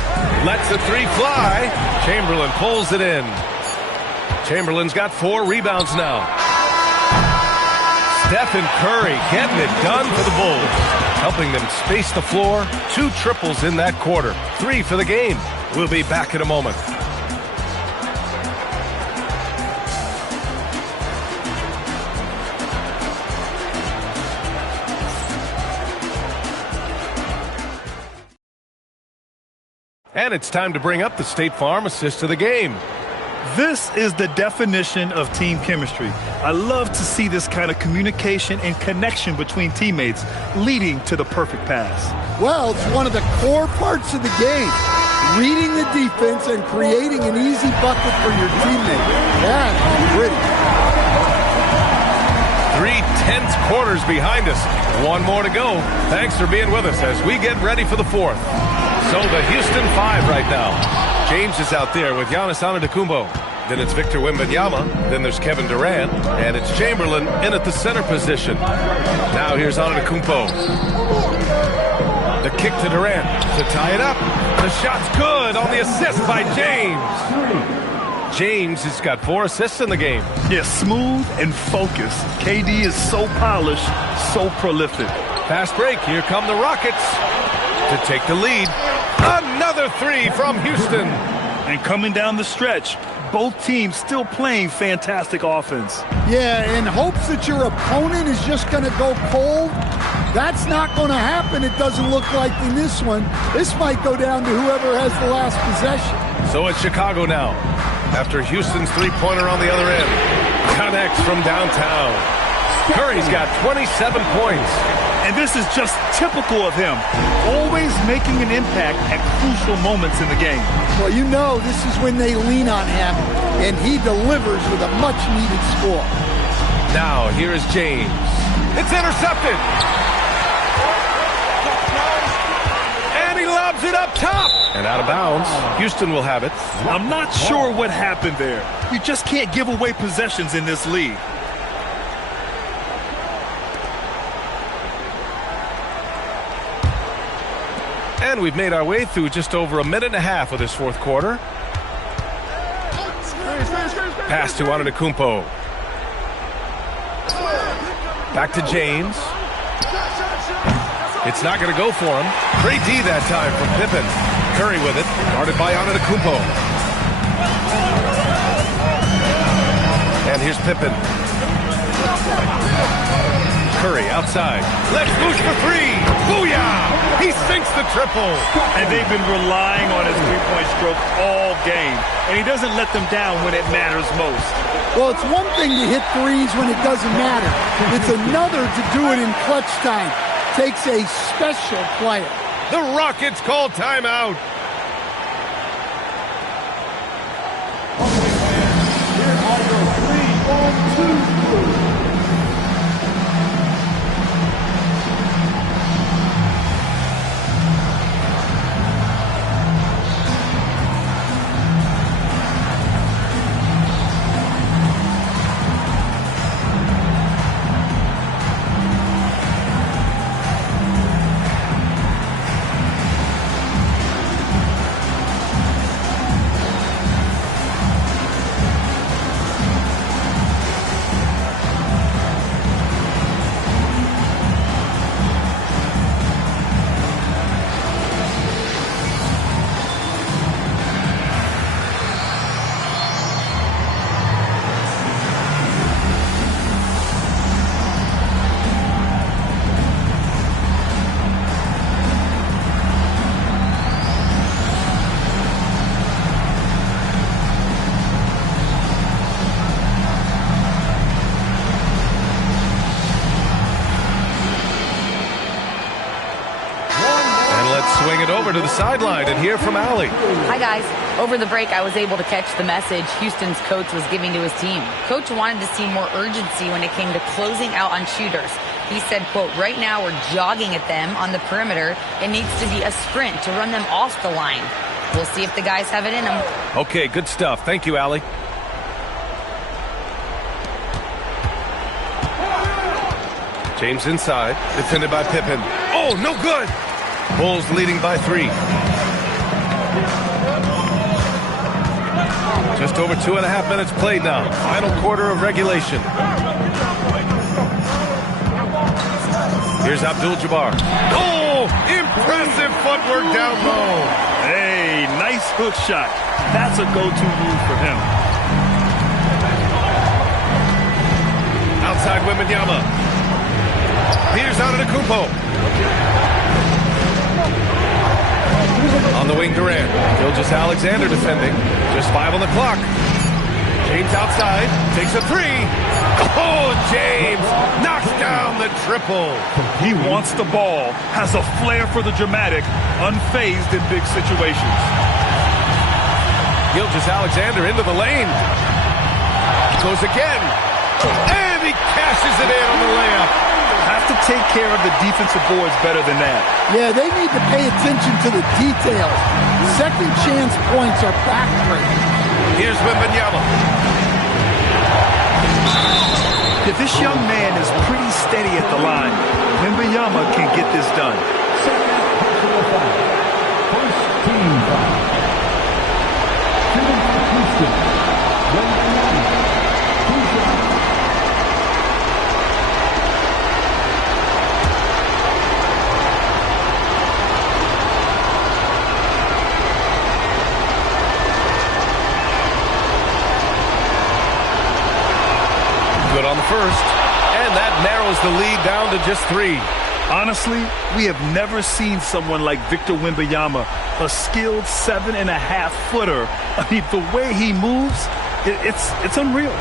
Lets the 3 fly. Chamberlain pulls it in. Chamberlain's got 4 rebounds now. Stephen Curry getting it done for the Bulls, helping them space the floor. 2 triples in that quarter. 3 for the game. We'll be back in a moment. And it's time to bring up the State Farm assist of the game. This is the definition of team chemistry. I love to see this kind of communication and connection between teammates leading to the perfect pass. Well, it's one of the core parts of the game. Reading the defense and creating an easy bucket for your teammate. That's pretty. 3 tense quarters behind us. 1 more to go. Thanks for being with us as we get ready for the 4th. So the Houston 5 right now. James is out there with Giannis Antetokounmpo. Then it's Victor Wembanyama. Then there's Kevin Durant. And it's Chamberlain in at the center position. Now here's Antetokounmpo. The kick to Durant to tie it up. The shot's good on the assist by James. James has got 4 assists in the game. Yeah, smooth and focused. KD is so polished, so prolific. Fast break. Here come the Rockets to take the lead. Another 3 from Houston. And coming down the stretch, both teams still playing fantastic offense. Yeah, in hopes that your opponent is just going to go cold. That's not going to happen, it doesn't look like in this one. This might go down to whoever has the last possession. So it's Chicago now. After Houston's 3-pointer on the other end. Connects from downtown. Curry's got 27 points. And this is just typical of him, always making an impact at crucial moments in the game. Well, you know this is when they lean on him, and he delivers with a much-needed score. Now, here is James. It's intercepted. And he lobs it up top. And out of bounds. Houston will have it. I'm not sure what happened there. You just can't give away possessions in this league. And we've made our way through just over 1.5 minutes of this 4th quarter. Pass to Antetokounmpo. Back to James. It's not going to go for him. Great D that time from Pippen. Curry with it. Guarded by Antetokounmpo. And here's Pippen. Curry outside. Let's push for three. Booyah! He sinks the triple. And they've been relying on his three-point stroke all game. And he doesn't let them down when it matters most. Well, it's one thing to hit threes when it doesn't matter. It's another to do it in clutch time. Takes a special player. The Rockets call timeout. Here are your 3-on-2 crew. Swing it over to the sideline and hear from Allie. Hi, guys. Over the break, I was able to catch the message Houston's coach was giving to his team. Coach wanted to see more urgency when it came to closing out on shooters. He said, quote, right now we're jogging at them on the perimeter. It needs to be a sprint to run them off the line. We'll see if the guys have it in them. Okay, good stuff. Thank you, Allie. James inside, defended by Pippen. Oh, no good! Bulls leading by 3. Just over 2.5 minutes played now. Final quarter of regulation. Here's Abdul-Jabbar. Oh, impressive footwork down low. Hey, nice hook shot. That's a go-to move for him. Outside Wembanyama. Peters Antetokounmpo. On the wing, Durant. Gilgeous-Alexander defending. Just 5 on the clock. James outside. Takes a 3. Oh, James knocks down the triple. He wants the ball. Has a flair for the dramatic. Unfazed in big situations. Gilgeous-Alexander into the lane. Goes again. And he cashes it in on the layup. Have to take care of the defensive boards better than that. Yeah, they need to pay attention to the details. Second chance points are backbreaking. Here's Wembanyama. If this young man is pretty steady at the line, Wembanyama can get this done. First team foul. Shooting for Houston. Wembanyama. 2 shots. Good on the first, and that narrows the lead down to just 3. Honestly, we have never seen someone like Victor Wembanyama, a skilled 7.5-footer. I mean, the way he moves, it's unreal.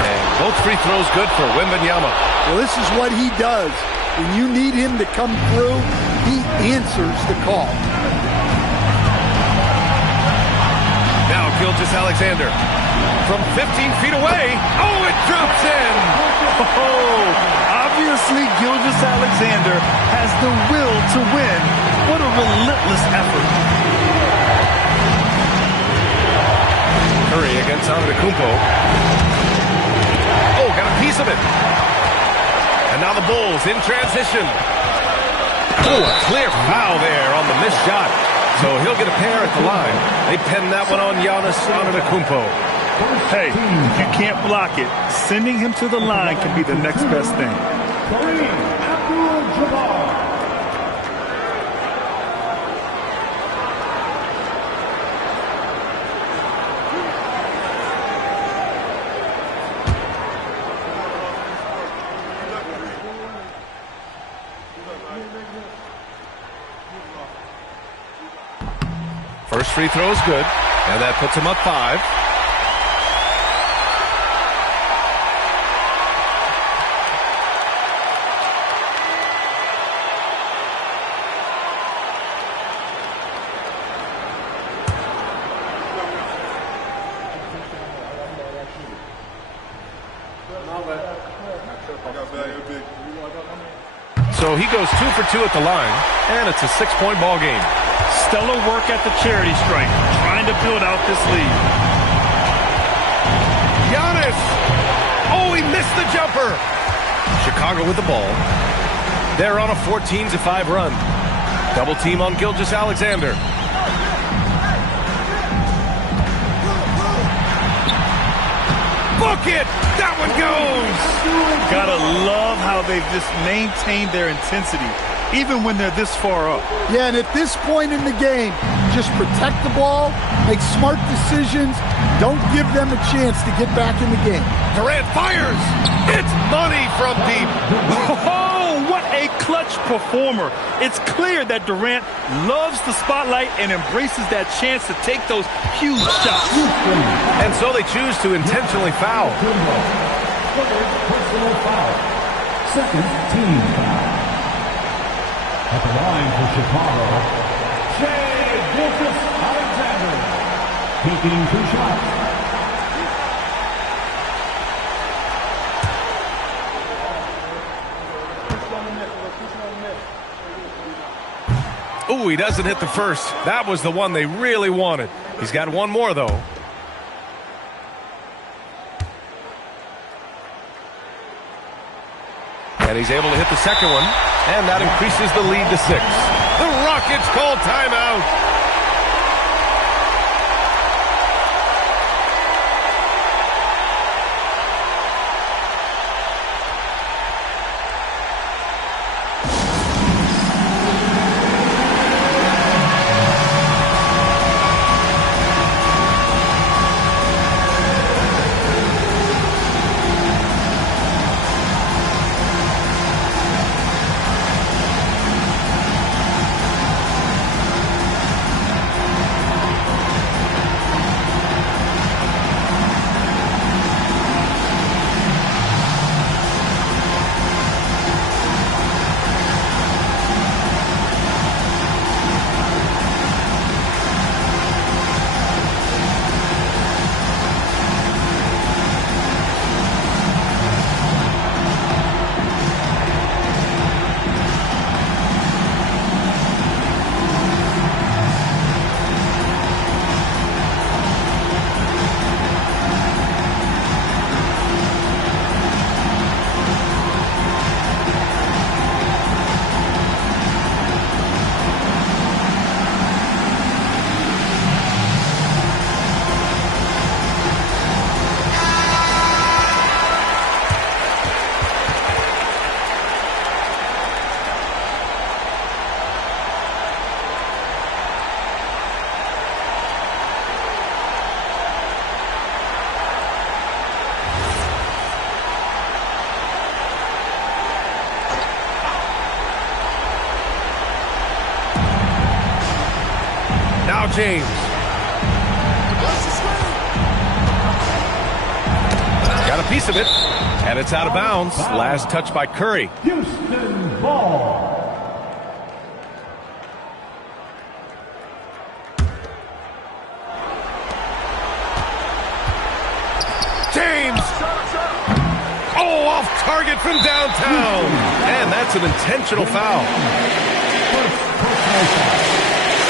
And both free throws good for Wembanyama. Well, this is what he does. When you need him to come through, he answers the call. Now Gilgeous-Alexander from 15 feet away. Oh, it drops in. Oh, obviously Gilgeous-Alexander has the will to win. What a relentless effort. Curry against Antetokounmpo. Oh, got a piece of it. And now the Bulls in transition. Oh, a clear foul there on the missed shot. So he'll get a pair at the line. They pen that one on Giannis Antetokounmpo. Hey, if you can't block it, sending him to the line can be the next best thing. Kareem Abdul-Jabbar. First free throw is good, and that puts him up 5. So he goes 2 for 2 at the line, and it's a 6-point ball game. Stellar work at the charity stripe, trying to build out this lead. Giannis! Oh, he missed the jumper! Chicago with the ball. They're on a 14-5 run. Double team on Gilgeous-Alexander. Book it! That one goes! Gotta love how they've just maintained their intensity, even when they're this far up. Yeah, and at this point in the game, just protect the ball, make smart decisions, don't give them a chance to get back in the game. Durant fires! It's money from deep! Oh, what a clutch performer. It's clear that Durant loves the spotlight and embraces that chance to take those huge shots. And so they choose to intentionally foul. Personal foul. Second team foul. At the line for Chicago, Shai Gilgeous-Alexander, taking 2 shots. Ooh, he doesn't hit the first. That was the one they really wanted. He's got one more, though. And he's able to hit the second one, and that increases the lead to 6. The Rockets call timeout. James. Got a piece of it, and it's out of bounds. Last touch by Curry. Houston ball. James! Oh, off target from downtown. And that's an intentional foul.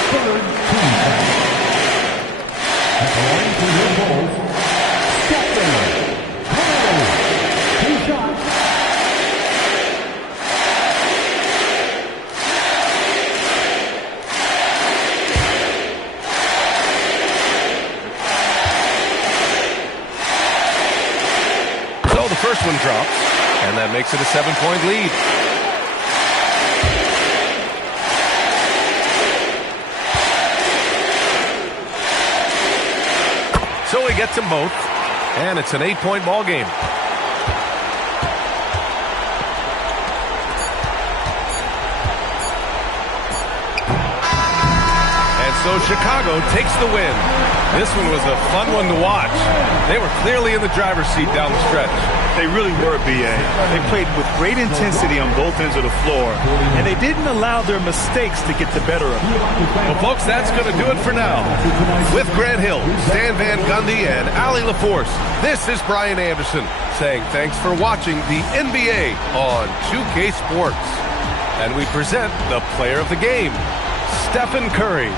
Third team foul. At the line for your Bulls, Stephen Curry. 2 shots. one drops, and that makes it a 7-point lead. So he gets them both, and it's an 8-point ball game. And so Chicago takes the win. This one was a fun one to watch. They were clearly in the driver's seat down the stretch. They really were, B.A. They played with great intensity on both ends of the floor, and they didn't allow their mistakes to get the better of them. Well, folks, that's going to do it for now. With Grant Hill, Stan Van Gundy, and Allie LaForce, this is Brian Anderson saying thanks for watching the NBA on 2K Sports. And we present the player of the game, Stephen Curry.